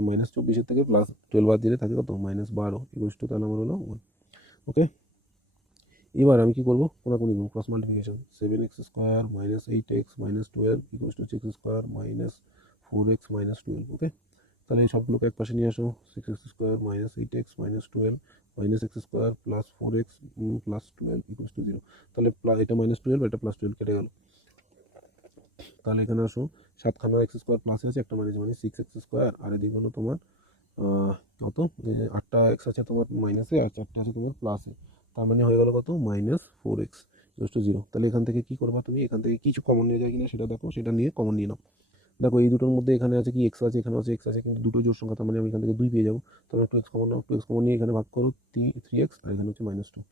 -24 থেকে +12 বাদ দিলে থাকে কত -12 = তাহলে আমার হলো 1। ওকে, এবার আমি কি করবো, কোনাকুনি cross multiplication, 7x² - 8x - 12 = 6² - 4x - 12। ওকে, তাহলে এই সবগুলোকে এক পাশে নিয়ে আসো, 6x² - 8x - 12 -x² + 4x + 12 = 0। তাহলে এটা -12 এটা +12 কেটে গেল। তাহলে এখানে আসো, 7খানা x² প্লাসে আছে, একটা মাইনাস মানে 6x² আর এদিকে হলো তোমার কত 8টা এক্স আছে তোমার মাইনাসে আর 4টা আছে তোমার প্লাসে, তার মানে হয়ে গেল কত -4x = 0। তাহলে এখান থেকে কি করবা তুমি, এখান থেকে কিছু কমন নিয়ে যায় কিনা সেটা দেখো, সেটা নিয়ে কমন নিয়ে নাও। দেখো এই দুটোর মধ্যে এখানে আছে কি এক্স আছে, এখানে আছে এক্স আছে, কিন্তু দুটো জোড় সংখ্যা, তার মানে আমি এখান থেকে 2 পেয়ে যাবো। তাহলে 2x কমন নাও, 2x কমন নিয়ে এখানে ভাগ করো 3x আর এখানে হচ্ছে -2।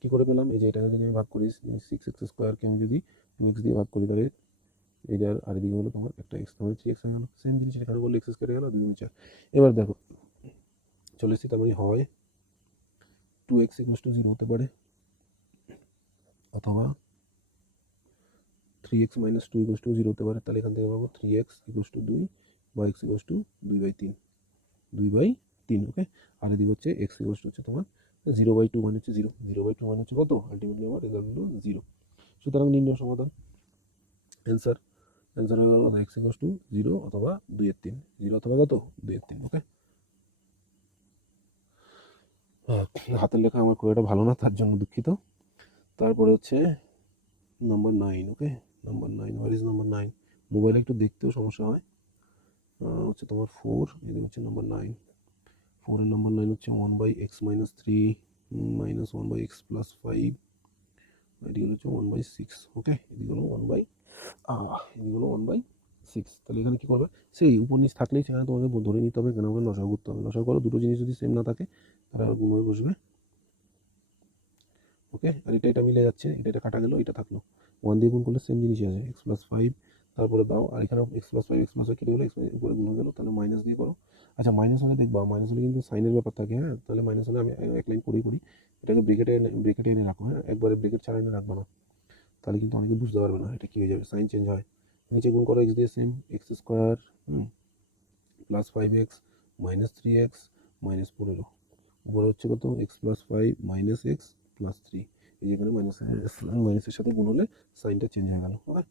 কী করে পেলাম, এই যে এটাকে যদি আমি ভাগ করি 6x² আমি যদি 2x দিয়ে ভাগ করি, তাহলে এইটার আর এদিকে হলো তোমার একটা এক্স, তাহলে 3x হয়ে গেল। সেম জিনিস এখানে বললে এক্স কেটে গেল 2 4। এবার দেখো চলে এসেছি, তার মানে হয় 2x = 0 হতে পারে, অথবা 3x - 2 = 0 হতে পারে। তাহলে এখান থেকে পাবো 3x = 2 বা x = 2/3, 2/3। ওকে, আর এদিকে হচ্ছে x হচ্ছে তোমার 0/2 মানে হচ্ছে 0, 0/2 মানে হচ্ছে কত, আলটিমেটলি আমার রেজাল্ট হলো 0। সুতরাং নির্ণয় সমাধান, অ্যান্সার হয়ে গেল x = 0 অথবা 2/3, 0 অথবা কত 2/3। ওকে, হাতের লেখা আমার খুব একটা ভালো না, তার জন্য দুঃখিত। তারপরে হচ্ছে number 9। Okay, number 9, where is number 9, মোবাইলে একটু দেখতেও সমস্যা হয়। হচ্ছে তোমার 4, এদিকে হচ্ছে নাম্বার 9, 4 এর নাম্বার 9 হচ্ছে 1/x - 3 - 1/x + 5, এদিকে হচ্ছে 1/6। ওকে, এদিকে হলো 1/6। তাহলে এখানে কী করবে, সেই উপর নিচ থাকলেই সেখানে তোমাকে ধরে নিতে হবে, এখানে আমাকে লসাগু করতে হবে। লসাগু করো, দুটো জিনিস যদি সেম না থাকে তাহলে আবার গুণ হয়ে বসবে। ওকে, আর এটা মিলে যাচ্ছে, এটা কাটা গেল, এটা থাকলো। 1 দিয়ে গুণ করলে সেম জিনিসই আছে, x + 5, তারপরে দাও, আর এখানে x + 5 কেটে গেলো, x উপরে গুণ হয়ে গেলো, তাহলে মাইনাস দিয়ে করো। আচ্ছা, মাইনাস হলে দেখবা, মাইনাস হলে কিন্তু সাইনের ব্যাপার থাকে। হ্যাঁ, তাহলে মাইনাস হলে আমি এক লাইন করি, এটাকে ব্রেকেটে এনে রাখো। হ্যাঁ, একবারে ব্রেকেট ছাড়া এনে রাখবা না, তাহলে কিন্তু অনেকে বুঝতে পারবে না এটা কী হয়ে যাবে, সাইন চেঞ্জ হয়। নিচে গুণ করো এক্স দিয়ে same, x square plus 5x minus 3x minus 15, উপরে হচ্ছে কত x plus 5 minus x plus 3, এই যেখানে মাইনাসের সাথে গুণ হলে সাইনটা চেঞ্জ হয়ে গেল। ওকে,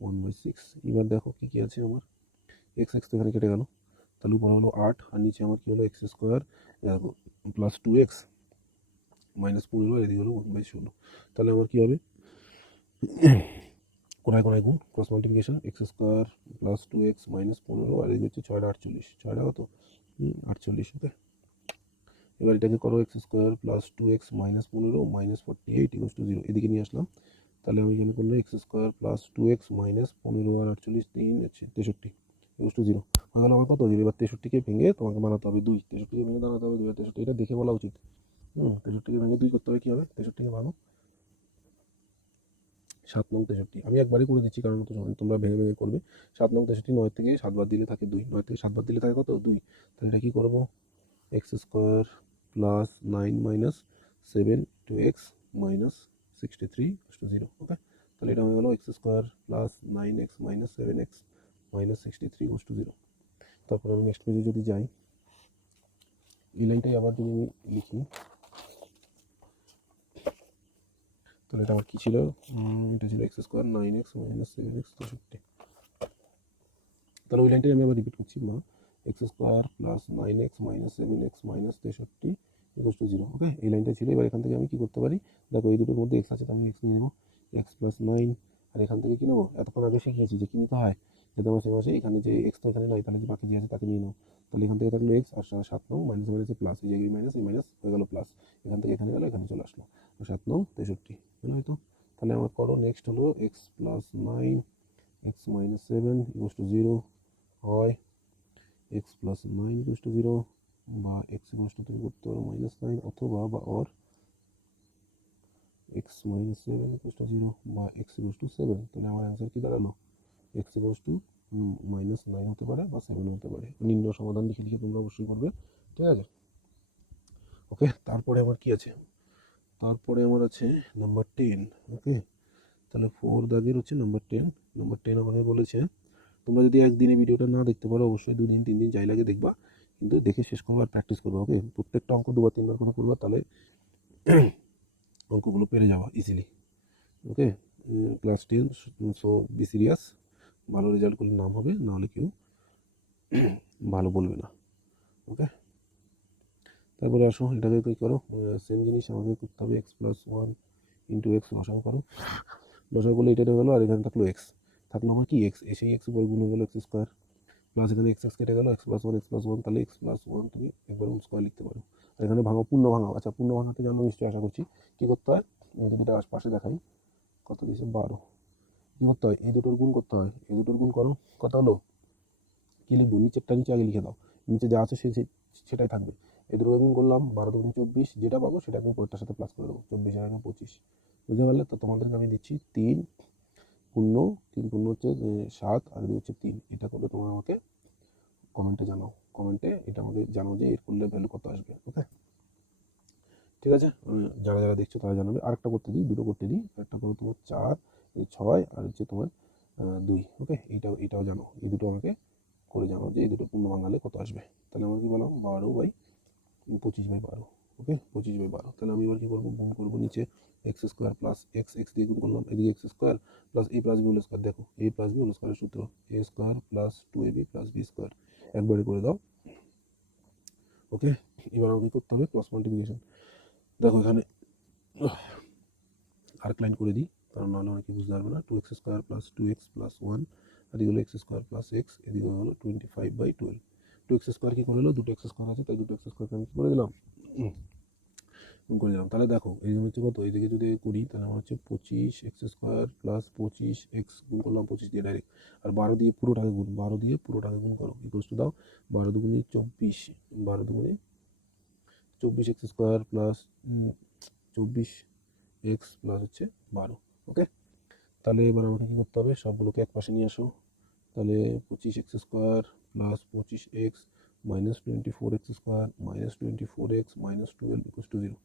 1/6। এবার দেখো কী কী আছে আমার, এক্স এক্স তো এখানে কেটে গেল, তাহলে উপরে হলো 8 আর নিচে আমার কী হলো x square plus 2x minus 15 আর এদিকে হলো 1/16। তাহলে আমার কী হবে, কোনায় কোনায় গুণ cross multiplication, x square plus 2x minus 15 আর এদিকে হচ্ছে 6 48, 6 কত 48। ওকে, এবার এটাকে করো x square plus 2x minus 15 minus 48 equals to 0, এদিকে নিয়ে আসলাম। তাহলে আমি এখানে করলে x square plus 2x minus 15 আর 48 3 হচ্ছে 63 ইকুয়ালস টু 0 হয়ে গেল আমার কত 0। এবার 63কে ভেঙে তোমাকে বানাতে হবে 2, 63কে ভেঙে বানাতে হবে 2, 63 এটা দেখে বলা উচিত। 63কে ভেঙে 2 করতে হবে, কী হবে 63কে ভাঙো 7 নং 63, আমি একবারই করে দিচ্ছি কারণ তোমরা ভেঙে ভেঙে করবে। 7 নং 63, 9 থেকে 7 বাদ দিলে থাকে 2, 9 থেকে 7 বাদ দিলে থাকে কত 2। তাহলে এটা কী করবো, x square plus 9 minus 7 to x minus 63 to 0। Okay, তাহলে এটা হয়ে গেলো x square plus 9x minus 7x minus 63 to 0। তারপর আমি নেক্সট পেজে যদি যাই, এই লাইনটাই আবার যদি আমি লিখি, তাহলে এটা আমার কী ছিল, এটা ছিল x square 9x minus 7x 63। তাহলে ওই লাইনটাই আমি আবার রিপিট করছি, x square plus 9x minus 7x minus 63 equals to 0। ওকে, এই লাইনটা ছিল। এবার এখান থেকে আমি কী করতে পারি, দেখো এই দুটোর মধ্যে এক্স আছে, তো আমি এক্স নিয়ে নেবো, এক্স প্লাস 9, আর এখান থেকে কী নেবো, এতক্ষণ আগে শিখিয়েছি যে কী নিতে হয়, যাতে আমার সে মাসে এখানে যে এক্স তো এখানে নাই, তাহলে যে বাকি যে আছে তাকে নিয়ে নাও। তাহলে এখান থেকে থাকলো এক্স আর 7 নং মাইনাস মাইনাসে প্লাস, এই জায়গায় মাইনাস এই মাইনাস হয়ে গেলো প্লাস, এখান থেকে এখানে গেলো এখানে চলে আসলো, 7 নং 63 হলো হয়তো। তাহলে আমার করো নেক্সট হলো x plus 9 x minus 7 equals to 0 হয় এক্স প্লাস 9 ইকুয়ালস টু 0 বা এক্স ইকুয়ালস টু 3 করতে পারো মাইনাস 9 অথবা বা or x minus 7 equals to 0 বা এক্স ইকুয়ালস টু 7। তাহলে আমার অ্যান্সার কী দাঁড়ালো, এক্স ইকুয়ালস টু মাইনাস 9 হতে পারে বা 7 হতে পারে। নির্ণয় সমাধান লিখে লিখে তোমরা অবশ্যই করবে, ঠিক আছে। ওকে, তারপরে আমার কি আছে, তারপরে আমার আছে নাম্বার 10। ওকে, তাহলে 4 দাগের হচ্ছে নাম্বার 10। নাম্বার 10 আমাকে বলেছে, তোমরা যদি একদিনে ভিডিওটা না দেখতে পারো অবশ্যই 2 দিন 3 দিন যাই লাগে দেখবা, কিন্তু দেখে শেষ করবো আর প্র্যাকটিস করবো। ওকে, প্রত্যেকটা অঙ্ক 2 বার 3 বার করে করবা, তাহলে অঙ্কগুলো পেরে যাওয়া easily. Okay, class 10, so be serious, ভালো রেজাল্ট করলে নাম হবে, নাহলে কেউ ভালো বলবে না। ওকে, তারপরে আসো এটাকে কী করো, সেম জিনিস আমাকে করতে হবে, এক্স প্লাস 1 ইন্টু এক্স লসাগু করো, লসাগু করলে এটা হলো, আর এখানে থাকলো এক্স, থাকলো আমার কি এক্স, সেই এক্স উপর গুণ হয়ে গেলো এক্স স্কোয়ার, প্লাস এখানে এক্স এক্স কেটে গেলো, এক্স প্লাস 1, তাহলে এক্স প্লাস 1 তুমি একবার স্কোয়ার লিখতে পারো। আর এখানে ভাঙো, পূর্ণ ভাঙাও। আচ্ছা, পূর্ণ ভাঙাতে জানো নিশ্চয়ই, আশা করছি। কী করতে হয়, আমি যদি এটা আশপাশে দেখাই, কত দিয়েছে 12, কী করতে হয়, এই দুটোর গুণ করতে হয়, এই দুটোর গুণ করো, কত হলো, কী লিখবো, নিচেরটা নিচে আগে লিখে দাও, নিচে যা আছে সেটাই থাকবে। এই দুটো গুণ করলাম, 12 দুগুণ 24, যেটা পাবো সেটা আমি পরেরটার সাথে প্লাস করে দেবো, 24 আর 25, বুঝতে পারলে। তো তোমাদেরকে আমি দিচ্ছি 3 পূর্ণ, 3 পূর্ণ হচ্ছে 7 আর 2 হচ্ছে 3, এটা করলে তোমরা আমাকে কমেন্টে জানাও, কমেন্টে এটা আমাকে জানাও যে এর করলে ভ্যালু কত আসবে। ওকে, ঠিক আছে, যারা যারা দেখছো তারা জানাবে। আরেকটা করতে দিই, দুটো করতে দিই, একটা করো তোমার 4 6 আর হচ্ছে তোমার 2। ওকে, এটাও জানো, এই দুটো আমাকে করে জানাও যে এই দুটো পূর্ণ বাঙালে কত আসবে। তাহলে আমরা কি বললাম 12/25/12। ওকে, 25/12। তাহলে আমি এবার কী করবো, গুণ করবো নিচে x square plus x x দিয়ে গুণ করলাম, এদিকে x square plus a plus b whole square, দেখো এ প্লাস বি হোল স্কোয়ারের সূত্র a square plus 2ab plus B square, একবারে করে দাও। ওকে, এবার আমাকে করতে হবে ক্রস মাল্টিপ্লিকেশন। দেখো এখানে আরেক লাইন করে দিই, কারণ নাহলে অনেকে বুঝতে পারবে না। 2x square plus 2x plus 1 আর এদিকে হলো এক্স স্কোয়ার প্লাস এক্স, এদিকে হলো 25/12। 2x স্কোয়ার কী করে হলো, দুটো এক্স স্কোয়ার আছে, তাই দুটো এক্স স্কোয়ারকে আমি কী করে দিলাম, করে দিলাম। তাহলে দেখো এই হচ্ছে কত, এইদিকে যদি করি তাহলে আমার হচ্ছে 25x স্কোয়ার প্লাস 25x গুণ করলাম 25 দিয়ে ডাইরেক্ট, আর 12 দিয়ে পুরোটাকে গুণ, 12 দিয়ে পুরোটাকে গুণ করো, ইকুয়ালস টু দাও 12 দুগুণে 24, 12 দুগুণে 24x square plus 24x plus হচ্ছে 12। ওকে, তাহলে এবার আমাকে কী করতে হবে, সবগুলোকে এক পাশে নিয়ে আসো। তাহলে 25x square plus 25x minus 24x square minus 24x minus 12 equals to 0।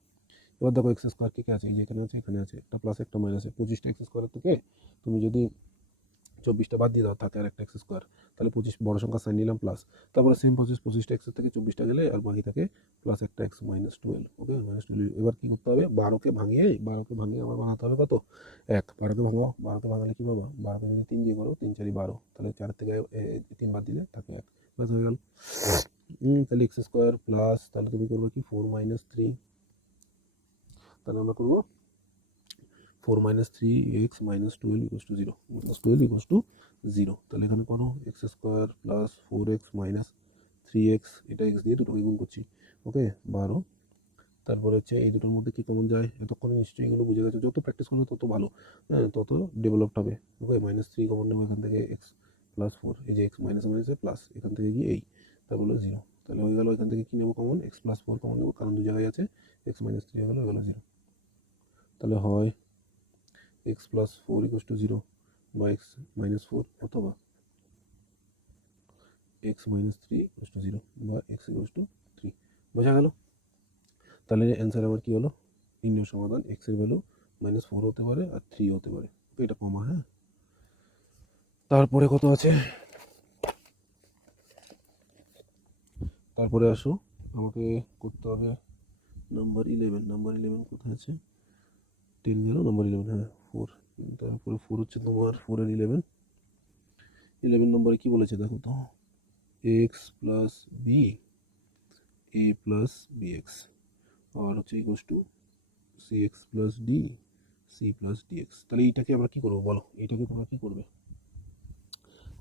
এবার দেখো এক্স স্কোয়ার কে আছে, এই যে এখানে আছে, এখানে আছে, একটা প্লাস একটা মাইনাসে, 25টা এক্স স্কোয়ারের থেকে তুমি যদি 24টা বাদ দিয়ে দাও, থাকে আর একটা এক্স স্কোয়ার। তাহলে 25 বড় সংখ্যা সাইন নিলাম প্লাস, তারপরে সেম 25টা এক্সের থেকে 24টা গেলে আর বাকি থাকে প্লাস একটা এক্স মাইনাস 12। ওকে, মাইনাস 12। এবার কী করতে হবে, 12কে ভাঙিয়ে আমার বানাতে হবে কত, 1। 12কে ভাঙাও, 12কে ভাঙালে কী পাবা, 12কে যদি 3 দিয়ে করো, 3 4 12, তাহলে 4 থেকে 3 বাদ দিলে থাকে 1, ব্যাস হয়ে গেল। তাহলে এক্স স্কোয়ার প্লাস, তাহলে তুমি করবো কি 4 মাইনাস 3, তাহলে আমরা করবো 4 minus 3x minus 12 equals to 0, minus 12 equals to 0। তাহলে এখানে করো x square plus 4x minus 3x, এটা এক্স দিয়ে দুটোকে গুণ করছি। ওকে, 12। তারপরে হচ্ছে এই দুটোর মধ্যে কি কমন যায়, এতক্ষণে নিশ্চয়ই এগুলো বুঝে গেছে, যত প্র্যাকটিস করবে তত ভালো, হ্যাঁ, তত ডেভেলপড হবে। ওকে, মাইনাস 3 কমন নেবো এখান থেকে, এক্স প্লাস 4, এই যে এক্স মাইনাস মাইনাসে প্লাস, এখান থেকে গিয়ে এই, তারপরে 0। তাহলে হয়ে গেল, এখান থেকে কী নেবো কমন, এক্স প্লাস 4 কমন নেবো, কারণ দু জায়গায় আছে, এক্স মাইনাস 3 হয়ে গেলো 0। তাহলে হয় x প্লাস 4 ইকুয়ালস টু 0 বা x মাইনাস 4 অথবা x মাইনাস 3 ইকুয়ালস টু 0 বা x ইকুয়ালস টু 3। বোঝা গেল? তাহলে অ্যান্সার আমার কী হলো, নির্ণয় সমাধান, x এর ভ্যালু -4 হতে পারে আর 3 হতে পারে। এটা কমা, হ্যাঁ। তারপরে কত আছে, তারপরে আসো, আমাকে করতে হবে নাম্বার 11। নাম্বার 11 কোথায় আছে, 10 গেল, নাম্বার 11, হ্যাঁ 4। তারপরে 4 হচ্ছে তোমার 4 এর 11 নম্বরে কী বলেছে দেখো তো, x plus b a plus b x, আর হচ্ছে equals to c x plus d c plus d x. তাহলে এইটাকে আমরা কী করবো বলো, এইটাকে তোমরা কী করবে,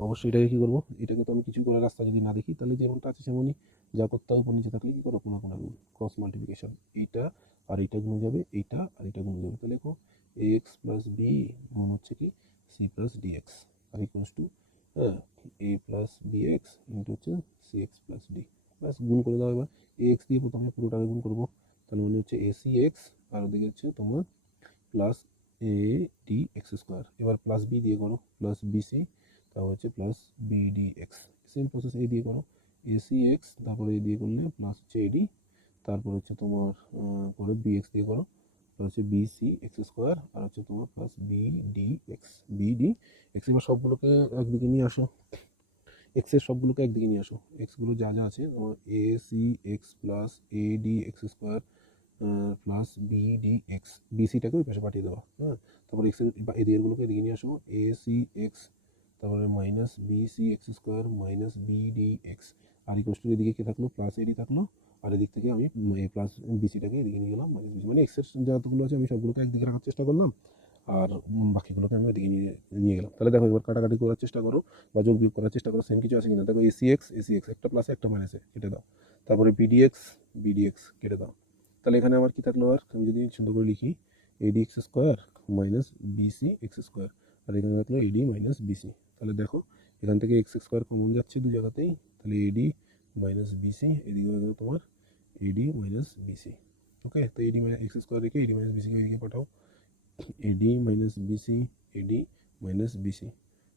অবশ্যই এটাকে কী করবো, এটাকে তো আমি কিছু করার রাস্তা যদি না দেখি, তাহলে যেমনটা আছে সেমনই যা করতে হবে, উপর নিচে থাকলে কী করো, কোনা কোনা গুণ, ক্রস মাল্টিপ্লিকেশন, এইটা আর এইটা গুণ যাবে, এইটা আর এইটা গুণ যাবে। তাহলে দেখো এক্স প্লাস বি গুণ হচ্ছে কি সি প্লাস ডি এক্স, আর ইকুয়ালস টু হ্যাঁ a plus b x into হচ্ছে সি এক্স প্লাস ডি। ব্যাস গুণ করে দাও। এবার এ এক্স দিয়ে প্রথমে পুরোটাকে গুণ করবো, তাহলে মানে হচ্ছে এ সি এক্স, আর ওদিকে হচ্ছে তোমার plus a d x square. এবার প্লাস বি দিয়ে করো, প্লাস বিসি, তারপর হচ্ছে plus bd x. Same process a দিয়ে করো, এসি এক্স, তারপরে এ দিয়ে করলে প্লাস হচ্ছে এডি, তারপর হচ্ছে তোমার পরে বি এক্স দিয়ে করো, প্লাস হচ্ছে বিসি এক্স স্কোয়ার, আর হচ্ছে তোমার প্লাস বিডি এক্স। এবার সবগুলোকে একদিকে নিয়ে আসো, এক্সের সবগুলোকে একদিকে নিয়ে আসো, এক্সগুলো যা যা আছে তোমার a c x plus a d x square plus bd x, বিসিটাকে ওই পাশে পাঠিয়ে দেওয়া, হ্যাঁ। তারপর এক্সের এদিকেরগুলোকে এদিকে নিয়ে আসো, এ সি এক্স, তারপরে minus bc x square minus bd x, আর ইকুয়ালস টু এদিকে কে থাকলো, প্লাস এডি থাকলো, আর এদিক থেকে আমি প্লাস বিসিটাকে এদিকে নিয়ে গেলাম, মাইনাস বিসি, মানে এক্সের যতগুলো আছে আমি সবগুলোকে একদিকে রাখার চেষ্টা করলাম, আর বাকিগুলোকে আমি ওদিকে নিয়ে গেলাম। তাহলে দেখো এবার কাটাকাটি করার চেষ্টা করো বা যোগ বিয়োগ করার চেষ্টা করো, সেম কিছু আছে কিনা দেখো, এসি এক্স একটা প্লাসে একটা মাইনাসে কেটে দাও, তারপরে বিডি এক্স কেটে দাও। তাহলে এখানে আমার কি থাকলো, আর আমি যদি সুন্দর করে লিখি, ad x square minus bc x square, আর এখানে থাকলো এডি মাইনাস বিসি। তাহলে দেখো এখান থেকে এক্স স্কোয়ার কমন যাচ্ছে দু জায়গাতেই, তাহলে এডি মাইনাস বিসি, এদিকে হয়ে গেল তোমার এডি মাইনাস বিসি। ওকে, তো এডি মাইনাস এক্স স্কোয়ার রেখে এডি মাইনাস বিসিকে এদিকে পাঠাও, ad minus bc ad minus bc,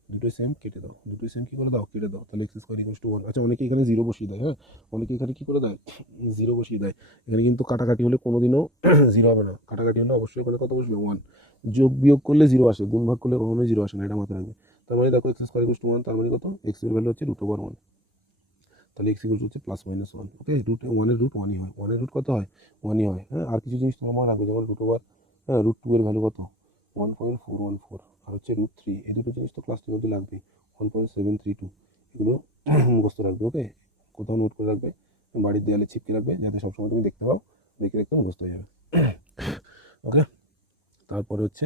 দুটোই সেম কেটে দাও, দুটোই সেম কী করে দাও, কেটে দাও। তাহলে এক্স স্কোয়ার ইকুয়ালস টু 1। আচ্ছা, অনেকে এখানে 0 বসিয়ে দেয়, হ্যাঁ, অনেকে এখানে কী করে দেয়, 0 বসিয়ে দেয়। এখানে কিন্তু কাটাকাটি হলে কোনো দিনও 0 হবে না, কাটাকাটি হলে অবশ্যই ওখানে কত বসবে, 1। যোগ বিয়োগ করলে 0 আসে, গুণ ভাগ করলে কখনোই 0 আসে না, এটা মাথায় রাখবে। তার মানে দেখো এক্স স্কোয়ার ইকুয়ালস টু 1, তার মানে কত, এক্স এর ভ্যালু হচ্ছে √1, তাহলে এক্স ইকুয়ালস হচ্ছে প্লাস মাইনাস 1। ওকে, √1 রুট 1ই হয়, 1 রুট কত হয়, 1ই হয়, হ্যাঁ। আর কিছু জিনিস তোমার মনে রাখবে, যেমন √, হ্যাঁ, √2 এর ভ্যালু কত, 1.414, আর হচ্ছে √3, এই দুটো জিনিস তো ক্লাস 10 অবধি লাগবে, 1.732, এগুলো মুখস্থ রাখবে। ওকে, কোথাও নোট করে রাখবে, বাড়ির দেয়ালে ছিপকে রাখবে, যাতে সবসময় তুমি দেখতে পাও, দেখে দেখতে মুখস্থ হয়ে যাবে। ওকে, তারপরে হচ্ছে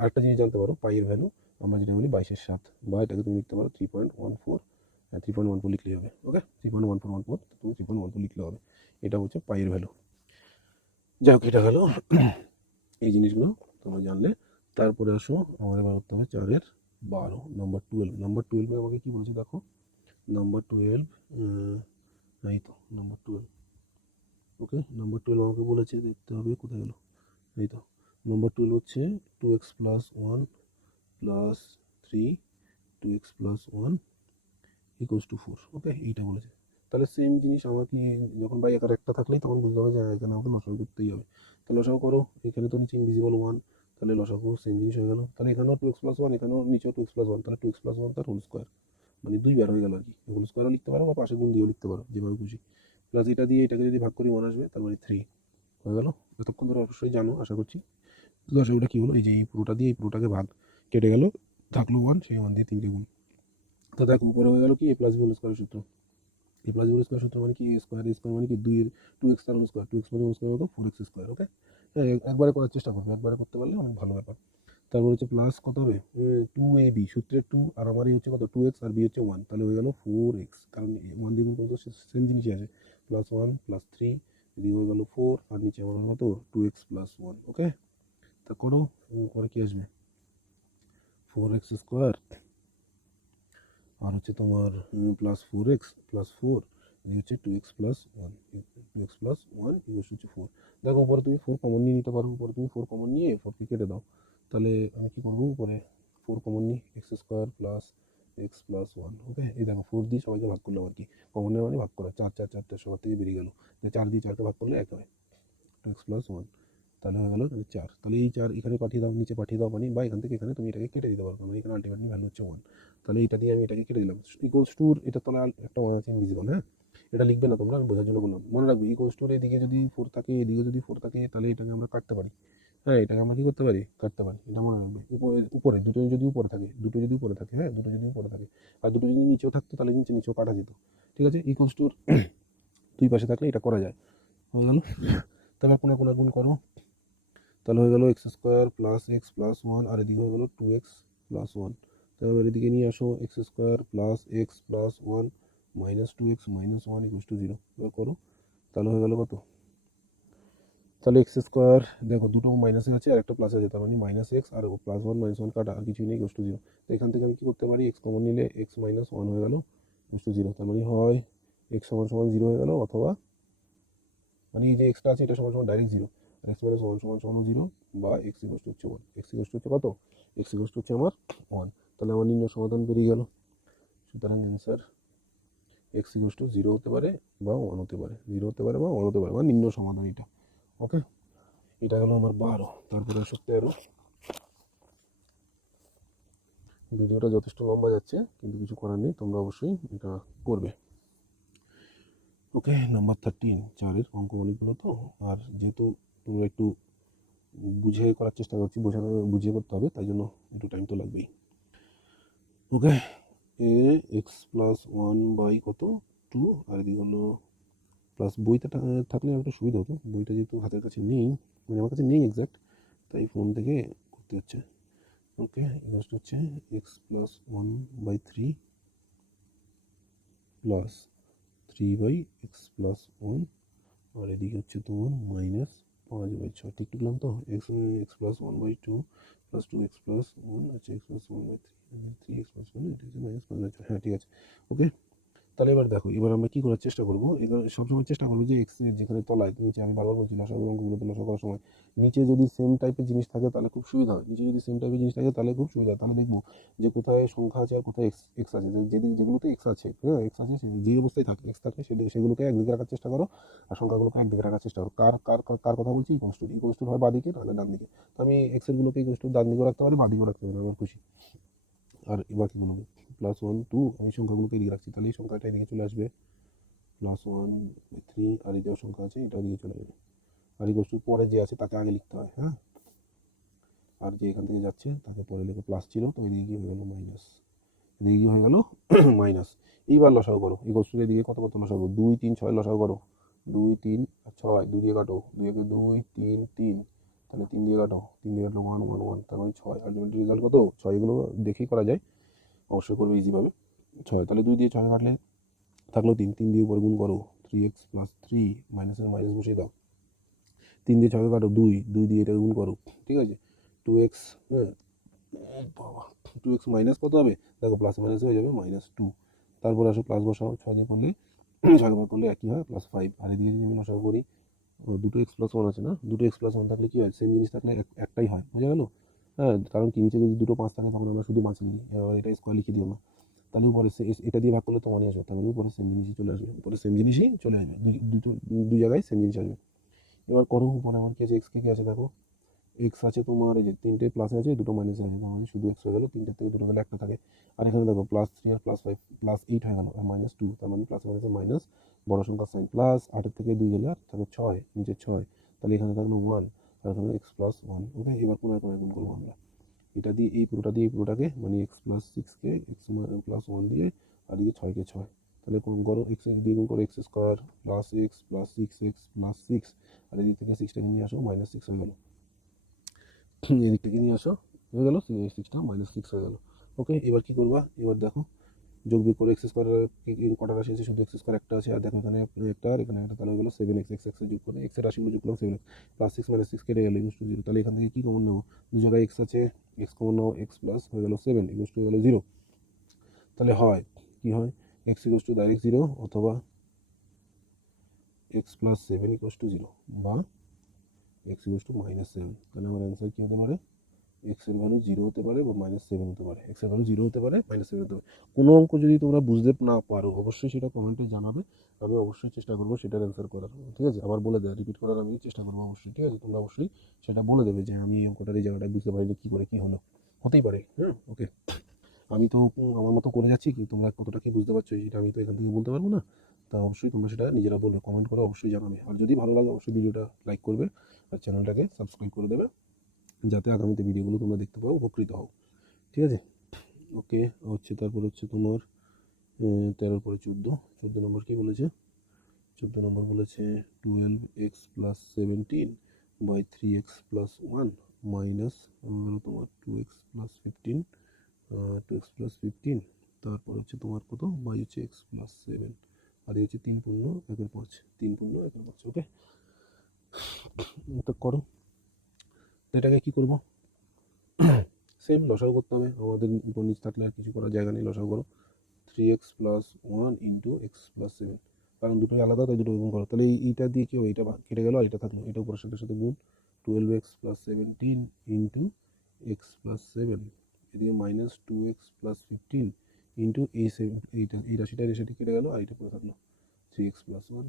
আরেকটা জিনিস জানতে পারো, পাইয়ের ভ্যালু আমরা যেটা বলি 22/7, বা এটাকে তুমি লিখতে পারো 3.14 লিখলেই হবে। ওকে, 3.1414, তুমি 3.14 লিখলে হবে, এটা হচ্ছে পাইয়ের ভ্যালু। যাই হোক, এটা হলো এই জিনিসগুলো তোমরা জানলে। তারপরে আসো, আমার এবার করতে হবে 4 এর 12, নাম্বার 12। নাম্বার 12 আমাকে কী বলেছে দেখো, নাম্বার 12, এই তো নাম্বার 12। ওকে, নাম্বার 12 আমাকে বলেছে, দেখতে হবে কোথায় গেলো, এই তো নাম্বার 12 হচ্ছে 2x plus 1 plus 3 2x plus 1 equals to 4। ওকে, এইটা বলেছে। তাহলে সেম জিনিস আমাকে যখন একার একটা থাকলেই তখন বুঝতে হবে যে এখানে আমাকে লসাগু করতেই হবে। তো লসাগু করো, এখানে তো নিচে ইনভিজিবল 1, তাহলে লসাগু সেম জিনিস হয়ে গেল। তাহলে এখানেও 2x+1, এখানেও নিচেও 2x+1, তাহলে 2x+1 তার হোল স্কোয়ার, মানে 2 বার হয়ে গেল আর কি। হোল স্কোয়ারও লিখতে পারো বা পাশে গুণ দিয়েও লিখতে পারো, যেভাবে খুশি। প্লাস এটা দিয়ে এটাকে যদি ভাগ করি 1 আসবে, তার মানে 3 হয়ে গেল। এতক্ষণ ধরে অবশ্যই জানো আশা করছি। লসাগুটা কী হলো, এই যে এই পুরোটা দিয়ে এই পুরোটাকে ভাগ কেটে গেল, থাকলো 1, সেই 1 দিয়ে 3টে গুণ। তো দেখো উপরে হয়ে গেল কি a+b হোল স্কোয়ার সূত্র। a+b হোল স্কোয়ার সূত্র মানে কি, a স্কোয়ার মানে কি 2x তার হোল স্কোয়ার, 2x মানে হোল স্কোয়ার কত 4x স্কোয়ার। ওকে, একবারে করার চেষ্টা করবে, একবারে করতে পারলে অনেক ভালো ব্যাপার। তারপর হচ্ছে প্লাস কত হবে 2ab, সূত্রের 2 আর আমারই হচ্ছে কত 2x আর b হচ্ছে 1, তাহলে হয়ে গেল 4x, কারণ 1 দিয়ে গুণ করতে সেম জিনিসই আছে। +1 +3, এদিকে হয়ে গেল 4, আর নিচে আমার কত 2x+1। ওকে, তা করো, করে কি আসবে 4x স্কোয়ার, আর হচ্ছে তোমার +4x +4, এই হচ্ছে 2x+1, 2x+1 হচ্ছে 4। দেখো উপরে তুমি 4 কমন নিয়ে নিতে পারো, উপরে তুমি 4 কমন নিয়ে 4কে কেটে দাও। তাহলে আমি কী করবো, উপরে 4 কমন নিই, x² + x+1। ওকে, এই দেখো 4 দিয়ে সবাইকে ভাগ করলাম আর কি, কমন নেওয়া মানে ভাগ করা, 4 4 4 সবার থেকে বেরিয়ে গেল, 4 দিয়ে 4কে ভাগ করলে 1 হয়, 2x+1, তাহলে হয়ে গেল 4। তাহলে এই 4 এখানে পাঠিয়ে দাও, নিচে পাঠিয়ে দাও, মানে বা এখান থেকে এখানে তুমি এটাকে কেটে দিতে পারো, মানে এখানে আলটিমেটলি ভ্যালু হচ্ছে 1। তাহলে এটা দিয়ে আমি এটাকে কেটে দিলাম, ইকুয়ালস টু এটা তলা একটা 1 আছে ইনভিজিবল। হ্যাঁ, এটা লিখবে না তোমরা, আমি বোঝার জন্য বললাম, মনে রাখবে ইকুয়ালস টুর এদিকে যদি 4 থাকে, এদিকে যদি 4 থাকে, তাহলে এটাকে আমরা কাটতে পারি। হ্যাঁ, এটাকে আমরা কি করতে পারি, কাটতে পারি, এটা মনে রাখবে। উপরে উপরে দুটো যদি উপরে থাকে, দুটো যদি উপরে থাকে, হ্যাঁ দুটো যদি উপরে থাকে, আর দুটো যদি নিচেও থাকতো, তাহলে নিচেও কাটা যেত। ঠিক আছে, ইকুয়ালস টুর দুই পাশে থাকলে এটা করা যায়। হয়ে গেল, তারপর কোনা গুণ করো, তাহলে হয়ে গেল x² + x+1, আর এদিকে হয়ে গেল 2x+1। তারপর এদিকে নিয়ে আসো x² + x+1 - 2x - 1 = 0। এবার করো, তাহলে হয়ে গেল কত, তাহলে x² দেখো দুটো মাইনাসে আছে আর একটা প্লাসে আছে, তার মানে -x আর +1 - 1 কাটা, আর কিছুই নেই, = 0। তো এখান থেকে আমি কী করতে পারি, x কমন নিলে x - 1 হয়ে গেল = 0। তার মানে হয় x = 0 হয়ে গেল, অথবা মানে এই যে এক্সটা আছে এটা সমান সমান ডাইরেক্ট 0, আর x - 1 সমান 0, বা x = হচ্ছে 1, x = কত, x হচ্ছে আমার 1। তাহলে আমার নির্ণয় সমাধান বেরিয়ে গেল। সুতরাং অ্যান্সার x = 0 হতে পারে বা 1 হতে পারে, 0 হতে পারে বা 1 হতে পারে, বা নির্ণয় সমাধান এটা। ওকে, এটা গেল আমার 12। তারপরে 13। ভিডিওটা যথেষ্ট লম্বা যাচ্ছে, কিন্তু কিছু করার নেই, তোমরা অবশ্যই এটা করবে। ওকে, নাম্বার 13, 4-এর অঙ্ক অনেকগুলো তো, আর যেহেতু তোমরা একটু বুঝে করার চেষ্টা করছি, বুঝিয়ে করতে হবে, তাই জন্য একটু টাইম তো লাগবেই। ওকে, x+1 কত 2, আর এদিকে হলো প্লাস, বইটা থাকলে একটু সুবিধা হতো, বইটা যেহেতু হাতের কাছে নেই, মানে আমার কাছে নেই এক্স্যাক্ট, তাই ফোন থেকে করতে হচ্ছে। ওকে, ইকুয়ালস হচ্ছে x+1/3 প্লাস 3/x+1, আর এদিকে হচ্ছে তোমার -5/6। ঠিক লিখলাম তো, x+1/2 প্লাস 2x+1, আচ্ছা x+1/3, 3x+1, এটা হচ্ছে -5/6। হ্যাঁ ঠিক আছে। ওকে, তাহলে এবার দেখো, এবার আমরা কী করার চেষ্টা করবো, এবার সবসময় চেষ্টা করবো যে এক্সের যেখানে তলায়, নিচে আমি বারবার বলছি লসাগু অঙ্কগুলোতে লসাগু করার সময় নিচে যদি সেম টাইপের জিনিস থাকে তাহলে খুব সুবিধা হয়, নিচে যদি সেম টাইপের জিনিস থাকে তাহলে খুব সুবিধা হয়। তাহলে দেখবো যে কোথায় সংখ্যা আছে আর কোথায় এক্স আছে, যেগুলোতে এক্স আছে, হ্যাঁ এক্স আছে, যে অবস্থায় থাকে এক্স থাকে, সেগুলোকে একদিকে রাখার চেষ্টা করো, আর সংখ্যাগুলোকে একদিকে রাখার চেষ্টা করো। কার কথা বলছি, ইকুয়ালস টু হয় বাদিকে, নাহলে ডান দিকে। তো আমি এক্সের গুলোকে ইকুয়ালস টু ডান দিকেও রাখতে পারি, বাদিকেও রাখতে পারি, আমার খুশি। আর বাকিগুলোকে +1 2, আমি সংখ্যাগুলোকে এদিকে রাখছি, তাহলে এই সংখ্যাটা এদিকে চলে আসবে, +1/3, আর এই যে সংখ্যা আছে এটা দিকে চলে যাবে। আর ইকুয়ালস টু পরে যে আছে তাকে আগে লিখতে হয়, হ্যাঁ, আর যে এখান থেকে যাচ্ছে তাকে পরে লিখে, প্লাস ছিল তো এদিকে কি হয়ে গেল মাইনাস, এদিকে কি হয়ে গেল মাইনাস। এইবার লসাগু করো, ইকুয়ালস টু এদিকে কত কত লসাগু, 2 3 6 লসাগু করো, 2 3 6, 2 দিয়ে কাটো, 2 একে 2 3 3, তাহলে 3 দিয়ে কাটো, 3 দিয়ে কাটলো 1 1 1, তার মানে 6। আলটিমেটলি রেজাল্ট কত 6, এগুলো দেখেই করা যায়, অবশ্যই করবে ইজিভাবে। 6, তাহলে 2 দিয়ে 6 কাটলে থাকলো 3, 3 দিয়ে উপর গুণ করো, 3x + 3, মাইনাসের মাইনাস বসিয়ে দাও, 3 দিয়ে 6 কাটো 2, 2 দিয়ে এটা গুণ করো, ঠিক আছে, 2x, হ্যাঁ বাবা, 2x মাইনাস কত হবে, দেখো প্লাস মাইনাস হয়ে যাবে -2। তারপর আসো প্লাস বসাও, 6 দিয়ে করলে 6 ভাগ করলে একই হয়, +5। আর এদিকে যদি আমি লসাগু করি, দুটো x+1 আছে না, দুটো x+1 থাকলে কি হয়, সেম জিনিস থাকলে একটাই হয়, বোঝা গেল। হ্যাঁ, কারণ কি নিচে যদি দুটো 5 থাকে তখন আমরা শুধু 5 লিখি, এবার এটা স্কোয়ার লিখে দিই আমরা, তাহলে উপরে এটা দিয়ে ভাগ করলে তো 1 আসবে, তাহলে উপরে সেম জিনিসই চলে আসবে, উপরে সেম জিনিসই চলে আসবে, দুই জায়গায় সেম জিনিস আসবে। এবার করো, উপরে আমার কি আছে, এক্স কি আছে দেখো, এক্স আছে তোমার এই যে তিনটে প্লাসে আছে, দুটো মাইনাসে আছে, তার মানে শুধু এক্স হয়ে গেল, তিনটে থেকে দুটো গেলে একটা থাকে। আর এখানে দেখো +3 আর +5 +8 হয়ে গেল, আর -2, তার মানে প্লাস মাইনাসে মাইনাস, বড় সংখ্যার সাইন প্লাস, 8 থেকে 2 গেলে আর থাকে 6, নিচে 6, তাহলে এখানে থাকলো 1, আর এখানে x+1। ওকে, এবার কোনায় কোনায় গুণ করবো আমরা, এটা দিয়ে এই পুরোটা দিয়ে এই পুরোটাকে, মানে x+6কে x+1 দিয়ে, আর দিকে 6কে 6, তাহলে কোন করো x দিয়ে গুণ করো, x² + x + 6x + 6, আর এদিক থেকে 6টাকে নিয়ে আসো, -6 হয়ে গেল। এদিক থেকে নিয়ে আসো, হয়ে গেল 6টা -6 হয়ে গেল। ওকে, এবার কি করবা, এবার দেখো যোগ বিয়োগ করে x² কটা রাশি আছে, শুধু x² একটা আছে, আর দেখো এখানে একটা আর এখানে একটা, তাহলে হয়ে গেল 7x, x যোগ করে x এর রাশিগুলো যোগ করলাম 7x, +6 -6 কেটে গেল, = 0, তাহলে এখান থেকে কি কমন নেবো, দু জায়গায় x আছে, x কমন নাও, x প্লাস হয়ে গেল 7 = হয়ে গেল 0, তাহলে হয় কি হয়, x ডাইরেক্ট 0 অথবা x + 7 = 0 বা x -7, তাহলে আমার অ্যান্সার কী হতে পারে, x এর ভ্যালু 0 হতে পারে বা -7 হতে পারে, x এর ভ্যালু 0 হতে পারে, -7 হতে পারে। কোনো অঙ্ক যদি তোমরা বুঝতে না পারো অবশ্যই সেটা কমেন্টে জানাবে, আমি অবশ্যই চেষ্টা করবো সেটার অ্যান্সার করার, ঠিক আছে, আবার বলে দেয় রিপিট করার আমি চেষ্টা করবো অবশ্যই, ঠিক আছে, তোমরা অবশ্যই সেটা বলে দেবে যে আমি এই অঙ্কটার এই জায়গাটা বুঝতে পারিনি, কী করে কী হলো, হতেই পারে, হ্যাঁ। ওকে, আমি তো আমার মতো করে যাচ্ছি, কি তোমরা কতটা কি বুঝতে পারছো সেটা আমি তো এখান থেকে বলতে পারবো না, তা অবশ্যই তোমরা সেটা নিজেরা বলবে, কমেন্ট করে অবশ্যই জানাবে, আর যদি ভালো লাগে অবশ্যই ভিডিওটা লাইক করবে, আর চ্যানেলটাকে সাবস্ক্রাইব করে দেবে, যাতে আগামীতে ভিডিওগুলো তোমরা দেখতে পাও, উপকৃত হও, ঠিক আছে। ওকে, হচ্ছে তারপর হচ্ছে তোমার 13 পরে 14 নম্বর কি বলেছে, 14 নম্বর বলেছে 12x + 17 / 3x + 1 মাইনাস তোমার 2x + 15, 2x + 15, তারপর হচ্ছে তোমার কত বাই হচ্ছে x + 7, আর এই হচ্ছে 3 পূর্ণ 1/5, 3 পূর্ণ 1/5। ওকে, তো করো, এটাকে কি করবো, সেম লসাগু করতে হবে, আমাদের উপর নিচ থাকলে আর কিছু করার জায়গা নেই, লসাগু করো, 3x + 1 × x + 7, কারণ দুটোই আলাদা তাই দুটো গুণ করো, তাহলে এইটা দিয়ে কি হবে, এটা কেটে গেল আর এটা থাকলো, এটা উপরের সাথে সাথে গুণ, 12x + 17 × x + 7, এদিকে -2x + 15 এই এইটা, এই রাশিটা এই রাশিটা কেটে গেল, আর এটা পড়ে থাকলো 3x + 1,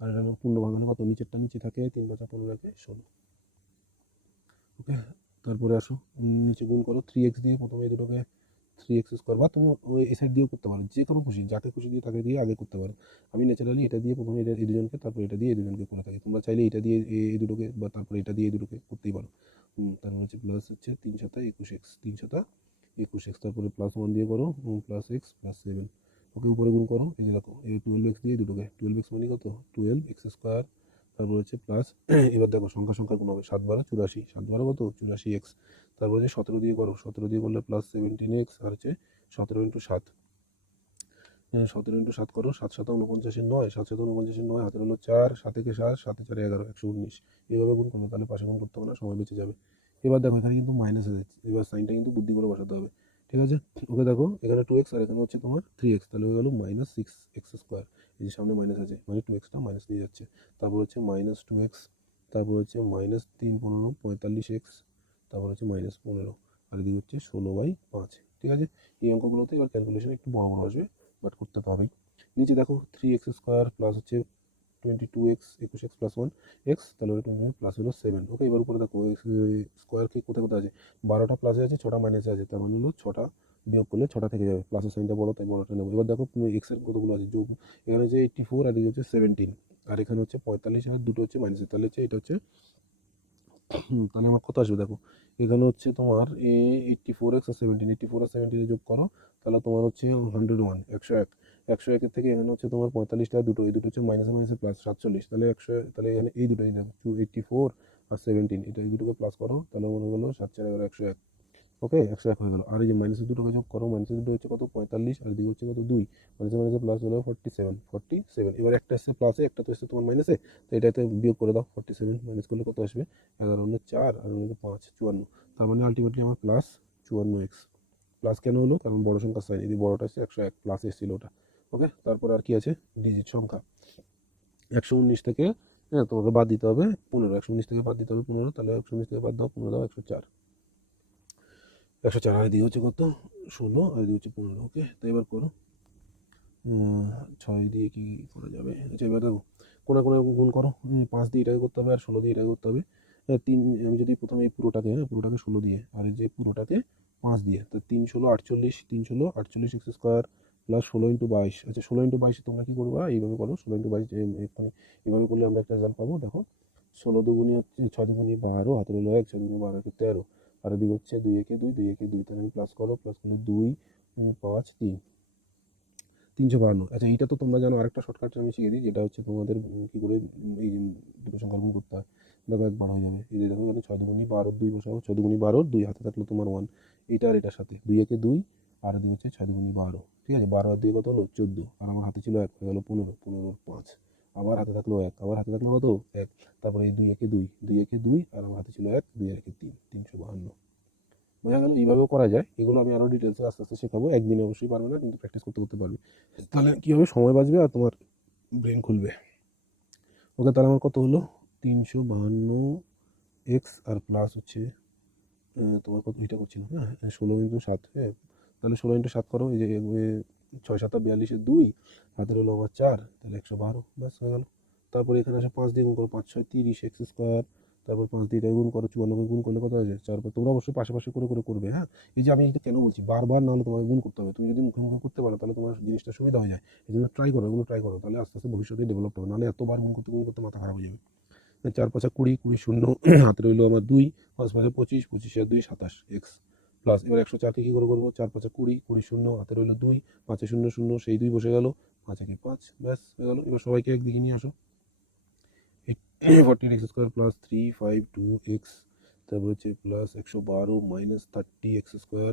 আর এটা পূর্ণ ভাঙানো কত, নিচেরটা নিচে থাকে, 3 × 5 = 15, 16। ওকে, তারপরে আসো নিচে গুণ করো, 3x দিয়ে প্রথমে এই দুটোকে 3x² বা তুমি ওই এই সাইড দিয়েও করতে পারো, যে কোনো খুশি, যাকে খুশি দিয়ে তাকে দিয়ে আগে করতে পারো, আমি ন্যাচারালি এটা দিয়ে প্রথমে এটা এই দুজনকে, তারপর এটা দিয়ে এই দুজনকে করে থাকি, তোমরা চাইলে এটা দিয়ে এই দুটোকে বা তারপর এটা দিয়ে এই দুটোকে করতেই পারো। তারপর হচ্ছে প্লাস হচ্ছে 3 × 7 = 21x, 3 × 21x, তারপরে +1 দিয়ে করো, +x + 7, ওকে উপরে গুণ করো, এই যে দেখো এই 12x দিয়ে এই দুটোকে, 12x মানে কত 12x², তারপর হচ্ছে প্লাস, এবার দেখো সংখ্যা সংখ্যা গুণ হবে, 7 × 12 = 84, 7 × 12 কত 84x, তারপর হচ্ছে 17 দিয়ে করো, 17 দিয়ে করলে +17x, আর হচ্ছে 17 × 7, 17 × 7 করো, 7 × 7 = 49, 9, 7 × 7 = 49, 9 হাতের হলো 4, 7 একে 7, 7 × 4 = 11, 119, এইভাবে গুণ করবে, তাহলে পাশে গুণ করতে হবে না, সময় বেঁচে যাবে। এবার দেখো এখানে কিন্তু মাইনাস হয়ে যাচ্ছে, এবার সাইনটা কিন্তু বুদ্ধি করে বসাতে হবে, ঠিক আছে। ওকে, দেখো এখানে 2x আর এখানে হচ্ছে তোমার 3x, তাহলে হয়ে গেল -6x², এই যে সামনে মাইনাস আছে মানে 2xটা মাইনাস নিয়ে যাচ্ছে, তারপর হচ্ছে -2x, তারপর হচ্ছে -3 × 15 = 45x, তারপর হচ্ছে -15, আর এদিকে হচ্ছে 16/5, ঠিক আছে। এই অঙ্কগুলোতে এবার ক্যালকুলেশন একটু বড় বড় আসবে, বাট করতে তো হবেই। নিচে দেখো 3x² প্লাস হচ্ছে 22x, 21x + 1 x, তাহলে ওটা প্লাস হলো 7। ওকে, এবার উপরে দেখো স্কোয়ার কি কোথায় কোথায় আছে, 12টা প্লাসে আছে, 6টা মাইনাসে আছে, তার মানে হলো 6টা বিয়োগ করলে 6টা থেকে যাবে, প্লাসের সাইনটা বড় তাই বড়টা নেবো। এবার দেখো তুমি এক্স এর কতগুলো আছে যোগ, এখানে হচ্ছে 84 আর এদিকে হচ্ছে 17, আর এখানে হচ্ছে 45 আর দুটো হচ্ছে মাইনাসে, তাহলে হচ্ছে এটা হচ্ছে তাহলে আমার কত আসবে দেখো, এখানে হচ্ছে তোমার 84x আর 17, 84 আর 17 যোগ করো, তাহলে তোমার হচ্ছে 101, 101, 101 থেকে এখানে হচ্ছে তোমার 45টা দুটো, এই দুটো হচ্ছে মাইনাসে মাইনাসে প্লাস 47, তাহলে 100, তাহলে এখানে এই দুটোই দেখো 84 আর 17, এটা এই দুটোকে প্লাস করো, তাহলে মনে হলো 7 4 11 101। ওকে, 101 হয়ে গেল, আর এই যে মাইনাসের দুটোকে যোগ করো, মাইনাসের দুটো হচ্ছে কত 45, আর এদিকে হচ্ছে কত 2, মাইনাসে মাইনাসে প্লাস হলো 47, এবার একটা এসছে প্লাসে, একটা তো এসছে তোমার মাইনাসে, তো এটাতে বিয়োগ করে দাও, 47 মাইনাস করলে কত আসবে, 11 × 4 আর 5 54, তার মানে আলটিমেটলি আমার +54x। প্লাস কেন হলো, কারণ বড় সংখ্যার সাইন, এই বড়টা হচ্ছে 101 প্লাস এসেছিল ওটা। ওকে, তারপর আর কি আছে, ডিজিট সংখ্যা 119 থেকে, হ্যাঁ তোমাকে বাদ দিতে হবে 15, 119 থেকে বাদ দিতে হবে 15, তাহলে 119 থেকে বাদ দাও 15 দাও 104, 104, আর এদিকে হচ্ছে কত 16, আর এদিকে হচ্ছে 15। ওকে, তো এবার করো, 6 দিয়ে কি করা যাবে, আচ্ছা এবার দেখো কোনা কোনা গুণ করো, 5 দিয়ে এটাকে করতে হবে আর 16 দিয়ে এটাকে করতে হবে, তিন, আমি যদি প্রথমে এই পুরোটাকে 16 দিয়ে আর এই যে পুরোটাকে 5 দিয়ে, তো 3 16 48, 3 16 48 এক্স স্কোয়ার প্লাস 16 × 22। আচ্ছা 16 × 22 তোমরা কী করবা, এইভাবে করো 16 × 22 এখানে এইভাবে করলে আমরা একটা রেজাল্ট পাবো। দেখো 16 দুগুণি হচ্ছে 6 দুগুণি 12, হাতের হলো 1, 6 দুগুণি 12 13, আর এদিকে হচ্ছে 2 একে 2, 2 একে 2, তাহলে আমি প্লাস করো, প্লাস করলে 2 5 3 352। আচ্ছা এইটা তো তোমরা জানো, আরেকটা শর্টকাট আমি শিখে দিই, যেটা হচ্ছে তোমাদের কী করে এই দুটো সংখ্যা গুণ করতে হয়। দেখো একবার হয়ে যাবে, এই যে দেখো এখানে 6 দুগুণি 12 2 বসাবো, 6 দুগুণি 12 2 হাতে থাকলো তোমার 1, এটা আর এটার সাথে 2 একে 2, আর এদিকে হচ্ছে 6 দুগুণি 12, ঠিক আছে। 12 আর 2 কত হলো 14, আর আমার হাতে ছিল 1, হয়ে গেলো 15, 15 5, আবার হাতে থাকলো 1, আবার হাতে থাকলো কত 1, তারপরে এই 2 একে 2, 2 একে 2, আর আমার হাতে ছিল 1, 2 একে 3, 352। বোঝা গেল, এইভাবেও করা যায়। এগুলো আমি আরও ডিটেলসে আস্তে আস্তে শেখাবো, একদিনে অবশ্যই পারবে না, কিন্তু প্র্যাকটিস করতে করতে পারবে। তাহলে কী হবে, সময় বাঁচবে আর তোমার ব্রেন খুলবে। ওকে, তাহলে আমার কত হলো 352 এক্স আর প্লাস হচ্ছে তোমার কত, এটা করছিলাম হ্যাঁ 16 × 7, হ্যাঁ তাহলে 16 × 7 করো, এই যে 6 7 42 2, হাতের হলো আমার 4, তাহলে 112, ব্যাস হয়ে গেল। তারপরে এখানে আসে 5 দিয়ে গুণ করো, 5 6 30 এক্স স্কোয়ার, তারপর 5 দিয়ে এটা গুণ করো, 54কে গুণ করলে কত আছে 4, তোমরা অবশ্যই পাশাপাশি করে করে করবে। হ্যাঁ, এই যে আমি এটা কেন বলছি, বারবার না হলে তোমাকে গুণ করতে হবে, তুমি যদি মুখে মুখে করতে পারো তাহলে তোমার জিনিসটা সুবিধা হয়ে যায়। এই জন্য ট্রাই করো, এগুলো ট্রাই করো, তাহলে আস্তে আস্তে ভবিষ্যতে ডেভেলপ হবে, নাহলে এতবার গুণ করতে মাথা খারাপ হয়ে যাবে। 4 5 20, 20 শূন্য, হাতে রইলো আমার 2, 5 5 25, 25 আর 2 27 এক্স প্লাস, এবার 104কে কী করে করবো, 4 5 20, 20 শূন্য, হাতে রইলো 2, 5 শূন্য শূন্য, সেই 2 বসে গেল, 5 একে 5, ব্যাস হয়ে গেল। এবার সবাইকে একদিকে নিয়ে আসো, 14 এক্স স্কোয়ার প্লাস 352 এক্স, তারপর হচ্ছে plus 112 minus 30 x square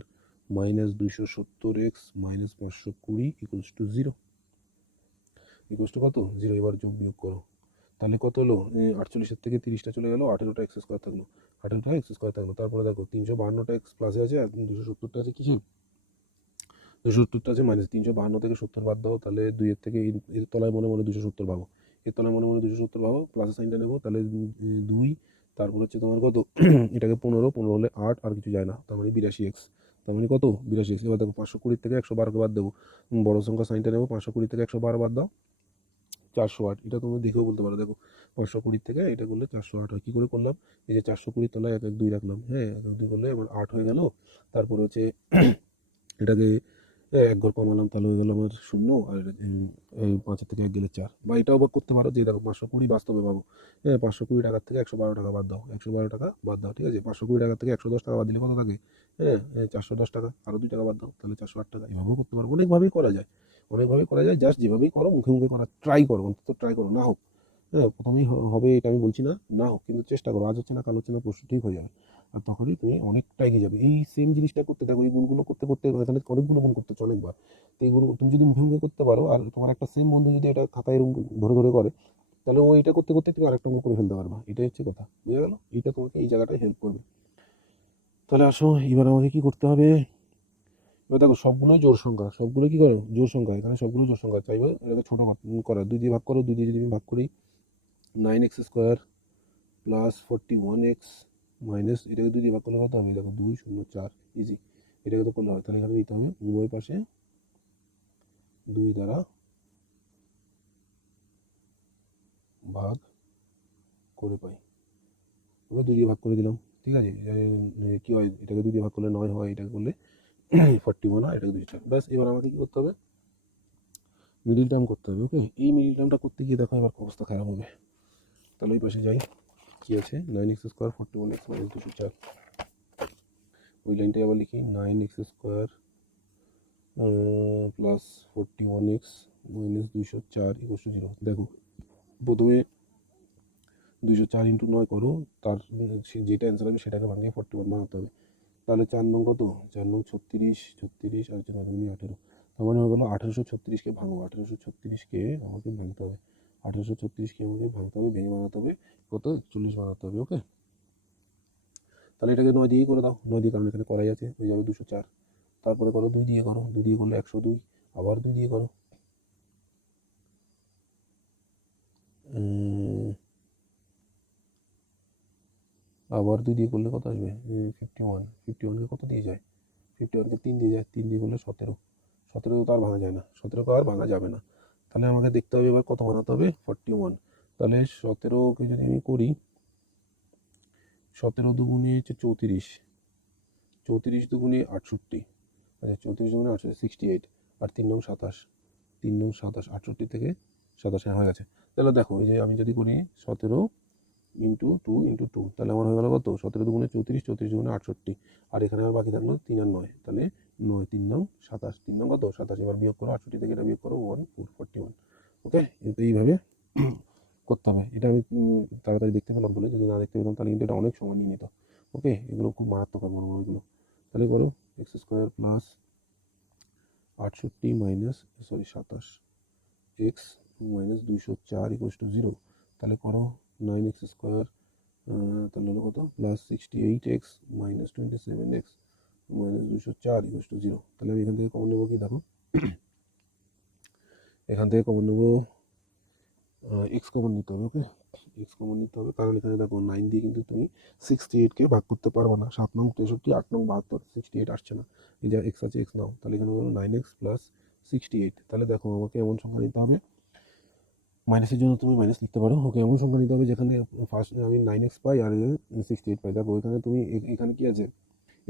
minus 270 x minus 520 equals to 0, equals to কত 0। এবার যোগ বিয়োগ করো, তাহলে কত হলো 48 থেকে 30টা চলে গেলো, 18টা এক্স স্কোয়ার থাকলো, 18টা এক্স স্কোয়ার থাকলো। তারপরে দেখো 352টা এক্স প্লাসে আছে, আর 270টা আছে কিছু, 270টা আছে মাইনাস, 352 থেকে 70 বাদ দাও, তাহলে 2 এর থেকে এর তলায় মনে মনে 270 ভাবো, এর তলায় মনে মনে 270 ভাবো, প্লাসের সাইনটা নেবো, তাহলে 2, তারপর হচ্ছে তোমার কত এটাকে 15, 15 হলে 8, আর কিছু যায় না, তার মানে 82 এক্স, তার মানে কত 82 এক্স। এবার দেখো 520 থেকে 112কে বাদ দেবো, বড় সংখ্যা সাইনটা নেবো, 520 থেকে 112 বাদ দাও, 408। এটা তুমি দেখেও বলতে পারো, দেখো 520 থেকে এটা করলে 408 হয়। কী করে করলাম, এই যে 420 তলায় 1 1 2 রাখলাম, হ্যাঁ 1 1 2 করলে আমার 8 হয়ে গেল। তারপরে হচ্ছে এটাকে 1 ঘর কমালাম, তাহলে হয়ে গেল আমার 0, আর এই 5 থেকে 1 গেলে 4। বা এটাও বা করতে পারো যে দেখো 520 বাস্তবে পাবো, হ্যাঁ 520 টাকার থেকে 112 টাকা বাদ দাও, 112 টাকা বাদ দাও, ঠিক আছে। 520 টাকা থেকে 110 টাকা বাদ দিলে কত থাকে, হ্যাঁ 410 টাকা, আরও 2 টাকা বাদ দাও, তাহলে 408 টাকা। এভাবেও করতে পারবো, অনেকভাবেই করা যায়, অনেকভাবেই করা যায়। জাস্ট যেভাবেই করো মুখে মুখে করা ট্রাই করো, অন্তত ট্রাই করো, না হোক হ্যাঁ প্রথমেই হবে এটা আমি বলছি না, না হোক কিন্তু চেষ্টা করো, আজ হচ্ছে না কাল হচ্ছে না পরশু ঠিক হয়ে যাবে, আর তখনই তুমি অনেকটা এগিয়ে যাবে। এই সেম জিনিসটা করতে থাকো, এই গুণগুলো করতে করতে এখানে অনেকগুলো গুণ করতেছো অনেকবার, তো এই গুণ তুমি যদি মুখে মুখে করতে পারো, আর তোমার একটা সেম বন্ধু যদি এটা খাতায় এরকম ধরে ধরে করে, তাহলে ও এটা করতে করতে তুমি আরেকটা অঙ্ক করে ফেলতে পারবা। এটাই হচ্ছে কথা, বুঝা গেল, এইটা তোমাকে এই জায়গাটায় হেল্প করবে। তাহলে আসো এবার আমাকে কি করতে হবে, এবার দেখো সবগুলোই জোড় সংখ্যা, সবগুলো কি করো জোড় সংখ্যা, এখানে সবগুলো জোড় সংখ্যা, চাইবে এটাকে ছোটো করা, 2 দিয়ে ভাগ করো, 2 দিয়ে যদি আমি ভাগ করি 9x square plus 41x minus, এটাকে 2 দিয়ে ভাগ করলে কত হবে, দেখো 2 0 4, ইজি, এটাকে তো করলে হয়। তাহলে এখানে নিতে হবে উভয় পাশে 2 দ্বারা ভাগ করে পাই, ওকে 2 দিয়ে ভাগ করে দিলাম, ঠিক আছে। কী হয়, এটাকে 2 দিয়ে ভাগ করলে 9 হয়, এটাকে করলে 41 হয়, এটাকে 2 4, ব্যাস। এবার আমাকে কী করতে হবে, মিডিল টার্ম করতে হবে। ওকে, এই মিডিল টার্মটা করতে গিয়ে দেখো এবার অবস্থা খারাপ হবে। তাহলে ওই পাশে যাই, কী আছে 9x স্কোয়ার 41x মাইনাস 204, ওই লাইনটাই আবার লিখি 9x square plus 41x minus 204 equal to 0। দেখো প্রথমে 204 ইন্টু 9 করো, তার যেটা অ্যান্সার হবে সেটাকে ভাঙিয়ে 41 বানাতে হবে। তাহলে 4 নং কত, 4 নং 36, 36 আর 4 নং 18, তার মানে হয়ে গেলো 1836কে ভাঙো, 1836কে আমাকে ভাঙতে হবে, 1836কে আমাকে ভাঙতে হবে, ভেঙে বানাতে হবে কত 41 বানাতে হবে। ওকে, তাহলে এটাকে 9 দিয়েই করে দাও, 9 দিয়ে, কারণ এখানে করাই আছে, হয়ে যাবে 204। তারপরে করো 2 দিয়ে করো, 2 দিয়ে করলে 102, আবার 2 দিয়ে করো, আবার 2 দিয়ে করলে কত আসবে 51, 51কে কত দিয়ে যায়, 51কে 3 দিয়ে যায়, 3 দিয়ে করলে 17, 17 তো আর ভাঙা যায় না, 17কে আর ভাঙা যাবে না। তাহলে আমাকে দেখতে হবে এবার কত বানাতে হবে 41। তাহলে 17কে যদি আমি করি 17 দুগুণে হচ্ছে 34, 34 দুগুণে 68, আচ্ছা 34 দুগুণে 68, আর 3 নং 27, 3 নং 27, 68 থেকে 27 হয়ে গেছে। তাহলে দেখো এই যে আমি যদি করি 17 ইন্টু 2 ইন্টু 2, তাহলে আমার হয়ে গেল কত, 17 দুগুণে 34, 34 দুগুণে 68, আর এখানে আর বাকি থাকলো 3 আর 9, তাহলে 9 3 নং 27, 3 নং কত 27, এবার বিয়োগ করো 68 থেকে এটা বিয়োগ করো 1441। ওকে, এইভাবে করতে হবে। এটা আমি তাড়াতাড়ি দেখতে পেলাম বলে, যদি না দেখতে পেতাম তাহলে কিন্তু এটা অনেক সময় নিয়ে নিত। ওকে, এগুলো খুব মারাত্মক হবে বড় বড়গুলো। তাহলে করো x square plus 68 minus 27 x minus 204 equals to 0। তাহলে করো 9x স্কোয়ার, তাহলে হলো কত plus 68x minus 27x minus 204 equals to 0। তাহলে আমি এখান থেকে কমন নেবো কি, দেখো এখান থেকে কমন নেবো এক্স কমন নিতে হবে। ওকে, এক্স কমন নিতে হবে, কারণ এখানে দেখো 9 দিয়ে কিন্তু তুমি 68কে ভাগ করতে পারবো না। 7 নং 63, 8 নং 72, 68 আসছে না। এই যা এক্স আছে এক্স নাও, তাহলে এখানে হলো 9x প্লাস 68। তাহলে দেখো আমাকে এমন সংখ্যা নিতে হবে, মাইনাসের জন্য তুমি মাইনাস লিখতে পারো। ওকে, এমন সংখ্যা নিতে হবে যেখানে ফার্স্ট আমি 9x পাই আর 68 পাই। দেখো এখানে তুমি এখানে কি আছে,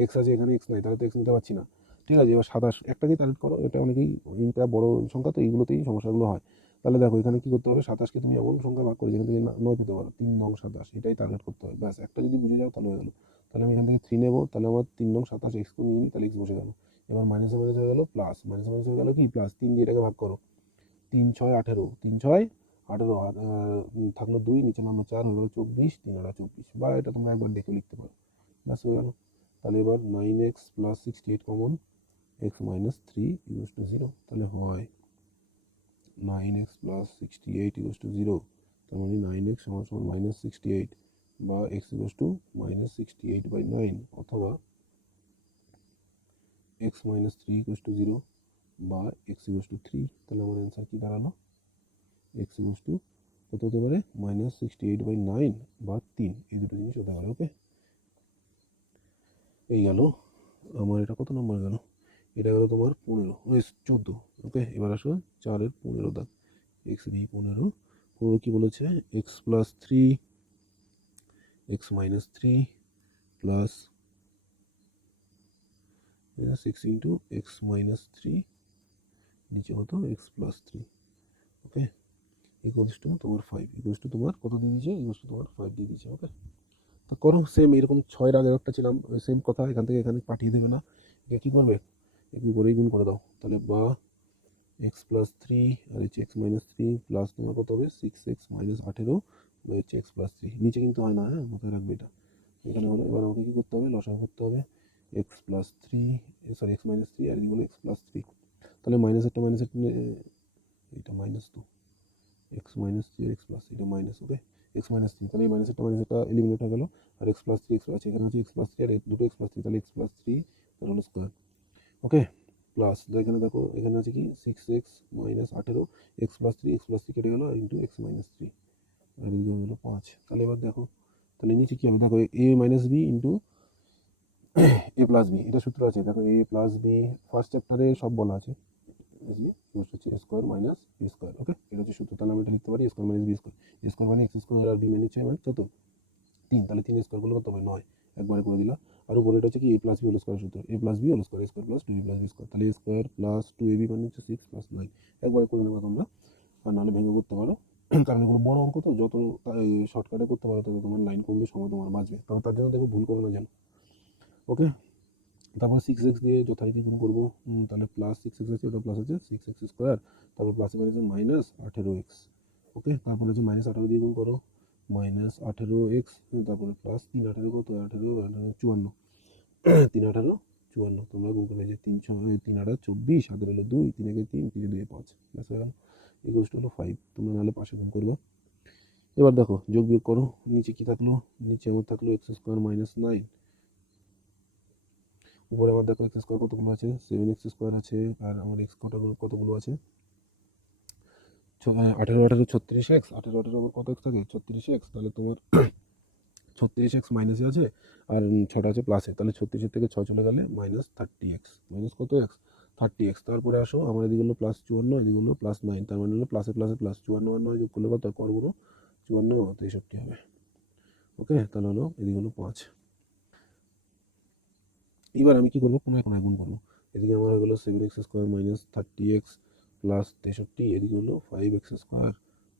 এক্স আছে, এখানে এক্স নাই, তাহলে তো এক্স নিতে পারছি না। ঠিক আছে, এবার 27 একটাকেই টার্গেট করো, এটা অনেকেই এইটা বড় সংখ্যা তো এইগুলোতেই সমস্যাগুলো হয়। তাহলে দেখো এখানে কি করতে হবে, 27কে তুমি এমন সংখ্যা ভাগ করে যেখান থেকে 9 পেতে পারো, 3 নং 27, এটাই টার্গেট করতে হবে। ব্যাস, একটা যদি বুঝে যাও তাহলে হয়ে গেলো। তাহলে আমি এখান থেকে 3 নেবো, তাহলে আমার 3 নং 27 এক্স করে নিয়ে নিই, তাহলে এক্স বসে গেলো। এবার মাইনাসে মাইনাস হয়ে গেলো প্লাস, মাইনাসে মাইনাস হয়ে গেলো কি প্লাস, 3 দিয়ে এটাকে ভাগ করো, 3 6 18, 3 6 18, থাকলো 2, নিচে নামলো 4, হয়ে গেলো 24, 3 আর 24, বা এটা তোমরা একবার দেখে লিখতে পারো। ব্যাস হয়ে গেলো। তাহলে এবার 9x plus 68 common, x minus 3 equals to 0। তাহলে হয় 9x প্লাস 68 ইকুয়ালস টু 0। তার মানে 9x সমান সমান মাইনাস 68, বা x ইকুয়ালস টু মাইনাস 68/9, অথবা x মাইনাস 3 ইকুয়ালস টু 0, বা x ইকুয়ালস টু 3। তাহলে আমার অ্যান্সার কি দাঁড়ালো, x ইকুয়ালস টু কত হতে পারে, মাইনাস 68/9 বা 3, এই দুটো জিনিস হতে পারে। ওকে, এই গেল আমার, এটা কত নম্বর গেল, এটা গেলো তোমার 15, 14। ওকে, এবার আসো 4-এর 15 দাগ, এক্স বি 15, কি বলেছে, x plus 3, x minus 3 plus 6 into x minus 3, নিচে হতো এক্স প্লাস 3। ওকে, ইকুয়ালস টু তোমার 5, ইকুয়ালস টু তোমার কত দিয়ে দিয়েছে, ইকুয়ালস টু তোমার 5 দিয়ে দিয়েছে। ওকে, তো করো সেম এরকম 6-এর আগের একটা ছিলাম, সেম কথা, এখান থেকে এখানে পাঠিয়ে দেবে না, এটা কী করবে, একটু করেই গুণ করে দাও। তাহলে বা এক্স প্লাস 3 আর হচ্ছে এক্স মাইনাস 3 প্লাস তোমার কত হবে 6x মাইনাস 18, হচ্ছে এক্স প্লাস 3, নিচে কিন্তু হয় না, হ্যাঁ মাথায় রাখবে এটা, এখানে হলো। এবার আমাকে কী করতে হবে, লসাগু করতে হবে, x plus 3, sorry x minus 3 আর এগুলো এক্স প্লাস 3। তাহলে মাইনাসেরটা মাইনাসের, এটা মাইনাস, তো এক্স মাইনাস 3 এক্স প্লাস, এটা মাইনাস। ওকে, এক্স মাইনাস 3, তাহলে এই মাইনাসেরটা মাইনাসেরটা এলিমিনেট হয়ে গেলো, আর এক্স প্লাস 3 এক্স আছে, এখানে আছে এক্স প্লাস 3 আর দুটো এক্স প্লাস 3, তাহলে এক্স প্লাস 3 তার হলো স্কোয়ার। ওকে, প্লাস এখানে দেখো এখানে আছে কি 6x মাইনাস 18, এক্স প্লাস 3 কেটে গেলো, ইন্টু এক্স মাইনাস 3, আর এদিকে হলো 5। তাহলে এবার দেখো, তাহলে নিচে কী হবে, দেখো এ minus B into a plus B, এটা সূত্র আছে। দেখো এ প্লাস বি ফার্স্ট চ্যাপ্টারে সব বলা আছে, হচ্ছে এ স্কোয়ার মাইনাস বি স্কোয়ার। ওকে, এটা হচ্ছে সূত্র। তাহলে আমি এটা লিখতে পারি square minus B square, a square মানে এক্স স্কোয়ার আর বি মানে 6 মানে কত 3, তাহলে 3 স্কোয়ার করলে কত হবে 9, একবারে করে দিলাম। আর উপরে এটা হচ্ছে কি a plus b whole square সূত্র, a plus b whole square, a square plus 2b plus B square, তাহলে এ স্কোয়ার প্লাস 2ab মানে হচ্ছে 6 প্লাস 9, একবারে করে নেবো তোমরা, আর নাহলে ভেঙে করতে পারো, কারণ এগুলো বড় অঙ্ক তো, যত শর্টকাটে করতে পারো তত তোমার লাইন কমবে, সময় তোমার বাঁচবে, তবে তার জন্য দেখো ভুল করো না যেন। ওকে, তারপর 6x দিয়ে যথারীতি গুণ করবো, তাহলে প্লাস 6x আছে, ওটা প্লাস আছে 6x স্কোয়ার, তারপর প্লাসে মানে মাইনাস 18x। ওকে, তারপরে হচ্ছে মাইনাস 18 দিয়ে গুণ করো, মাইনাস 18x, তারপরে প্লাস 3 18 কত 18 54, 3 18 54, তোমরা গুণ করলে যে 3 3 18 24, হাতের হলো 2, 3 একে 3, 3 2 5, ব্যাস হয়ে গেল, ইকুয়ালস টু হলো 5। তোমরা নাহলে পাশে গুণ করবো। এবার দেখো যোগ বিয়োগ করো, নিচে কি থাকলো, নিচে আমার থাকলো এক্স স্কোয়ার মাইনাস 9, উপরে আমার দেখো এক্স স্কোয়ার কতগুলো আছে, 7x স্কোয়ার আছে, আর আমার এক্স কতগুলো আছে, 18 18 36x, 18 18 আবার কত এক্স থাকে 36x, তাহলে তোমার 36x মাইনাসে আছে, আর 6টা আছে প্লাসে, তাহলে 36 থেকে 6 চলে গেলে মাইনাস 30x, মাইনাস কত এক্স 30x। তারপরে আসো আমার এদিকে হলো প্লাস 54, এদিকে হলো প্লাস 9, তার মানে হলো প্লাসে প্লাসে প্লাস 54 আর 9 যোগ করলে কত করবো 54 63 হবে। ওকে, তাহলে হলো এদিকে হলো 5। এবার আমি কী করবো, কোনায় কোনায় গুণ করবো। এদিকে আমার হয়ে গেলো 7x² মাইনাস 30x প্লাস 63, এদিকে হলো 5x²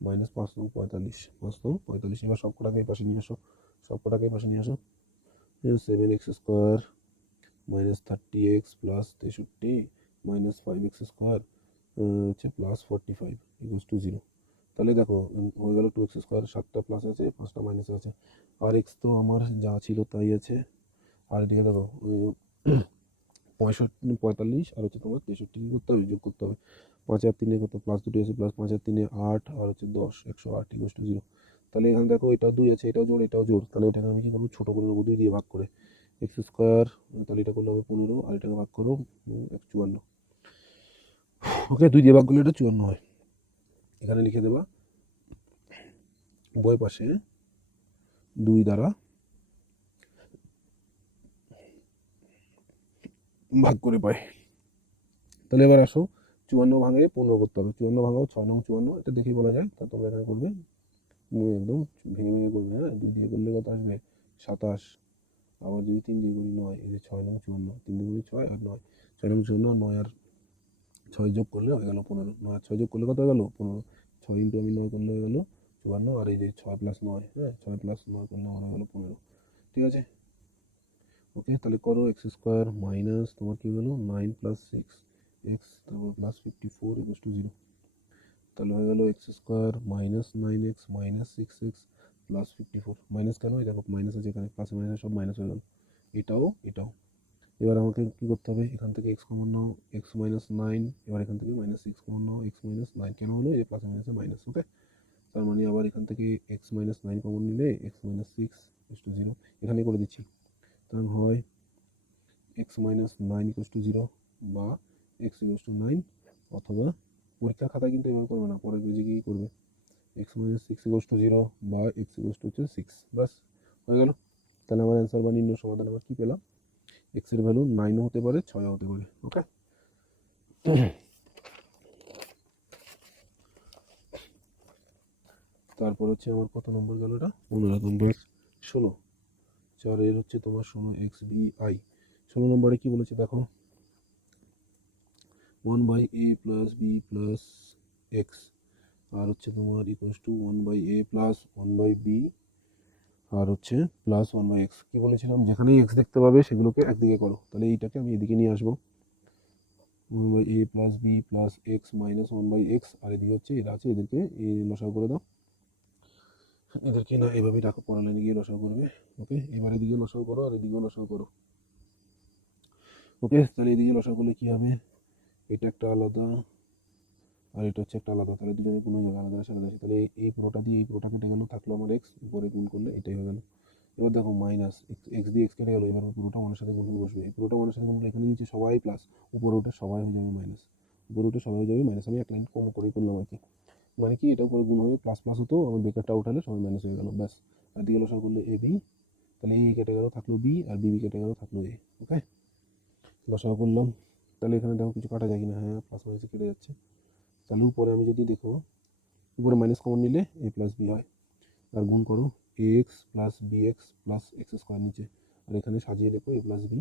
মাইনাস 5×45, 5×45। এবার সব কটাকে এই পাশে নিয়ে আসো, সব কটাকে এই পাশে নিয়ে আসো। 7x² minus 30x plus 63 minus 5x² হচ্ছে প্লাস 45 ইকুয়ালস টু 0। তাহলে দেখো হয়ে গেল 2x², 7টা প্লাস আছে 5টা মাইনাস আছে, আর এক্স তো আমার যা ছিল তাই আছে। আর এদিকে দেখো 45 আর হচ্ছে তোমার 63 কী করতে হবে, যোগ করতে হবে। 5 আর 3 কত, প্লাস দুটো আছে, প্লাস 5 আর 3 8 আর হচ্ছে 10, 108 ইকুয়ালস টু 0। তাহলে এখানে দেখো এটাও 2 আছে, এটাও জোড়, এটাও জোড়, তাহলে এটাকে আমি কী করবো, ছোটো করে নেবো 2 দিয়ে ভাগ করে। x², তাহলে এটা করলে হবে 15, আর এটাকে ভাগ করো 54। ওকে, 2 দিয়ে ভাগ করলে এটা 54 হয়। এখানে লিখে দেবা উভয় পাশে 2 দ্বারা ভাগ করে পাই। তাহলে এবার আসো 54 ভাঙে 15 করতে হবে। 54 ভাঙাও 6 নং 54, এটা দেখেই বলা যায়। তা তোমরা এখানে করবে একদম ভেঙে ভেঙে করবে। হ্যাঁ, 2 দিয়ে করলে কত আসবে, 27। আবার যদি 3 দিয়ে করি 9, এই যে 6 নং 54, 3 দিয়ে করি 6 আর 9, 6 নং 54, 9 আর 6 যোগ করলে হয়ে গেল 15, 9 আর 6 যোগ করলে কত হয়ে গেল 15, 6 ইন্টু আমি 9 করলে হয়ে গেল 54, আর এই যে 6 প্লাস 9, হ্যাঁ 6 প্লাস 9 করলে আমার হয়ে গেল 15। ঠিক আছে, ওকে, তাহলে করো x² মাইনাস তোমার কী হলো 9 প্লাস 6x তারপর প্লাস 54 ইকুয়ালস টু 0। তাহলে হয়ে গেল x² minus 9x minus 6x plus 54, minus কেন, এই দেখো মাইনাস আছে এখানে, প্লাস মাইনাস সব মাইনাস হয়ে গেল, এটাও এটাও। এবার আমাকে কী করতে হবে, এখান থেকে x কমন নাও, x মাইনাস 9, এবার এখান থেকে মাইনাস 6 কমন নাও, x মাইনাস 9 কেন হলো, এই যে প্লাস মাইনাসে মাইনাস। ওকে, তার মানে আবার এখান থেকে x মাইনাস 9 কমন নিলে x মাইনাস 6 ইকুয়ালস টু 0, এখানে করে দিচ্ছি। কারণ হয় x মাইনাস 9 ইকুয়ালস টু 0 বা x ইকুয়ালস টু 9, অথবা পরীক্ষার খাতায় কিন্তু এভাবে করবে না, পরের পেজে গিয়েই করবে x মাইনাস 6 ইকুয়ালস টু 0 বা x ইকুয়ালস টু হচ্ছে 6, বাস হয়ে গেল। তাহলে আমার অ্যান্সার বা নির্ণয় সমাধান আবার কী পেলাম, x এর ভ্যালু 9ও হতে পারে 6ও হতে পারে। ওকে, তারপর হচ্ছে আমার কত নম্বর গেল, এটা 15 নম্বর, 16। 4 হচ্ছে তোমার 16xbi। 16 নম্বরে কী বলেছে দেখো, 1/a plus b plus x, আর হচ্ছে তোমার equals to 1/a plus 1/b আর হচ্ছে প্লাস 1/x। কী বলেছিলাম, যেখানেই এক্স দেখতে পাবে সেগুলোকে একদিকে করো। তাহলে এইটাকে আমি এদিকে নিয়ে আসবো, 1/a plus b plus x minus 1/x, আর এদিকে হচ্ছে এরা আছে, এদেরকে এই লসাগু করে দাও। এদেরকে না এভাবেই রাখো, পড়া লাইনে গিয়ে লসাগু করবে। ওকে, এবার এদিকে লসাগু করো আর এদিকেও লসাগু করো। ওকে, তাহলে এদিকে লসাগু করলে কী হবে, এটা একটা আলাদা আর এটা হচ্ছে একটা আলাদা, তাহলে দুজনে কোনো যাবে আলাদা আসে আলাদা আসে। তাহলে এই পুরোটা দিয়ে এই পুরোটা কেটে গেল, থাকলো আমার এক্স, উপরে গুণ করলে এটাই হয়ে গেল। এবার দেখো মাইনাস এক্স দিয়ে এক্স কেটে গেলো, এবার পুরোটা ওয়ানের সাথে গুণ বসবে, এই পুরোটা ওয়ানের সাথে গুণ করলে এখানে নিচে সবাই প্লাস, উপরে ওটা সবাই হয়ে যাবে মাইনাস, উপরে ওটা সবাই হয়ে যাবে মাইনাস। আমি এক লাইন কম করেই করলাম আর কি, মানে কি এটা উপরে গুণ হয়ে প্লাস প্লাস হতো, আমার বেকারটা উঠালে সবাই মাইনাস হয়ে গেল, ব্যাস। আর দিকে লসাগু করলে এ বি, তাহলে এই কেটে গেল থাকলো বি, আর বি কেটে গেল থাকলো এ। ওকে, লসাগু করলাম, তাহলে এখানে দেখো কিছু কাটা যায় কিনা, হ্যাঁ প্লাস মাইনাসে কেটে যাচ্ছে। তাহলে উপরে আমি যদি দেখো, উপরে মাইনাস কমন নিলে এ প্লাস বি হয়, আর গুণ করো a x plus b x plus x² নিচে, আর এখানে সাজিয়ে দেখো এ প্লাস বি।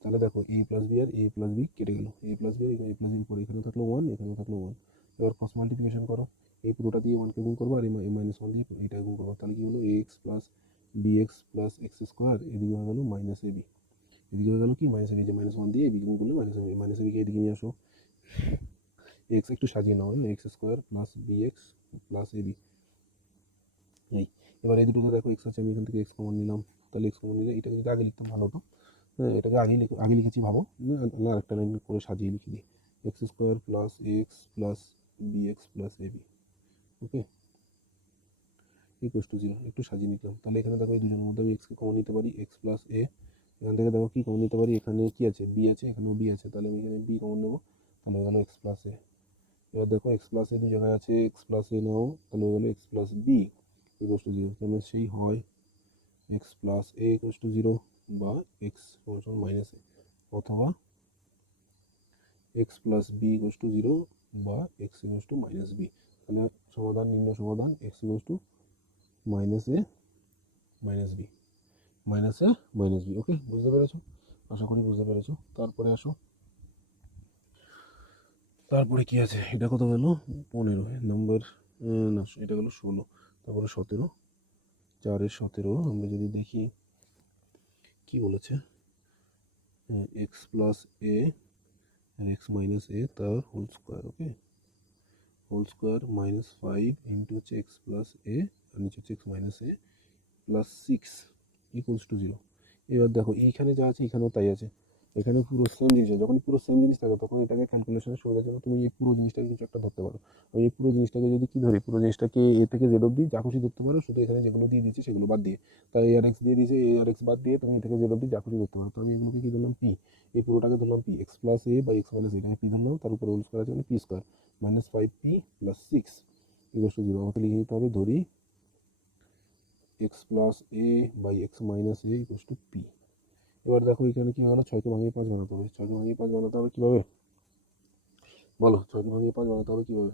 তাহলে দেখো এ প্লাস বি আর এ প্লাস বি কেটে গেল, এ প্লাস বি আর এ প্লাস বি পরে এখানে থাকলো 1, এখানে থাকলো 1। এবার ক্রস মাল্টিপ্লিকেশন করো, এই পুরোটা দিয়ে 1কে গুণ করবো, আর এই মাইনাস 1 দিয়ে এটা গুণ করবো, তাহলে কি হলো a x plus b x plus x², এদিকে হয়ে গেল মাইনাস এ বি, এদিকে হয়ে গেল কি মাইনাস এ বি, যে -1 দিয়ে এবি গুণ করলে মাইনাস এ বিকে এদিকে নিয়ে আসো, এক্স একটু সাজিয়ে নাও, x² plus b x plus ab. এই এবার এই দুটোতে দেখো এক্স আছে, আমি এখান থেকে এক্স কমন নিলাম, তাহলে এক্স কমন নিলে এটাকে যদি আগে লিখতাম ভালো হতো। হ্যাঁ, এটাকে আগে লিখেছি ভাবো, না আরেকটা লাইন করে সাজিয়ে লিখে দিই, x² plus x plus b x plus ab. Okay, equals to 0, একটু সাজিয়ে নিলাম। তাহলে এখানে দেখো এই দুজনের মধ্যে আমি এক্সকে কমন নিতে পারি, এক্স প্লাস এ। এখান থেকে দেখো কি কমন নিতে পারি, এখানে কি আছে বি আছে, এখানেও বি আছে, তাহলে আমি এখানে বি কমন নেবো, তাহলে হয়ে গেল এক্স প্লাস এ। এবার দেখো এক্স প্লাস এ দু জায়গায় আছে, এক্স প্লাস এ নাও, তাহলে হয়ে গেল x plus b equals to 0। তাহলে সেই হয় x plus a equals to 0 বা এক্স মাইনাস এ, অথবা x plus b equals to 0 বা x equals to minus b. তাহলে সমাধান, নির্ণয় সমাধান, x equals to minus a minus b, minus a minus b. Okay, বুঝতে পেরেছো? আশা করি বুঝতে পেরেছো। তারপরে আসো, তারপরে কি আছে, এটা কত গেল 15 নাম্বার, না এটা গেলো 16, তারপরে 17, 4 এর 17 আমরা যদি দেখি কি বলেছে, এক্স প্লাস এ আর এক্স মাইনাস এ তার হোল স্কোয়ার। ওকে, হোল স্কোয়ার মাইনাস 5 ইন্টু হচ্ছে এক্স প্লাস এ আর নিচে হচ্ছে x minus a plus 6 equals to 0। এবার দেখো এইখানে যা আছে এখানেও তাই আছে, এখানে পুরো সেম জিনিস আছে। যখন পুরো সেম জিনিস থাকে তখন এটাকে ক্যালকুলেশনের সুবিধার জন্য তুমি এই পুরো জিনিসটাকে কিছু একটা ধরতে পারো। আমি এই পুরো জিনিসটাকে যদি কি ধরি, পুরো জিনিসটাকে এ থেকে জেড অব্দি যা খুশি ধরতে পারো, শুধু এখানে যেগুলো দিয়ে দিয়েছে সেগুলো বাদ দিয়ে। তাই এ আর এক্স দিয়ে দিয়েছে, এ আর এক্স বাদ দিয়ে তুমি এ থেকে জেড অব্দি যা খুশি ধরতে পারো। তো আমি এগুলোকে কি ধরলাম, পি, এই পুরোটাকে ধরলাম p, x plus a by x minus এটাকে পি ধরলাম, তার উপরে হোল স্কোয়ার আছে মানে p square minus 5p plus 6 equals to 0। আমাকে লিখে নিতে হবে, ধরি x plus a by x minus a equals to p. এবার দেখো এখানে কি হলো, 6কে ভাঙিয়ে 5 বানাতে হবে। 6কে ভাঙিয়ে 5 বানাতে হবে কীভাবে বলো, 6কে ভাঙিয়ে 5 বানাতে হবে কীভাবে?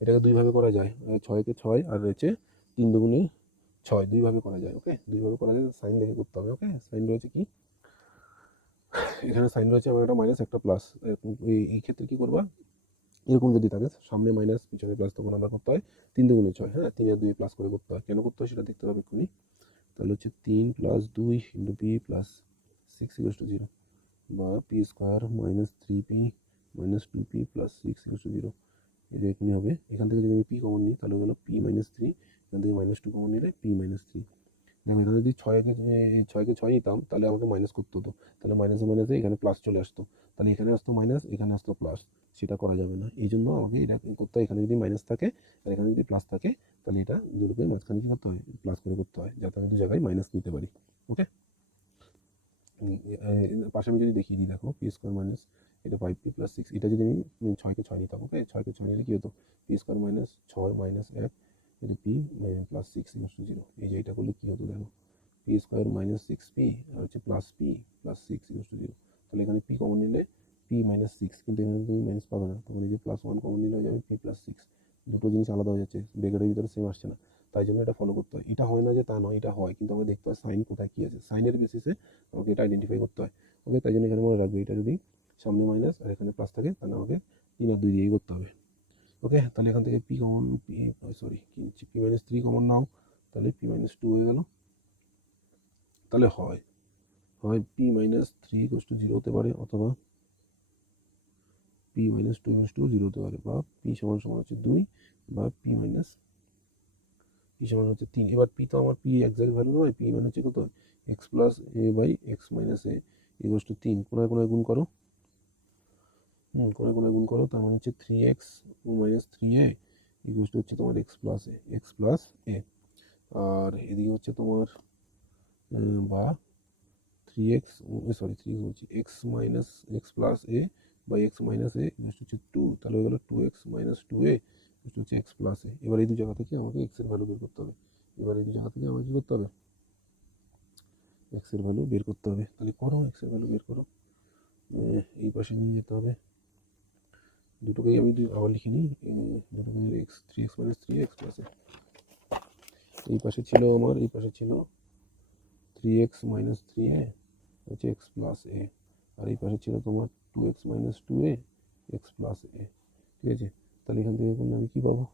এটাকে দুইভাবে করা যায়, 6কে 6 আর রয়েছে 3 দুগুণে 6, দুইভাবে করা যায়। ওকে, দুইভাবে করা যায়, সাইন দেখে করতে হবে। ওকে, সাইন রয়েছে কি, এখানে সাইন রয়েছে আমার একটা মাইনাস একটা প্লাস। এই ক্ষেত্রে কি করবা, এরকম যদি থাকে সামনে মাইনাস পিছনে প্লাস, তখন আমরা করতে হয় 3 দুগুণে 6, হ্যাঁ 3 আর 2 প্লাস করে করতে হয়। কেন করতে হয় সেটা দেখতে হবে এক্ষুনি। তাহলে হচ্ছে 3 প্লাস 2 into P plus 6 equals to 0, বা P square minus 3p minus 2p plus 6 equals to 0। এটা এখানে হবে, এখান থেকে যদি আমি পি কমন নিই তাহলে হলো পি মাইনাস 3, এখান থেকে মাইনাস 2 কমন নিলে পি মাইনাস 3। দেখো এখানে যদি 6কে 6 নিতাম তাহলে আমাকে মাইনাস করতে হতো, তাহলে মাইনাসে মাইনাসে এখানে প্লাস চলে আসতো, তাহলে এখানে আসতো মাইনাস, এখানে আসতো প্লাস, সেটা করা যাবে না। এই জন্য আমাকে এটা করতে হয়, এখানে যদি মাইনাস থাকে আর এখানে যদি প্লাস থাকে তাহলে এটা দুটোকে মাঝখানে কী করতে হয়, প্লাস করে করতে হয়, যাতে আমি দু জায়গায় মাইনাস নিতে পারি। ওকে, পাশে আমি যদি দেখিয়ে দিই, দেখো পি স্কোয়ার মাইনাস এটা 5p প্লাস 6, এটা যদি আমি 6কে 6 নিতাম, ওকে 6কে 6 নিলে কী হতো, পি স্কোয়ার মাইনাস 6 মাইনাস 1 এটা পি প্লাস 6 ইকুয়ালস টু 0। এই যে এটা করলে কী হতো, দেখো পি স্কোয়ার মাইনাস 6p আর হচ্ছে plus P plus 6 equals to 0। তাহলে এখানে পি কমন নিলে পি মাইনাস 6, কিন্তু এখানে তুমি মাইনাস পাবে না, তখন এই যে প্লাস 1 কমন নিলে হয়ে যাবে পি প্লাস 6। দুটো জিনিস আলাদা হয়ে যাচ্ছে, ব্র্যাকেটের ভিতরে সেম আসছে না, তাই জন্য এটা ফলো করতে হয়। এটা হয় না যে তা নয়, এটা হয়, কিন্তু আমাকে দেখতে হয় সাইন কোথায় কী আছে, সাইনের বেসিসে আমাকে এটা আইডেন্টিফাই করতে হয়। ওকে, তাই জন্য এখানে মনে রাখবে, এটা যদি সামনে মাইনাস আর এখানে প্লাস থাকে তাহলে আমাকে 3 আর 2 দিয়েই করতে হবে। ওকে, তাহলে এখান থেকে p common, p minus 3 common নাও, তাহলে পি মাইনাস 2 হয়ে গেল। তাহলে হয় পি মাইনাস 3 ইকুয়ালস টু 0 হতে পারে, অথবা পি মাইনাস 2 ইকুয়ালস টু 0 হতে পারে, বা পি সমান সমান হচ্ছে 2, বা পি সমান হচ্ছে 3। এবার পি তো আমার পি এক্সাক্ট ভ্যালু নয়, পি মানে হচ্ছে কত, x plus a by x minus a equals to 3। কোনায় কোনায় গুণ করো, কোনায় কোনায় গুণ করো, তার মানে হচ্ছে 3x minus 3a equals to হচ্ছে তোমার এক্স প্লাস এ। আর এদিকে হচ্ছে তোমার বা 3x, সরি 3x বলছি, x minus x plus a by x minus a equals হচ্ছে 2, তাহলে হয়ে গেল 2x মাইনাস 2a হচ্ছে এক্স প্লাস এ। এবার এই দু জায়গা থেকে আমাকে এক্সের ভ্যালু বের করতে হবে। এবার এই দু জায়গা থেকে আমাকে কী করতে হবে, এক্সের ভ্যালু বের করতে হবে। তাহলে করো, এক্সের ভ্যালু বের করো, এই পাশে নিয়ে যেতে হবে। দুটোকেই আমি আবার লিখে নিই, দুটোকে x 3x minus 3x plus এ। এই পাশে ছিল আমার, এই পাশে ছিল 3x মাইনাস 3a হচ্ছে এক্স প্লাস এ, আর এই পাশে ছিল তোমার 2x minus 2a x plus এ। ঠিক আছে, তাহলে এখান থেকে করলে আমি কী পাবো,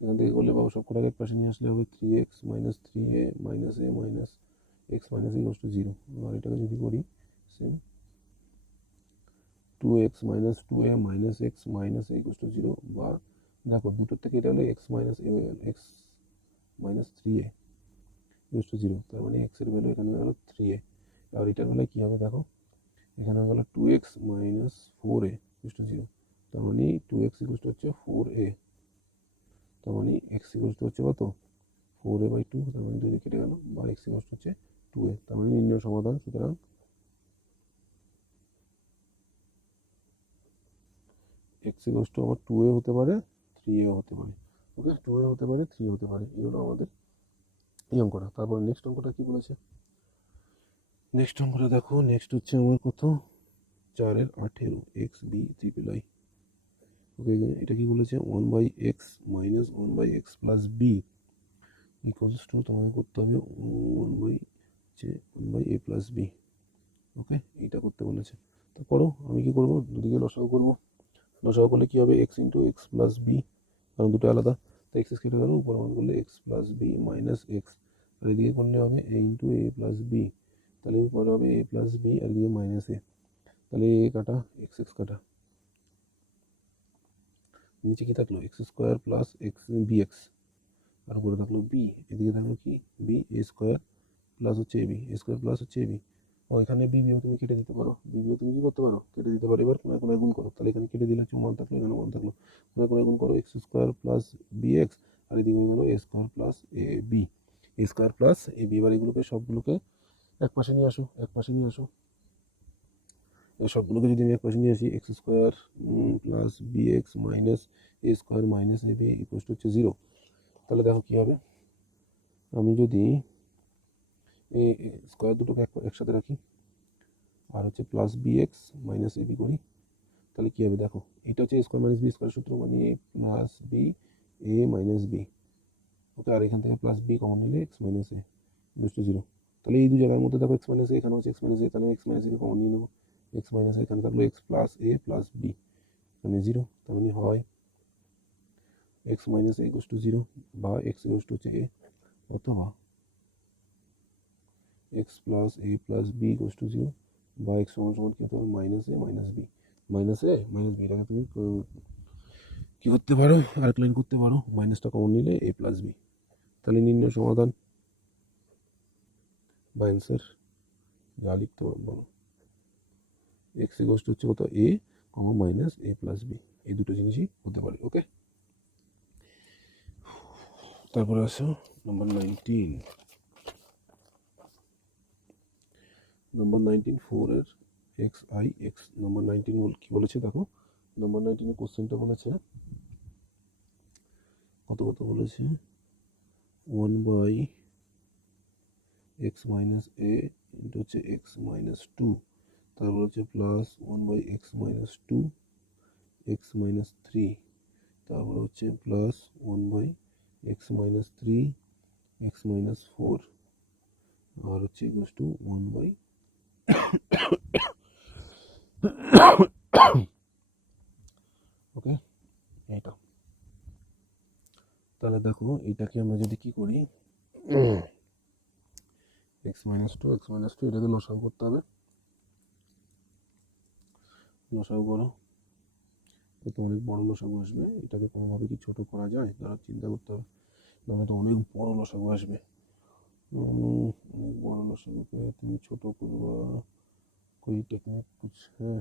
এখান থেকে করলে পাবো সব কটাকে এক পাশে নিয়ে আসলে হবে 3x minus 3a minus a minus x minus equals to 0। আর এটাকে যদি করি same 2x minus 2a minus x minus a equals to 0, বা দেখো দুটোর থেকে এটা হলো এক্স মাইনাস এ হয়ে গেল, x minus 3a equals to 0, তার মানে এক্সের ভ্যালু এখানে হয়ে গেল 3a। আর এটার বেলায় কী হবে, দেখো এখানে হয়ে গেল 2x minus 4a equals to 0, তার মানে 2x ইকুয়ালস টু হচ্ছে 4a, তার মানে x ইকুয়ালস টু হচ্ছে কত 4a বাই 2, তার মানে 2 দিয়ে কেটে গেল, বা x ইকুয়ালস টু হচ্ছে 2a, তার মানে নির্ণয় সমাধান। সুতরাং x ইকুয়ালস টু আমার 2a হতে পারে 3a হতে পারে। ওকে, 2a হতে পারে 3 হতে পারে, এই হলো আমাদের এই অঙ্কটা। তারপর নেক্সট অঙ্কটা কী বলেছে, নেক্সট অঙ্কটা দেখো, নেক্সট হচ্ছে আমার কত 4-এর 18 x b triple i. Okay, এটা কি বলেছে 1/x minus 1/x plus b equals to তোমাকে করতে হবে one by a plus b. Okay, এইটা করতে বলেছে, তো করো। আমি কি করবো, দুদিকে লসাগু করবো। লসাগু করলে কী হবে, x into x plus b, কারণ দুটো আলাদা, তো এক্স কেটে গেল, উপর মান করলে x plus b minus x, আর এদিকে করলে হবে a into a plus b, তাহলে উপরে হবে এ প্লাস বি আর এদিকে মাইনাস এ, তাহলে এ কাটা এক্স এক্স কাটা, নিচে কি থাকলো x square plus x b x, আর উপরে থাকলো বি, এদিকে থাকলো কি বি এ স্কোয়ার প্লাস হচ্ছে এ বি, এ স্কোয়ার প্লাস হচ্ছে এ বি। ও এখানে বিবিও তুমি কেটে দিতে পারো, বিবিও তুমি কি করতে পারো, কেটে দিতে পারো। এবার কোনায় কোনায় গুণ করো, তাহলে এখানে কেটে দিলে হচ্ছে ওয়ান থাকলো, এখানে ওয়ান থাকলো, কোনায় কোনায় গুণ করো, x square plus b x, আর এদিকে হয়ে গেল a square plus a b, a square plus a b. এবার এগুলোকে সবগুলোকে এক পাশে নিয়ে আসো, এক পাশে নিয়ে আসো, এই সবগুলোকে যদি আমি এক পাশে নিয়ে আসি, x square plus b x minus a square minus a b equal to হচ্ছে জিরো, তাহলে দেখো কী হবে, আমি যদি এই স্কোয়ার দুটোকে একসাথে রাখি আর হচ্ছে plus b x minus a B করি, তাহলে কী হবে দেখো, এটা হচ্ছে স্কোয়ার মাইনাস বি স্কোয়ার সূত্র, মানে এ প্লাস বি এ মাইনাস বি। ওকে, আর এখান থেকে প্লাস বি কমন নিলে x minus a equal to zero, তাহলে এই দু জায়গার মধ্যে দেখো এক্স মাইনাস এ, এখানে হচ্ছে এক্স মাইনাস এ, তাহলে এক্স মাইনাস একে কমন নিয়ে নেবো, এক্স মাইনাস এখানে থাকলো x plus a plus b, মানে জিরো, তার মানে হয় x minus a equal to zero, বা এক্স ইকুয়াল টু হচ্ছে এ, অথবা x plus a plus b equal to zero, বা এক্স সমান সমান কী হতে হবে, minus a minus b, minus a minus b, এটাকে তুমি কী করতে পারো, আরেক লাইন করতে পারো, মাইনাসটা কমন নিলে এ প্লাস বি, তাহলে নির্ণয় সমাধান বা অ্যান্সার যা লিখতে পারো বলো, এক্স ইকুয়াল টু হচ্ছে কত, a comma minus a plus b, এই দুটো জিনিসই হতে পারে। ওকে, তারপরে আসো number 19, number 19 4 x I x, number 19 কী বলেছে দেখো, নাম্বার 19 কোশ্চেনটা বলেছে কত কত বলেছে, one by x minus a into হচ্ছে এক্স মাইনাস টু, তারপর হচ্ছে plus one by x minus two x minus three, তারপর হচ্ছে plus one by x minus three x minus four, আর হচ্ছে equal to one bye okay, এইটা। তাহলে দেখো এইটাকে আমরা যদি কি করি, এক্স মাইনাস টু এটাকে লসাগু করতে হবে, লসাগু করো, তো অনেক বড় লসাগু আসবে, এটাকে কোনোভাবে কি ছোট করা যায়, তারা চিন্তা করতে হবে, নাহলে তো অনেক বড় লসাগু আসবে। অনেক বড় লসাগুকে তুমি ছোট করবা, कोई टेक्निक कुछ है,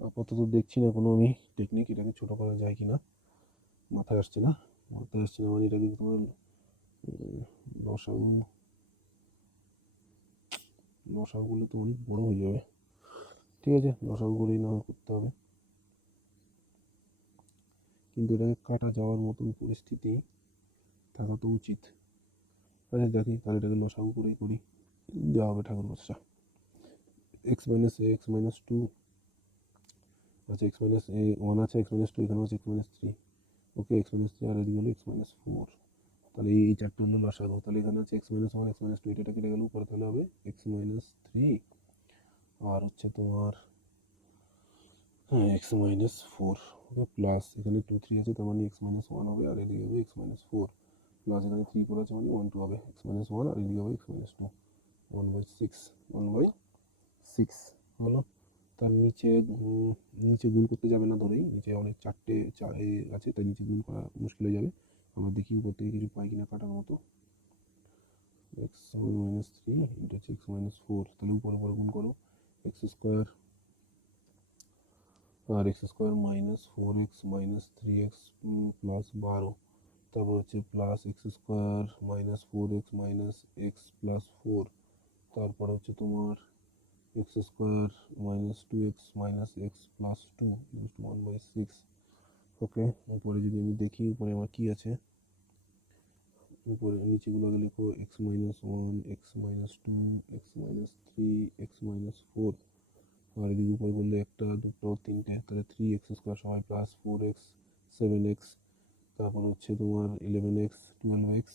আপাতত দেখছি না কোনো আমি টেকনিক, এটাকে ছোট করা যায় কিনা মাথায় আসছে না, মাথায় আসছে না, মানে এটাকে তোমার লসাগু, লসাগু করলে তো অনেক বড় হয়ে যাবে, ঠিক আছে লসাগু করেই না করতে হবে, কিন্তু এটাকে কাটা যাওয়ার মতন পরিস্থিতি থাকা তো উচিত। আচ্ছা দেখি তাহলে এটাকে লসাগু করেই করি, যা হবে ঠাকুর বাচ্চা, x minus a x minus two, আচ্ছা এক্স মাইনাস এ ওয়ান আছে, এক্স মাইনাস টু এখানে আছে এক্স মাইনাস থ্রি, ওকে এক্স মাইনাস থ্রি, আর এদিকে হলো এক্স মাইনাস ফোর, তাহলে এই চারটে হলো লসাগু, তাহলে এখানে আছে x minus one x minus two, এটা কেটে গেল, উপরে তাহলে হবে এক্স মাইনাস থ্রি, আর হচ্ছে তোমার হ্যাঁ এক্স মাইনাস ফোর, ওকে প্লাস এখানে টু থ্রি আছে, তার মানে এক্স মাইনাস ওয়ান হবে, আর এদিকে হবে এক্স মাইনাস ফোর, প্লাস এখানে থ্রি ফোর আছে মানে ওয়ান টু হবে, এক্স মাইনাস ওয়ান, আর এদিকে হবে x minus two, one by six, one by six হলো। তার নিচে নিচে গুণ করতে যাবে না ধরেই, নিচে অনেক চারটে আছে, তাই নিচে গুণ করা মুশকিল হয়ে যাবে, আমরা দেখি উপর থেকে কিছু পাই কিনা কাটার মতো, এক্স মাইনাস থ্রি ইন্টু হচ্ছে এক্স মাইনাস ফোর, তাহলে উপরে উপরে গুণ করো, এক্স স্কোয়ার আর x square minus four x minus three x plus বারো, তারপর হচ্ছে plus x square minus four x minus x plus four, তারপরে হচ্ছে তোমার x square minus two x minus x plus two one by six. Okay, উপরে যদি আমি দেখি উপরে আমার কী আছে, উপরে নিচেগুলো আগে লিখো, x minus one x minus two x minus three x minus four, আর এদিকে উপরে করলে একটা দুটো তিনটে, তাহলে 3x স্কোয়ার সবাই প্লাস 4x 7x, তারপর হচ্ছে তোমার 11x 12x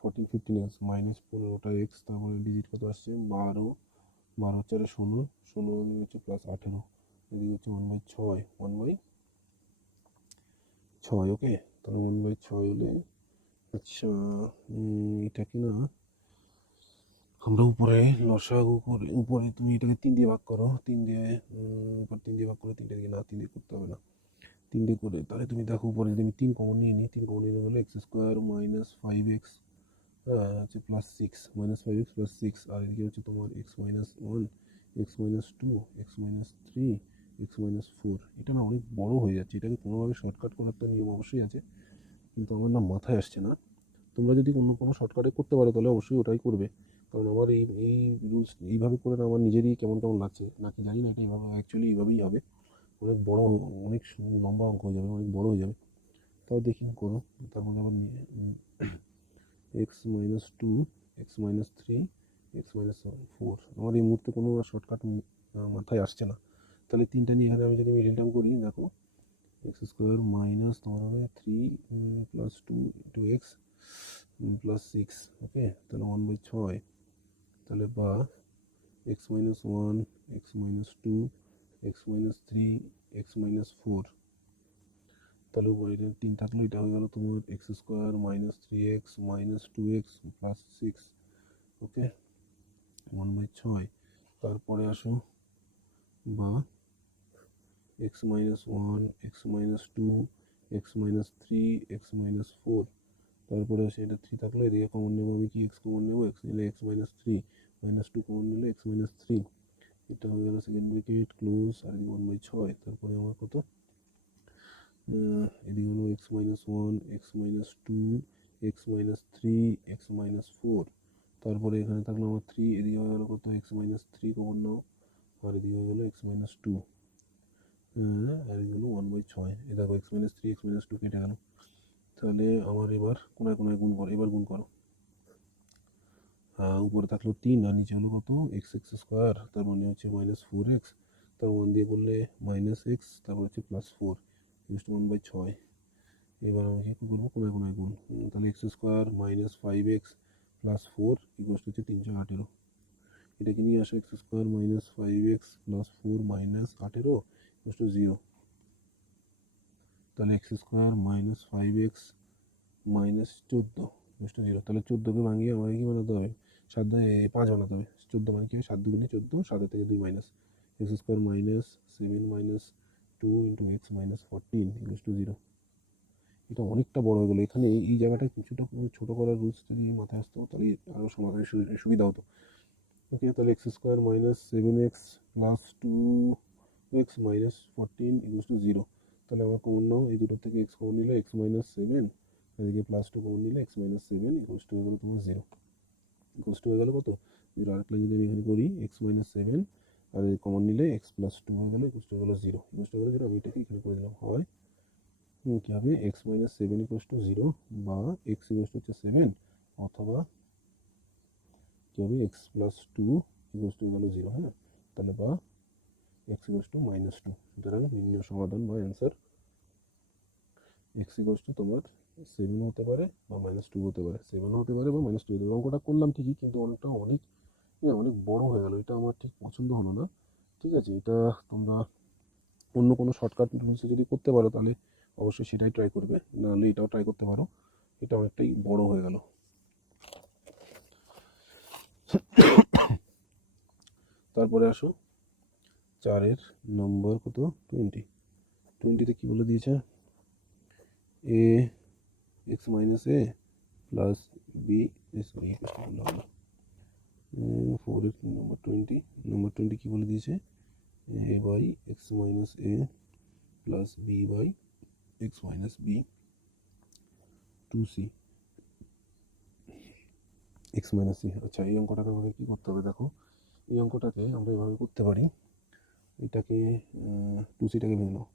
14 15x মাইনাস 15টা এক্স, তারপরে ডিজিট কত আসছে 12, 12 4 16, 16 এদিকে হচ্ছে প্লাস 18, এদিকে হচ্ছে 1/6 1/6। ওকে, তাহলে 1/6 হলে আচ্ছা এটা কি না আমরা উপরে লসাগু করে, উপরে তুমি এটাকে 3 দিয়ে ভাগ করো, 3 দিয়ে উপর 3 দিয়ে ভাগ করে, 3টে দিকে না 3 দিয়ে করতে হবে না, 3 দিয়ে করে তাহলে তুমি দেখো উপরে যদি আমি 3 কমন নিয়ে নিই, 3 কমন নিয়ে গেলে এক্স স্কোয়ার মাইনাস 5x হচ্ছে প্লাস 6 মাইনাস 5x প্লাস 6, আর এদিকে হচ্ছে তোমার x-1 x-2 x-3 x-4। এটা না অনেক বড় হয়ে যাচ্ছে, এটাকে কোনোভাবে শর্টকাট করার তো নিয়ম অবশ্যই আছে, কিন্তু আমার না মাথায় আসছে না। তোমরা যদি অন্য কোনো শর্টকাটে করতে পারো তাহলে অবশ্যই ওটাই করবে, কারণ আমার এই রুলস এইভাবে করে না আমার নিজেরই কেমন কেমন লাগছে, নাকি জানি না এটা এইভাবে অ্যাকচুয়ালি এইভাবেই হবে, অনেক বড় অনেক লম্বা অঙ্ক হয়ে যাবে, অনেক বড় হয়ে যাবে। তাও দেখি করো, তার মধ্যে আবার x-2 x-3 x-4। আমার এই মুহূর্তে কোনো শর্টকাট মাথায় আসছে না, তাহলে 3টা নিয়ে এখানে আমি যদি মিডিল টার্ম করি, দেখো এক্স স্কোয়ার মাইনাস তোমার হবে 3 প্লাস 2 ইন্টু এক্স প্লাস 6। ওকে, তাহলে 1/6, তাহলে বা x-1 x-2 x-3 x-4, তাহলে উপরে এটা 3 থাকলো, এটা হয়ে গেল তোমার x square minus 3x minus 2x plus 6। ওকে, 1/6। তারপরে আসো বা x-1 x-2 x-3 x-4, তারপরে সেটা 3 থাকলো, এদিকে কমন নেবো আমি, কি x কমন নেবো, x নিলে x-3 -2 কমন নিলে x-3, এটা হয়ে গেল সেকেন্ড ব্র্যাকেট ক্লোজ, আর 1/6। তারপরে আমার কত এদিকে হলো x-1 x-2 x-3 x-4, তারপরে এখানে থাকলো আমার 3, এদিকে হয়ে গেলো কত x-3 কমন নাও, আর এদিকে হয়ে গেলো x-2, আর এদিকে হলো 1/6। এ দেখো x-3 x-2 কেটে গেল, তাহলে আমার এবার কোনায় কোনায় গুণ করো, এবার গুণ করো। উপরে থাকলো 3 আর নিচে হলো কত x স্কোয়ার, তার মানে হচ্ছে -4x, তার 1 দিয়ে করলে -x, তারপর হচ্ছে +4 ইকুয়াল টু 1/6। এবার আমি কি করবো, কোনায় কোনায় গুণ, তাহলে x square minus 5x plus 4 equal to হচ্ছে 318। এটাকে নিয়ে আসো, x square minus 5x plus 4 minus 18 equal to 0। তাহলে x square minus 5x minus 14 equal to 0। তাহলে 14কে ভাঙিয়ে আমাকে কি বানাতে হবে, 5 বানাতে হবে। 14 মানে কি 7 দুগুণে 14, 7 থেকে 2 minus x square minus 7 minus 2 into x minus 14 equal to 0। এটা অনেকটা বড় হয়ে গেলো, এখানে এই জায়গাটায় কিছুটা ছোটো করার রুলস যদি মাথায় আসতো তাহলে আরও সমাধানের সুবিধা হতো। ওকে, তাহলে x square minus 7x plus 2x minus 14 equal to 0। তাহলে আমার কমন নাও, এই দুটো থেকে এক্স কমন নিলে এক্স মাইনাস 7, এদিকে প্লাস 2 কমন নিলে এক্স মাইনাস 7 ইকুয়াল টু হয়ে গেলো তোমার 0। ইকুয়াল টু হয়ে গেলো কত 0। আরেক লাইন যদি আমি এখানে করি এক্স মাইনাস 7 আর কমন নিলে এক্স প্লাস 2 হয়ে গেলো, ইকুয়াল টু হয়ে গেলো 0। ইকুয়াল টু হয়ে গেলো 0, আমি এটাকে এখানে করে দিলাম। হয় কী হবে এক্স মাইনাস 7 ইকুয়াল টু 0, বা এক্স ইকুয়াল টু হচ্ছে 7, অথবা কী হবে এক্স প্লাস 2 ইকুয়াল টু হয়ে গেলো 0। হ্যাঁ, তাহলে বা এক্স ইকুয়াল টু -2। সুতরাং নির্ণয় সমাধান বা অ্যান্সার এক্স ইকুয়াল টু তোমার 7 হতে পারে বা -2 হতে পারে, 7 হতে পারে বা -2 হতে পারে। অঙ্কটা করলাম ঠিকই, কিন্তু অনেক বড় হয়ে গেল, এটা আমার ঠিক পছন্দ হলো না। ঠিক আছে, এটা তোমরা অন্য কোনো শর্টকাট রুলসে যদি করতে পারো তাহলে অবশ্যই সেটাই ট্রাই করবে, নাহলে এটাও ট্রাই করতে পারো, এটা অনেকটাই বড় হয়ে গেল। তারপরে আসো 4-এর নম্বর কত 20তে কী বলে দিয়েছে, a x minus a plus b, sorry 4-এর নম্বর 20 কী বলে দিয়েছে, a by x minus a plus b by x minus b 2c x minus c. আচ্ছা, এই অঙ্কটাকে আমাকে কী করতে হবে, দেখো এই অঙ্কটাকে আমরা এভাবে করতে পারি, এটাকে 2cটাকে ভেঙে নাও,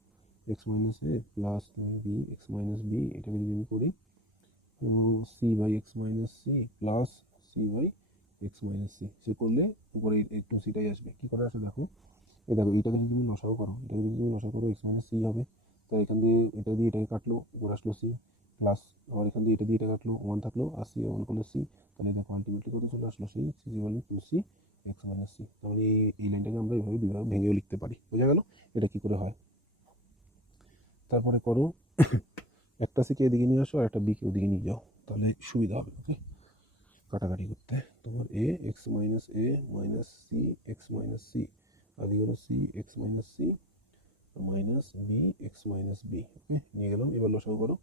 x minus a plus b x minus b, এটাকে যদি আমি করি c by x minus c plus c by x minus c, সে করলে উপরে এই টু সিটাই আসবে। কী করে আসে দেখো, এই দেখো এইটাকে যদি তুমি লসাও করো, এটাকে যদি তুমি লসাও করো এক্স মাইনাস সি হবে। তাই এখান দিয়ে এটা দিয়ে এটাকে কাটলো, উপরে আসলো সি, প্লাস আবার এখান দিয়ে এটা দিয়ে এটা কাটলো, ওয়ান থাকলো, আর সি ওয়ান করলো সি, তাহলে দেখো আলটিমেটলি কত চলে আসলো c, c equal to c x minus c. তার মানে এই লাইনটাকে আমরা এইভাবে দুইভাবে ভেঙেও লিখতে পারি। বোঝা গেল এটা কী করে হয়? তারপরে করো একটা সিকে এদিকে নিয়ে আসো আর একটা বিকে ওদিকে নিয়ে যাও, তাহলে সুবিধা হবে। ওকে, কাটাকাটি করতে তোমার a x minus a minus c x minus c, আর এদিকে হলো c x minus c minus b x minus b. Okay, নিয়ে গেলাম। এবার লসাগু করো,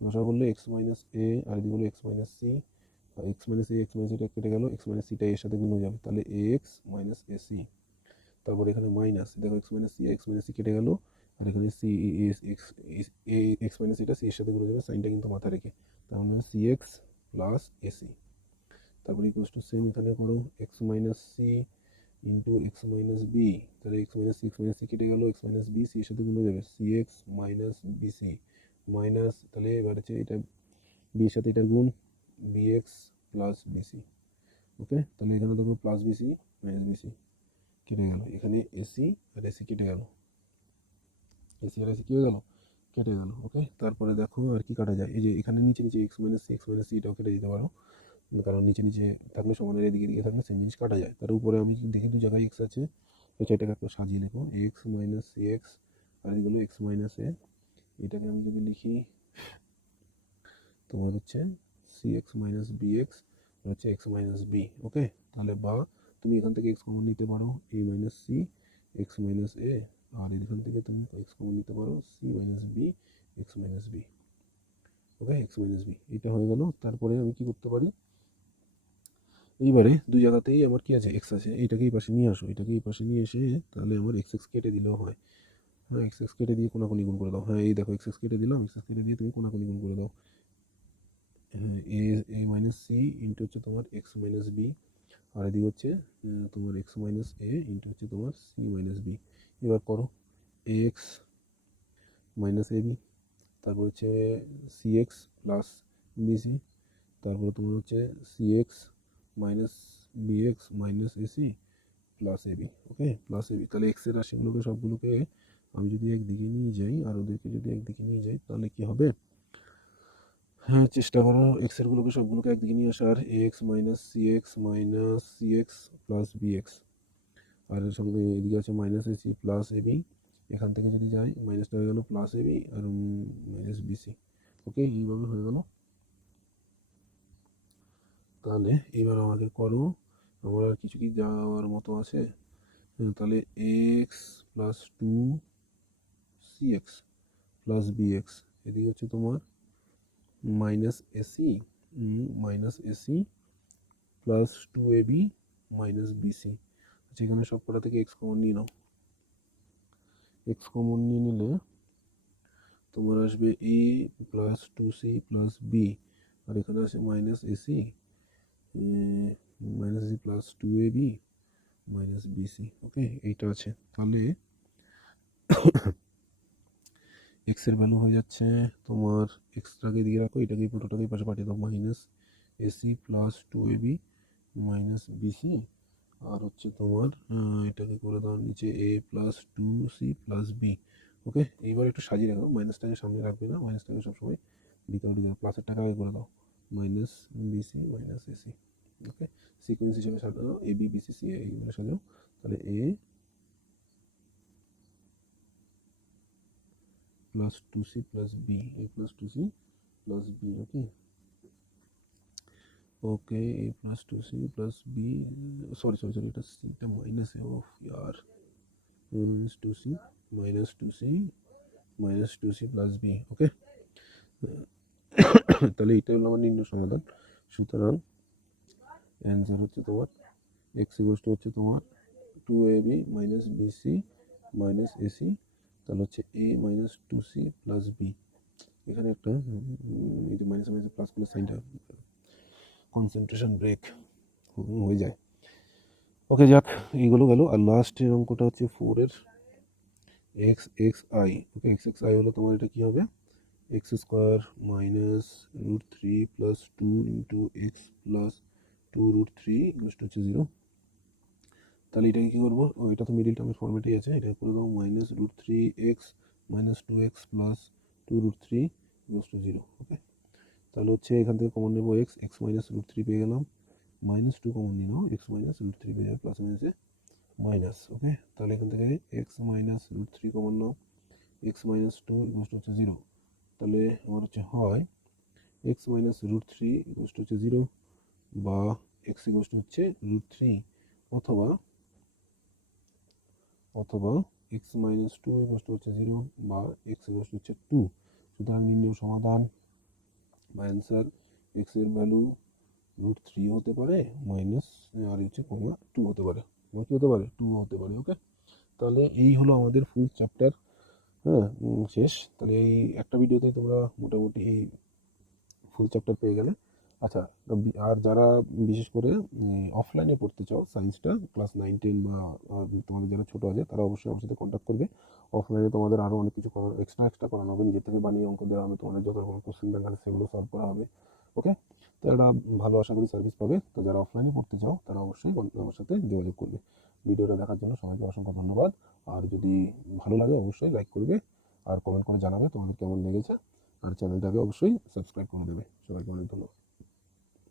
লসাগু করলে এক্স মাইনাস এ আর এদিকে হলো x minus c, x minus a x minus এটা কেটে গেল, এক্স মাইনাস সিটা এর সাথে গুণ হয়ে যাবে, তাহলে এ এক্স মাইনাস এ সি। তারপর এখানে মাইনাস, দেখো এক্স মাইনাস সি কেটে গেল, আর এখানে সি এক্স এক্স মাইনাস এটা সি এর সাথে গুণ হয়ে যাবে, সাইনটা কিন্তু মাথায় রেখে, তার মানে সি এক্স প্লাস এসি। তারপরে ইকুয়ালস টু সেম এখানে করো x minus c into x minus b, তাহলে এক্স মাইনাস সি কেটে গেল, এক্স মাইনাস বি সি এর সাথে গুণ হয়ে যাবে, c x minus bc minus, তাহলে এবার হচ্ছে এটা বি এর সাথে এটা গুণ, b x plus bc. Okay, তাহলে এখানে দেখো প্লাস বিসি মাইনাস বিসি কেটে গেল, এখানে এসি আর এসি কেটে গেল, এসি আর এসি কী হয়ে গেল, কেটে গেল। ওকে, তারপরে দেখো আর কি কাটা যায়, এই যে এখানে নিচে নিচে এক্স মাইনাস সি এটাও কেটে দিতে পারো, কারণ নিচে নিচে থাকলে সমানের এদিকে এদিকে থাকলে সেম জিনিস কাটা যায়। তার উপরে আমি দেখি দু জায়গায় এক্স আছে, তো সেটাকে একটু সাজিয়ে লেখো এক্স মাইনাস সি এক্স, আর এগুলো এক্স মাইনাস এ, এটাকে আমি যদি লিখি তোমার হচ্ছে c x minus b x হচ্ছে এক্স মাইনাস বি। ওকে, তাহলে বা তুমি এখান থেকে এক্স কমন নিতে পারো a minus c x minus a, আর এখান থেকে তুমি এক্স কমন নিতে পারো c minus b x minus b. Okay, x minus b এটা হয়ে গেল। তারপরে আমি কি করতে পারি, এইবারে দুই জায়গাতেই আমার কি আছে এক্স আছে, এইটাকে এই পাশে নিয়ে আসো, এটাকে এই পাশে নিয়ে এসে তাহলে আমার এক্স এক্স কেটে দিলেও হয়। হ্যাঁ, এক্স এক্স কেটে দিয়ে কোনাকুনি গুণ করে দাও। হ্যাঁ, এই দেখো এক্স এক্স কেটে দিলাম, এক্স এক্স কেটে দিয়ে তুমি কোনাকুনি গুণ করে দাও। হ্যাঁ, এ মাইনাস সি ইন্টু হচ্ছে তোমার এক্স মাইনাস বি, আর এদিকে হচ্ছে তোমার এক্স মাইনাস এ ইন্টু হচ্ছে তোমার সি মাইনাস বি। এবার করো এক্স মাইনাস এ বি, তারপর হচ্ছে সি এক্স প্লাস বিসি, তারপরে তোমার হচ্ছে c x minus b x minus ac plus ab. Okay, plus ab, তাহলে এক্সের রাশিগুলোকে সবগুলোকে আমি যদি একদিকে নিয়ে যাই আর ওদেরকে যদি একদিকে নিয়ে যাই তাহলে কি হবে, হ্যাঁ চেষ্টা করো এক্সেরগুলোকে সবগুলোকে একদিকে নিয়ে আসার, x minus c x plus b x, আর এর সঙ্গে এদিকে আছে মাইনাস এসি প্লাস এবি, এখান থেকে যদি যাই মাইনাসটা হয়ে গেল প্লাস এবি আর মাইনাস বিসি। ওকে, এইভাবে হয়ে গেল। তাহলে এবার আমাকে করো, আমার আর কিছু কি যাওয়ার মতো আছে, তাহলে x plus two c x plus b x, এদিকে হচ্ছে তোমার minus ac plus two a b minus bc. আচ্ছা, এখানে সব কটা থেকে এক্স কমন নিয়ে নাও, এক্স কমন নিয়ে নিলে তোমার আসবে a plus two c plus b, আর এখানে আছে minus ac plus two a b minus bc. Okay, এইটা আছে। তাহলে এক্স এর ভ্যালু হয়ে যাচ্ছে তোমার, এক্সটাকে দিয়ে রাখো, এটাকে পুরোটাকে পাশে পাঠিয়ে দাও, minus ac plus two a b minus bc, আর হচ্ছে তোমার এটাকে করে দাও নিচে a plus two c plus b. Okay, এইবার একটু সাজিয়ে রাখো, মাইনাসটাকে সামনে রাখবে না, মাইনাসটাকে সবসময় ভিতরে দিয়ে প্লাসের টাকা আগে করে দাও, minus bc minus ac. Okay, sequence হিসেবে সাজাও এ বি বিসি সি এইগুলো সাজাও, তাহলে a plus two c plus b, a plus two c plus b. Okay, okay a plus two c plus b, sorry এটা সিটা মাইনাস এ, অফ ইয়ার, minus two c minus two c plus b. Okay, তাহলে এটা হলো আমার নির্ণয় সমাধান। সুতরাং অ্যান্সার হচ্ছে তোমার এক্স ইকুয়ালস টু হচ্ছে তোমার two a b minus bc minus ac, তাহলে হচ্ছে a minus two c plus b. এখানে একটা এই যে মাইনাস মাইনাস প্লাস প্লাস সাইনটা কনসেন্ট্রেশন ব্রেক হয়ে যায়। ওকে, যাক এইগুলো গেল। আর লাস্টের অঙ্কটা হচ্ছে 4-এর x x i. Okay, x x i হলো তোমার এটা কী হবে, এক্স স্কোয়ার মাইনাস √3 প্লাস 2 into x plus 2√3 equals to হচ্ছে 0। তাহলে এটাকে কী করবো, এটা তো মিডিল টার্মের ফর্মেটেই আছে, এটা করে দাও -√3x - 2x plus 2√3 equals to 0। Okay, তাহলে হচ্ছে এখান থেকে কমন নেবো x - √3 পেয়ে গেলাম, -2 কমন নিয়ে নাও, x - √3 পেয়ে যাবে, প্লাস মাইনাসে মাইনাস। ওকে, তাহলে এখান থেকে x - √3 common now, x - 2 equals to হচ্ছে 0। তাহলে আমার হচ্ছে হয় x - √3 ইকুয়ালস টু হচ্ছে 0, বা x ইকুয়ালস টু হচ্ছে √3, অথবা x - 2 ইকুয়ালস টু হচ্ছে 0, বা x ইকুয়ালস টু হচ্ছে 2। সুতরাং নির্ণয় সমাধান বা অ্যান্সার x এর ভ্যালু √3 হতে পারে, মাইনাস আর হচ্ছে কমা 2 হতে পারে, বা কী হতে পারে, 2 হতে পারে। ওকে, তাহলে এই হলো আমাদের ফুল চ্যাপ্টার। হ্যাঁ, শেষ। তাহলে এই একটা ভিডিওতে তোমরা মোটামুটি এই ফুল চ্যাপ্টার পেয়ে গেলে। আচ্ছা, আর যারা বিশেষ করে অফলাইনে পড়তে চাও সায়েন্সটা, ক্লাস 9-10 বা তোমাদের যারা ছোটো আছে, তারা অবশ্যই আমার সাথে কন্ট্যাক্ট করবে। অফলাইনে তোমাদের আরও অনেক কিছু এক্সট্রা করানো হবে, নিজের থেকে বানিয়ে অঙ্ক দেওয়া হবে, তোমাদের যত রকম কোশ্চেন ব্যাংক আছে সেগুলো সলভ করা হবে। ওকে, তো একটা ভালো আশা করি সার্ভিস পাবে। তো যারা অফলাইনে পড়তে চাও তারা অবশ্যই আমার সাথে যোগাযোগ করবে। ভিডিওটা দেখার জন্য সবাইকে অসংখ্য ধন্যবাদ। আর যদি ভালো লাগে অবশ্যই লাইক করবে, আর কমেন্ট করে জানাবে তোমাদের কেমন লেগেছে, আর চ্যানেলটাকে অবশ্যই সাবস্ক্রাইব করে দেবে। সবাইকে অনেক ধন্যবাদ।